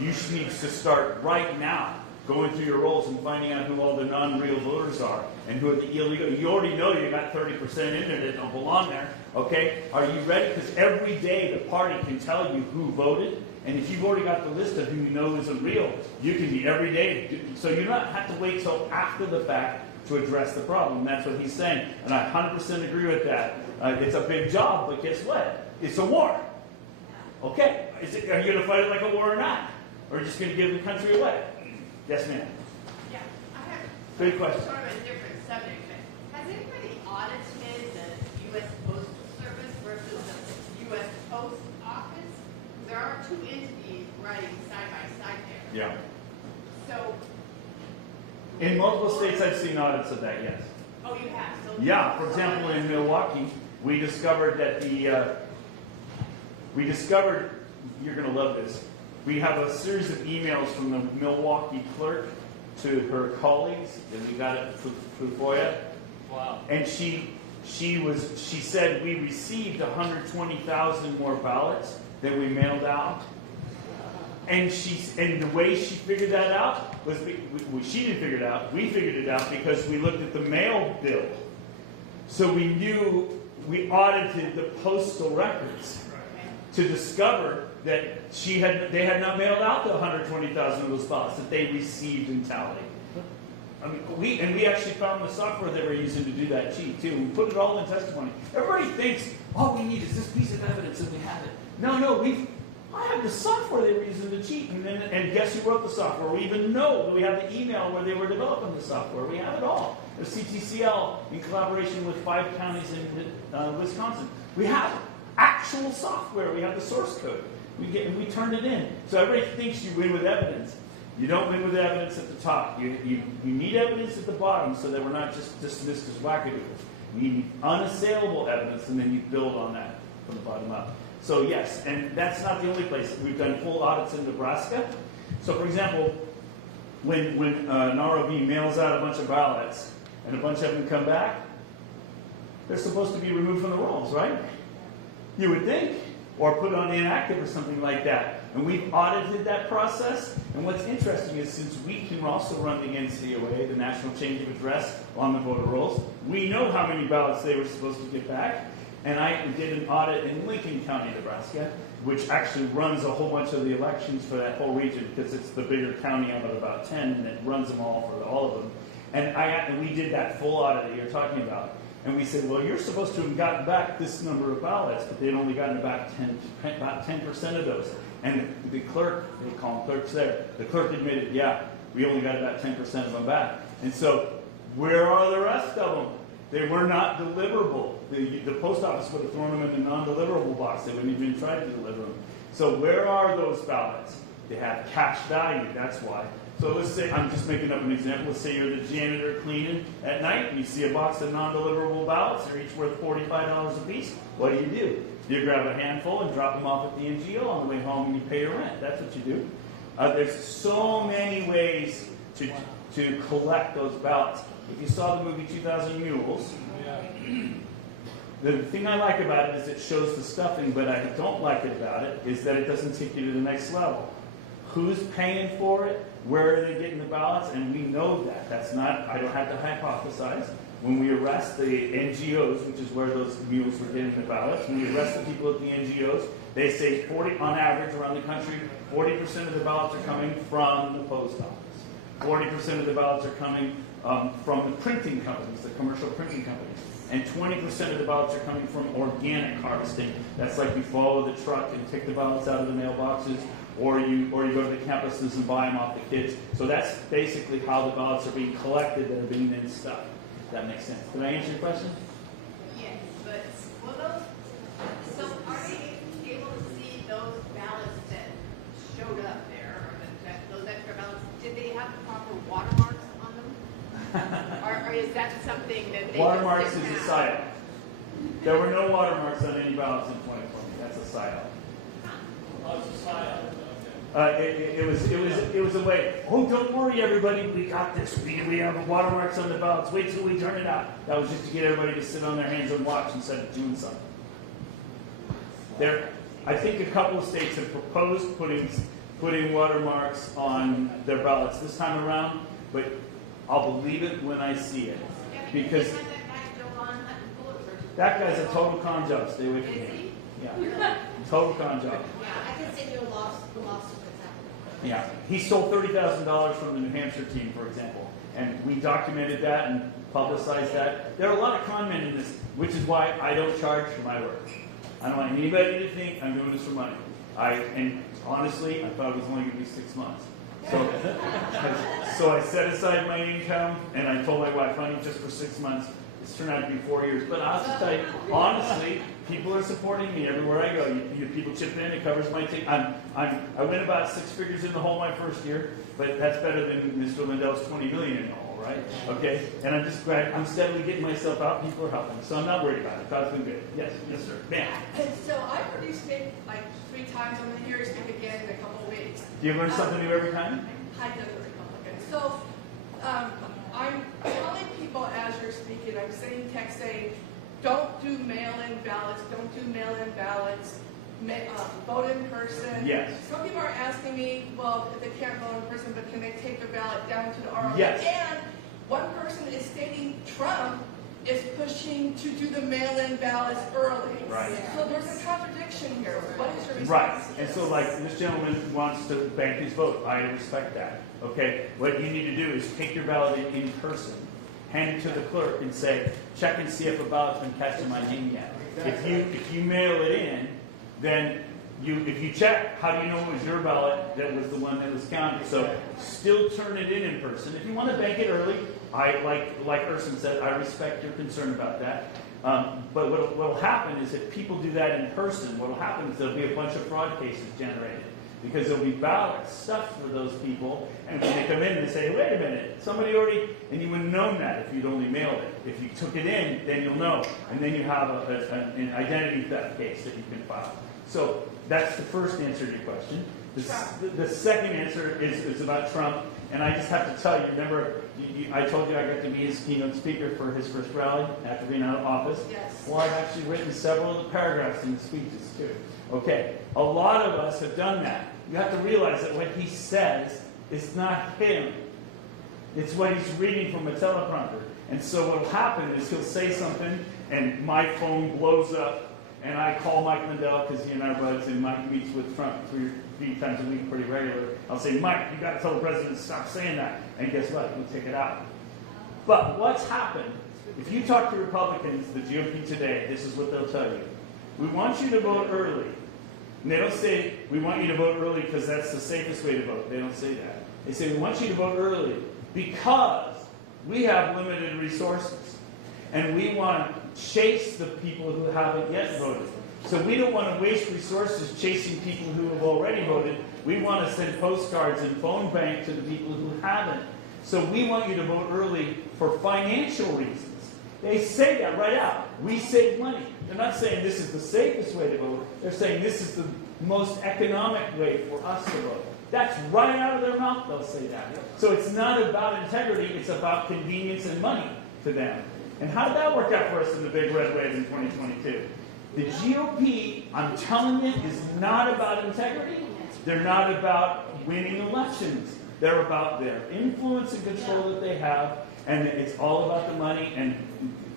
You need to start right now, going through your roles and finding out who all the non-real voters are and who are the illegal. You already know you got 30% in there that don't belong there. Okay? Are you ready? Because every day the party can tell you who voted. And if you've already got the list of who you know isn't real, you can be every day. So you don't have to wait till after the fact to address the problem. That's what he's saying. And I 100% agree with that. It's a big job, but guess what? It's a war. Okay? Are you going to fight it like a war or not? Or are you just going to give the country away? Yes, ma'am. Yeah, I have Good question. sort of a different subject, but has anybody audited the U.S. Postal Service versus the U.S. Post Office? There are two entities running side by side there. Yeah. So, In multiple states, I've seen audits of that, yes. oh, you have? So Yeah, for example, in Milwaukee, we discovered that you're going to love this. We have a series of emails from the Milwaukee clerk to her colleagues, and we got it through FOIA. Wow. And she said we received 120,000 more ballots than we mailed out. And the way she figured that out was, she didn't figure it out, we figured it out because we looked at the mail bill. So we knew, we audited the postal records to discover that they had not mailed out the 120,000 of those ballots that they received in tally. I mean, we actually found the software they were using to do that cheat too. We put it all in testimony. Everybody thinks all we need is this piece of evidence and we have it. No, I have the software they were using to cheat, and guess who wrote the software? We even know that we have the email where they were developing the software. We have it all. There's CTCL in collaboration with 5 counties in Wisconsin. We have actual software. We have the source code. We turned it in. So everybody thinks you win with evidence. You don't win with evidence at the top. You need evidence at the bottom so that we're not just dismissed as wackadoodles. You need unassailable evidence, and then you build on that from the bottom up. So yes, and that's not the only place. We've done full audits in Nebraska. So for example, when an ROV mails out a bunch of ballots and a bunch of them come back, they're supposed to be removed from the rolls, right? You would think. Or put on inactive or something like that. And we've audited that process. And what's interesting is since we can also run the NCOA, the National Change of Address, on the voter rolls, we know how many ballots they were supposed to get back. And I did an audit in Lincoln County, Nebraska, which actually runs a whole bunch of the elections for that whole region because it's the bigger county out of about 10, and it runs them all for all of them. And we did that full audit that you're talking about. And we said, well, you're supposed to have gotten back this number of ballots, but they'd only gotten about 10% of those. And the clerk, they call them clerks there, the clerk admitted, yeah, we only got about 10% of them back. And so, where are the rest of them? They were not deliverable. The post office would have thrown them in the non-deliverable box. They wouldn't even try to deliver them. So where are those ballots? They have cash value, that's why. So let's say, I'm just making up an example, let's say you're the janitor cleaning at night and you see a box of non-deliverable ballots, they're each worth $45 a piece. What do? You grab a handful and drop them off at the NGO on the way home and you pay your rent. That's what you do. There's so many ways to collect those ballots. If you saw the movie 2000 Mules, the thing I like about it is it shows the stuffing, but I don't like it about it is that it doesn't take you to the next level. Who's paying for it? Where are they getting the ballots? And we know that. That's not, I don't have to hypothesize. When we arrest the NGOs, which is where those mules were getting the ballots, when we arrest the people at the NGOs, they say 40, on average around the country, 40% of the ballots are coming from the post office. 40% of the ballots are coming from the printing companies, the commercial printing companies. And 20% of the ballots are coming from organic harvesting. That's like you follow the truck and take the ballots out of the mailboxes, or you go to the campuses and buy them off the kids. So that's basically how the ballots are being collected that are being then stuffed. If that makes sense. Did I answer your question? Yes, but will those, so are they able to see those ballots that showed up there, or those extra ballots, did they have the proper watermarks on them? or is that something that they Watermarks just is a didn't have? psyop. There were no watermarks on any ballots in 2020. That's a psyop. Oh, it's a sign. It was a way. Oh, don't worry, everybody. We got this. We have watermarks on the ballots. Wait till we turn it out. That was just to get everybody to sit on their hands and watch instead of doing something. I think a couple of states have proposed putting watermarks on their ballots this time around, but I'll believe it when I see it. Yeah, Because they had that guy Joe on hunting bullets or that guy's a total con job. Stay away from Is him. he? Yeah, total con job. Yeah, I can send you a lawsuit that's happening. Yeah, he stole $30,000 from the New Hampshire team, for example, and we documented that and publicized that. There are a lot of con men in this, which is why I don't charge for my work. I don't want anybody to think I'm doing this for money. And honestly, I thought it was only going to be 6 months. So I set aside my income, and I told my wife, honey, just for 6 months. It's turned out to be 4 years. But I'll just tell you, honestly, people are supporting me everywhere I go. People chip in, it covers my ticket. I went about 6 figures in the hole my first year, but that's better than Mr. Lindell's 20 million in the hole, right? Okay? And I'm just glad I'm steadily getting myself out. People are helping. So I'm not worried about it. God's been good. Yes, sir. Bam. And so I already speak like 3 times. I'm going to hear you speak again in a couple of weeks. Do you learn something new every time? I know very complicated. So I'm telling people as you're speaking, I'm sending text saying, don't do mail-in ballots, don't do mail-in ballots, vote in person. Yes. Some people are asking me, well, if they can't vote in person, but can they take their ballot down to the RO? Yes. And one person is stating Trump is pushing to do the mail-in ballots early. Right. So there's a contradiction here. What is your response? Right. to And this? so, like, this gentleman wants to bank his vote. I respect that. Okay? What you need to do is take your ballot in person, hand it to the clerk, and say, check and see if a ballot's been cast in my name yet. If you mail it in, then if you check, how do you know it was your ballot that was the one that was counted? So still turn it in person. If you want to bank it early, like Urson said, I respect your concern about that. But what will happen is if people do that in person, what will happen is there'll be a bunch of fraud cases generated. Because there'll be ballots stuffed for those people, and when they come in and say, wait a minute, somebody already, and you wouldn't have known that if you'd only mailed it. If you took it in, then you'll know. And then you have an identity theft case that you can file. So that's the first answer to your question. The second answer is about Trump, and I just have to tell you, remember, I told you I got to be his keynote speaker for his first rally after being out of office? Yes. Well, I've actually written several of the paragraphs in the speeches, too. Okay, a lot of us have done that. you have to realize that what he says is not him. It's what he's reading from a teleprompter. And so what will happen is he'll say something, and my phone blows up, and I call Mike Lindell, because he and I are buds, and Mike meets with Trump three times a week pretty regular. I'll say, Mike, you got to tell the president to stop saying that. And guess what? He'll take it out. But what's happened, if you talk to Republicans, the GOP today, this is what they'll tell you. We want you to vote early. And they don't say, we want you to vote early because that's the safest way to vote. They don't say that. They say, we want you to vote early because we have limited resources. And we want to chase the people who haven't yet voted. So we don't want to waste resources chasing people who have already voted. We want to send postcards and phone bank to the people who haven't. So we want you to vote early for financial reasons. They say that right out. We save money. They're not saying this is the safest way to vote. They're saying this is the most economic way for us to vote. That's right out of their mouth, they'll say that. So it's not about integrity, it's about convenience and money to them. And how did that work out for us in the big red wave in 2022? The GOP, I'm telling you, is not about integrity. They're not about winning elections. They're about their influence and control that they have, and it's all about the money. And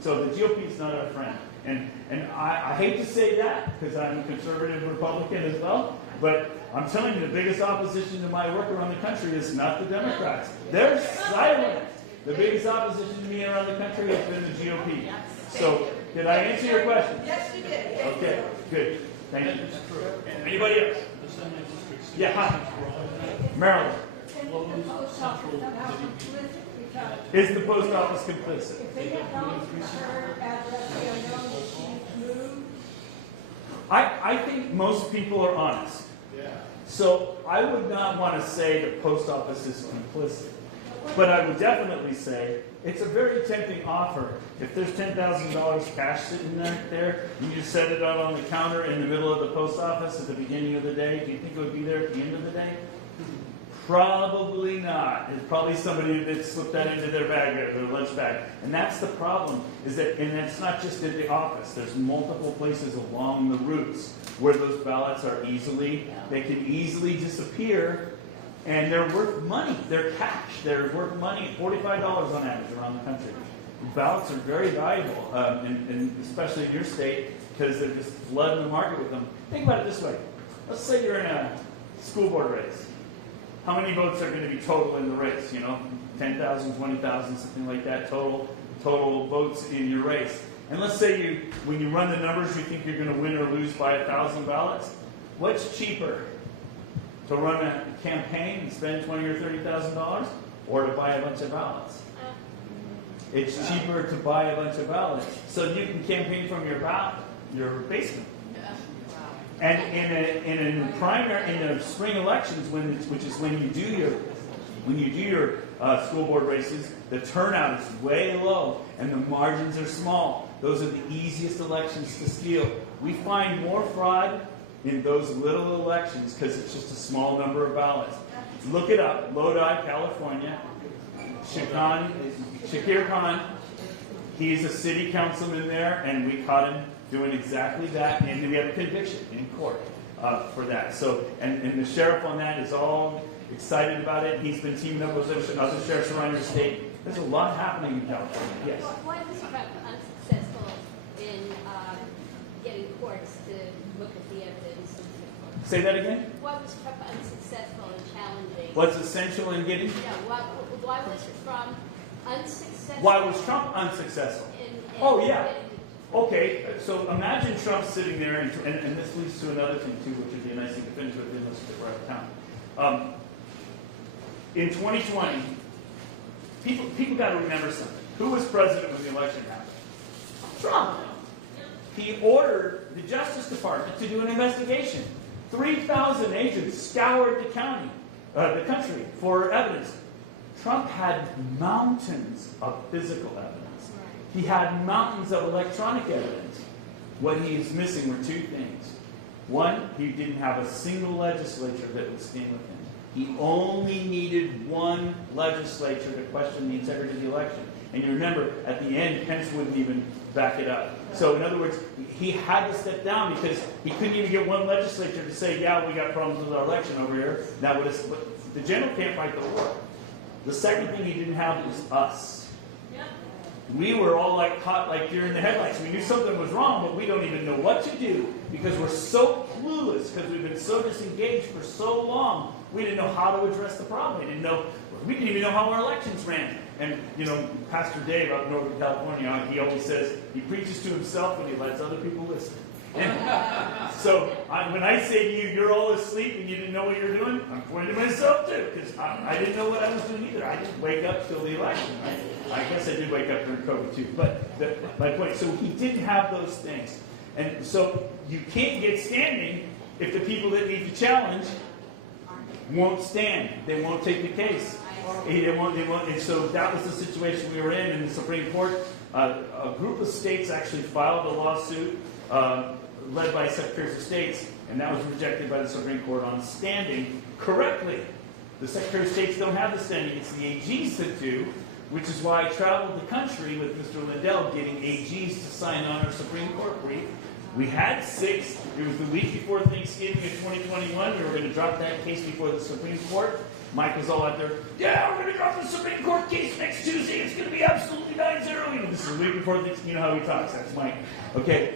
so the GOP is not our friend. And I hate to say that because I'm a conservative Republican as well, but I'm telling you the biggest opposition to my work around the country is not the Democrats. They're silent. The biggest opposition to me around the country has been the GOP. So, did I answer your question? Yes, you did. Okay, good. Thank you. Anybody else? Yeah, hi. Maryland. Is the post office complicit? If they don't her address, they know she's moved. I think most people are honest. So I would not want to say the post office is complicit. But I would definitely say it's a very tempting offer. If there's $10,000 cash sitting there, you just set it out on the counter in the middle of the post office at the beginning of the day. Do you think it would be there at the end of the day? Probably not. It's probably somebody that slipped that into their bag, their lunch bag. And that's the problem, is that, and it's not just at the office. There's multiple places along the routes where those ballots are they can easily disappear, and they're worth money. They're cash. They're worth money, $45 on average around the country. Ballots are very valuable, and especially in your state, because they're just flooding the market with them. Think about it this way. Let's say you're in a school board race. How many votes are going to be total in the race? 10,000, 20,000, something like that, total votes in your race. And let's say when you run the numbers, you think you're going to win or lose by 1,000 ballots. What's cheaper? To run a campaign and spend $20,000 or $30,000, or to buy a bunch of ballots? It's cheaper to buy a bunch of ballots, so you can campaign from your basement. And in the spring elections, which is when you do your school board races, the turnout is way low and the margins are small. Those are the easiest elections to steal. We find more fraud in those little elections because it's just a small number of ballots. Look it up. Lodi, California. Shakir Khan. He's a city councilman there, and we caught him doing exactly that, and we have a conviction in court for that. So, and the sheriff on that is all excited about it. He's been teaming up with other sheriffs around your state. There's a lot happening in California. Yes. Why was Trump unsuccessful in getting courts to look at the evidence and so forth? Say that again? Why was Trump unsuccessful in challenging? What's essential in getting? Why was Trump unsuccessful? Why was Trump unsuccessful? Oh, yeah. Okay, so imagine Trump sitting there, and this leads to another thing, too, which would be a nice thing to finish with, unless we're out of town. In 2020, people got to remember something. Who was president when the election happened? Trump. He ordered the Justice Department to do an investigation. 3,000 agents scoured the country for evidence. Trump had mountains of physical evidence. He had mountains of electronic evidence. What he is missing were two things. One, he didn't have a single legislature that would stand with him. He only needed one legislature to question the integrity of the election. And you remember, at the end, Pence wouldn't even back it up. So in other words, he had to step down because he couldn't even get one legislature to say, yeah, we got problems with our election over here. Now, the general can't fight the war. The second thing he didn't have was us. We were all like caught like deer in the headlights. We knew something was wrong, but we don't even know what to do because we're so clueless, because we've been so disengaged for so long. We didn't know how to address the problem. We didn't even know how our elections ran. And, Pastor Dave out in Northern California, he always says he preaches to himself and he lets other people listen. So when I say to you, you're all asleep and you didn't know what you're doing, I'm pointing to myself too, because I didn't know what I was doing either. I didn't wake up till the election. I guess I did wake up during COVID too. But my point, so he didn't have those things. And so you can't get standing if the people that need the challenge won't stand. They won't take the case. They won't. And so that was the situation we were in the Supreme Court. A group of states actually filed a lawsuit led by Secretaries of States, and that was rejected by the Supreme Court on standing correctly. The Secretary of States don't have the standing. It's the AGs that do, which is why I traveled the country with Mr. Lindell getting AGs to sign on our Supreme Court brief. We had 6. It was the week before Thanksgiving of 2021. We were going to drop that case before the Supreme Court. Mike was all out there, yeah, we're going to drop the Supreme Court case next Tuesday. It's going to be absolutely 9-0. This is a week before Thanksgiving. You know how he talks. That's Mike. Okay.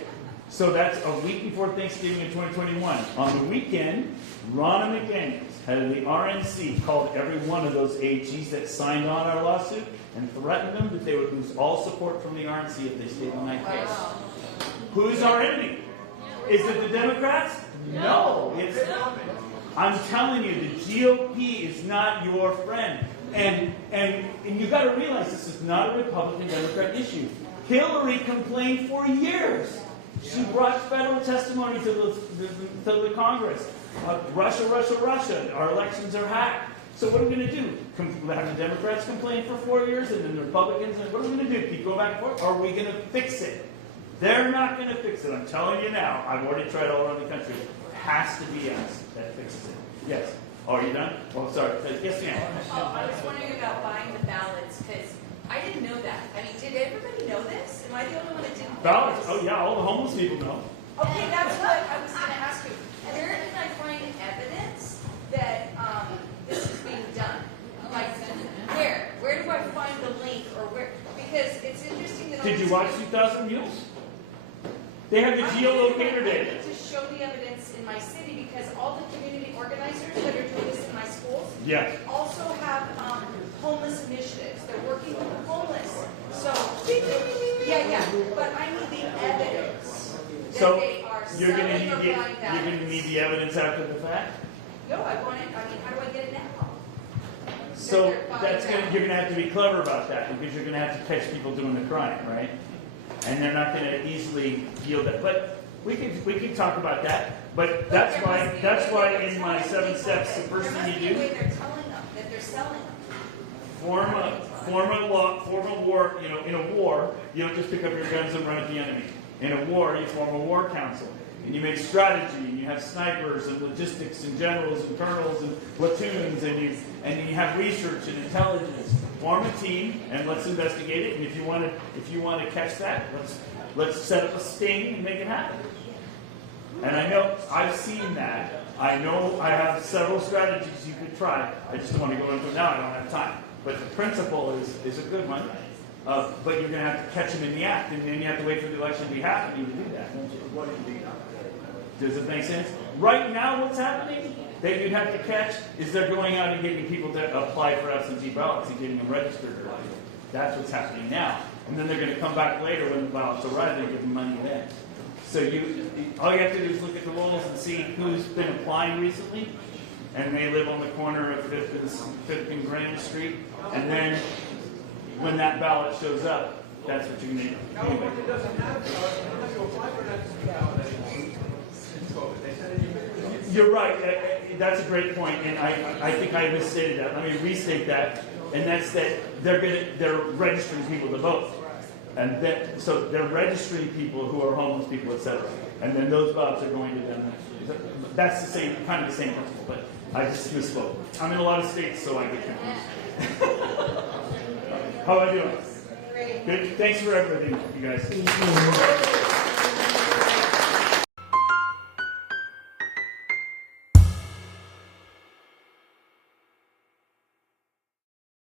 So that's a week before Thanksgiving in 2021. On the weekend, Ronna McDaniels, head of the RNC, called every one of those AGs that signed on our lawsuit and threatened them that they would lose all support from the RNC if they stayed on that case. Who's our enemy? Is it the Democrats? No. I'm telling you, the GOP is not your friend. And you got to realize this is not a Republican-Democrat issue. Hillary complained for years. She brought federal testimony to the Congress. Russia. Our elections are hacked. So what are we going to do? Have the Democrats complain for 4 years and then the Republicans? And what are we going to do? Keep going back and forth? Or are we going to fix it? They're not going to fix it. I'm telling you now. I've already tried all around the country. It has to be us that fixes it. Yes. Oh, are you done? Oh, sorry. Yes, ma'am. I was wondering about buying the ballots because I didn't know that. I mean, did everybody know this? Am I the only one that didn't know Ballots? this? Oh, yeah. All the homeless people know. Okay, that's what I was going to ask you. Where can I find evidence that this is being done? Like, where? Where do I find the link or where? Because it's interesting that. Did you watch 2,000 Mules? They have the geolocator data. I need to show the evidence in my city because all the community organizers that are doing this in my schools Yes. also have homeless initiatives. They're working with the homeless. So, yeah. But I need the evidence that So they are you're going selling or to buying ballots. you're going to need the evidence after the fact. No, I want it. I mean, how do I get it now? So They're buying you're going to have to be clever about that because you're going to have to catch people doing the crime, right? And they're not going to easily yield that. But we can talk about that. But that's why in my 7 steps, the first thing you do. They're telling them that they're selling them. Form a war. In a war, you don't just pick up your guns and run at the enemy. In a war, you form a war council. And you make strategy, and you have snipers and logistics and generals and colonels and platoons, and you have research and intelligence. Form a team and let's investigate it. And if you want to catch that, let's set up a sting and make it happen. And I know I've seen that. I know I have several strategies you could try. I just don't want to go into it now. I don't have time. But the principle is a good one. But you're going to have to catch them in the act, and then you have to wait for the election to be happening to do that. Does it make sense? Right now, what's happening that you'd have to catch is they're going out and getting people to apply for absentee ballots and getting them registered early. That's what's happening now. And then they're going to come back later when the ballots arrive and give them money then. So all you have to do is look at the rolls and see who's been applying recently. And they live on the corner of 5th and Grand Street. And then when that ballot shows up, that's what you're going to do. California doesn't have unless you apply for an absentee ballot. You're right. That's a great point, and I think I misstated that. Let me restate that, and that's that they're registering people to vote, and so they're registering people who are homeless people, etc. And then those ballots are going to them. That's the same kind of the same principle, but I just misspoke. I'm in a lot of states, so I get confused. How are I doing? Good. Thanks for everything, you guys.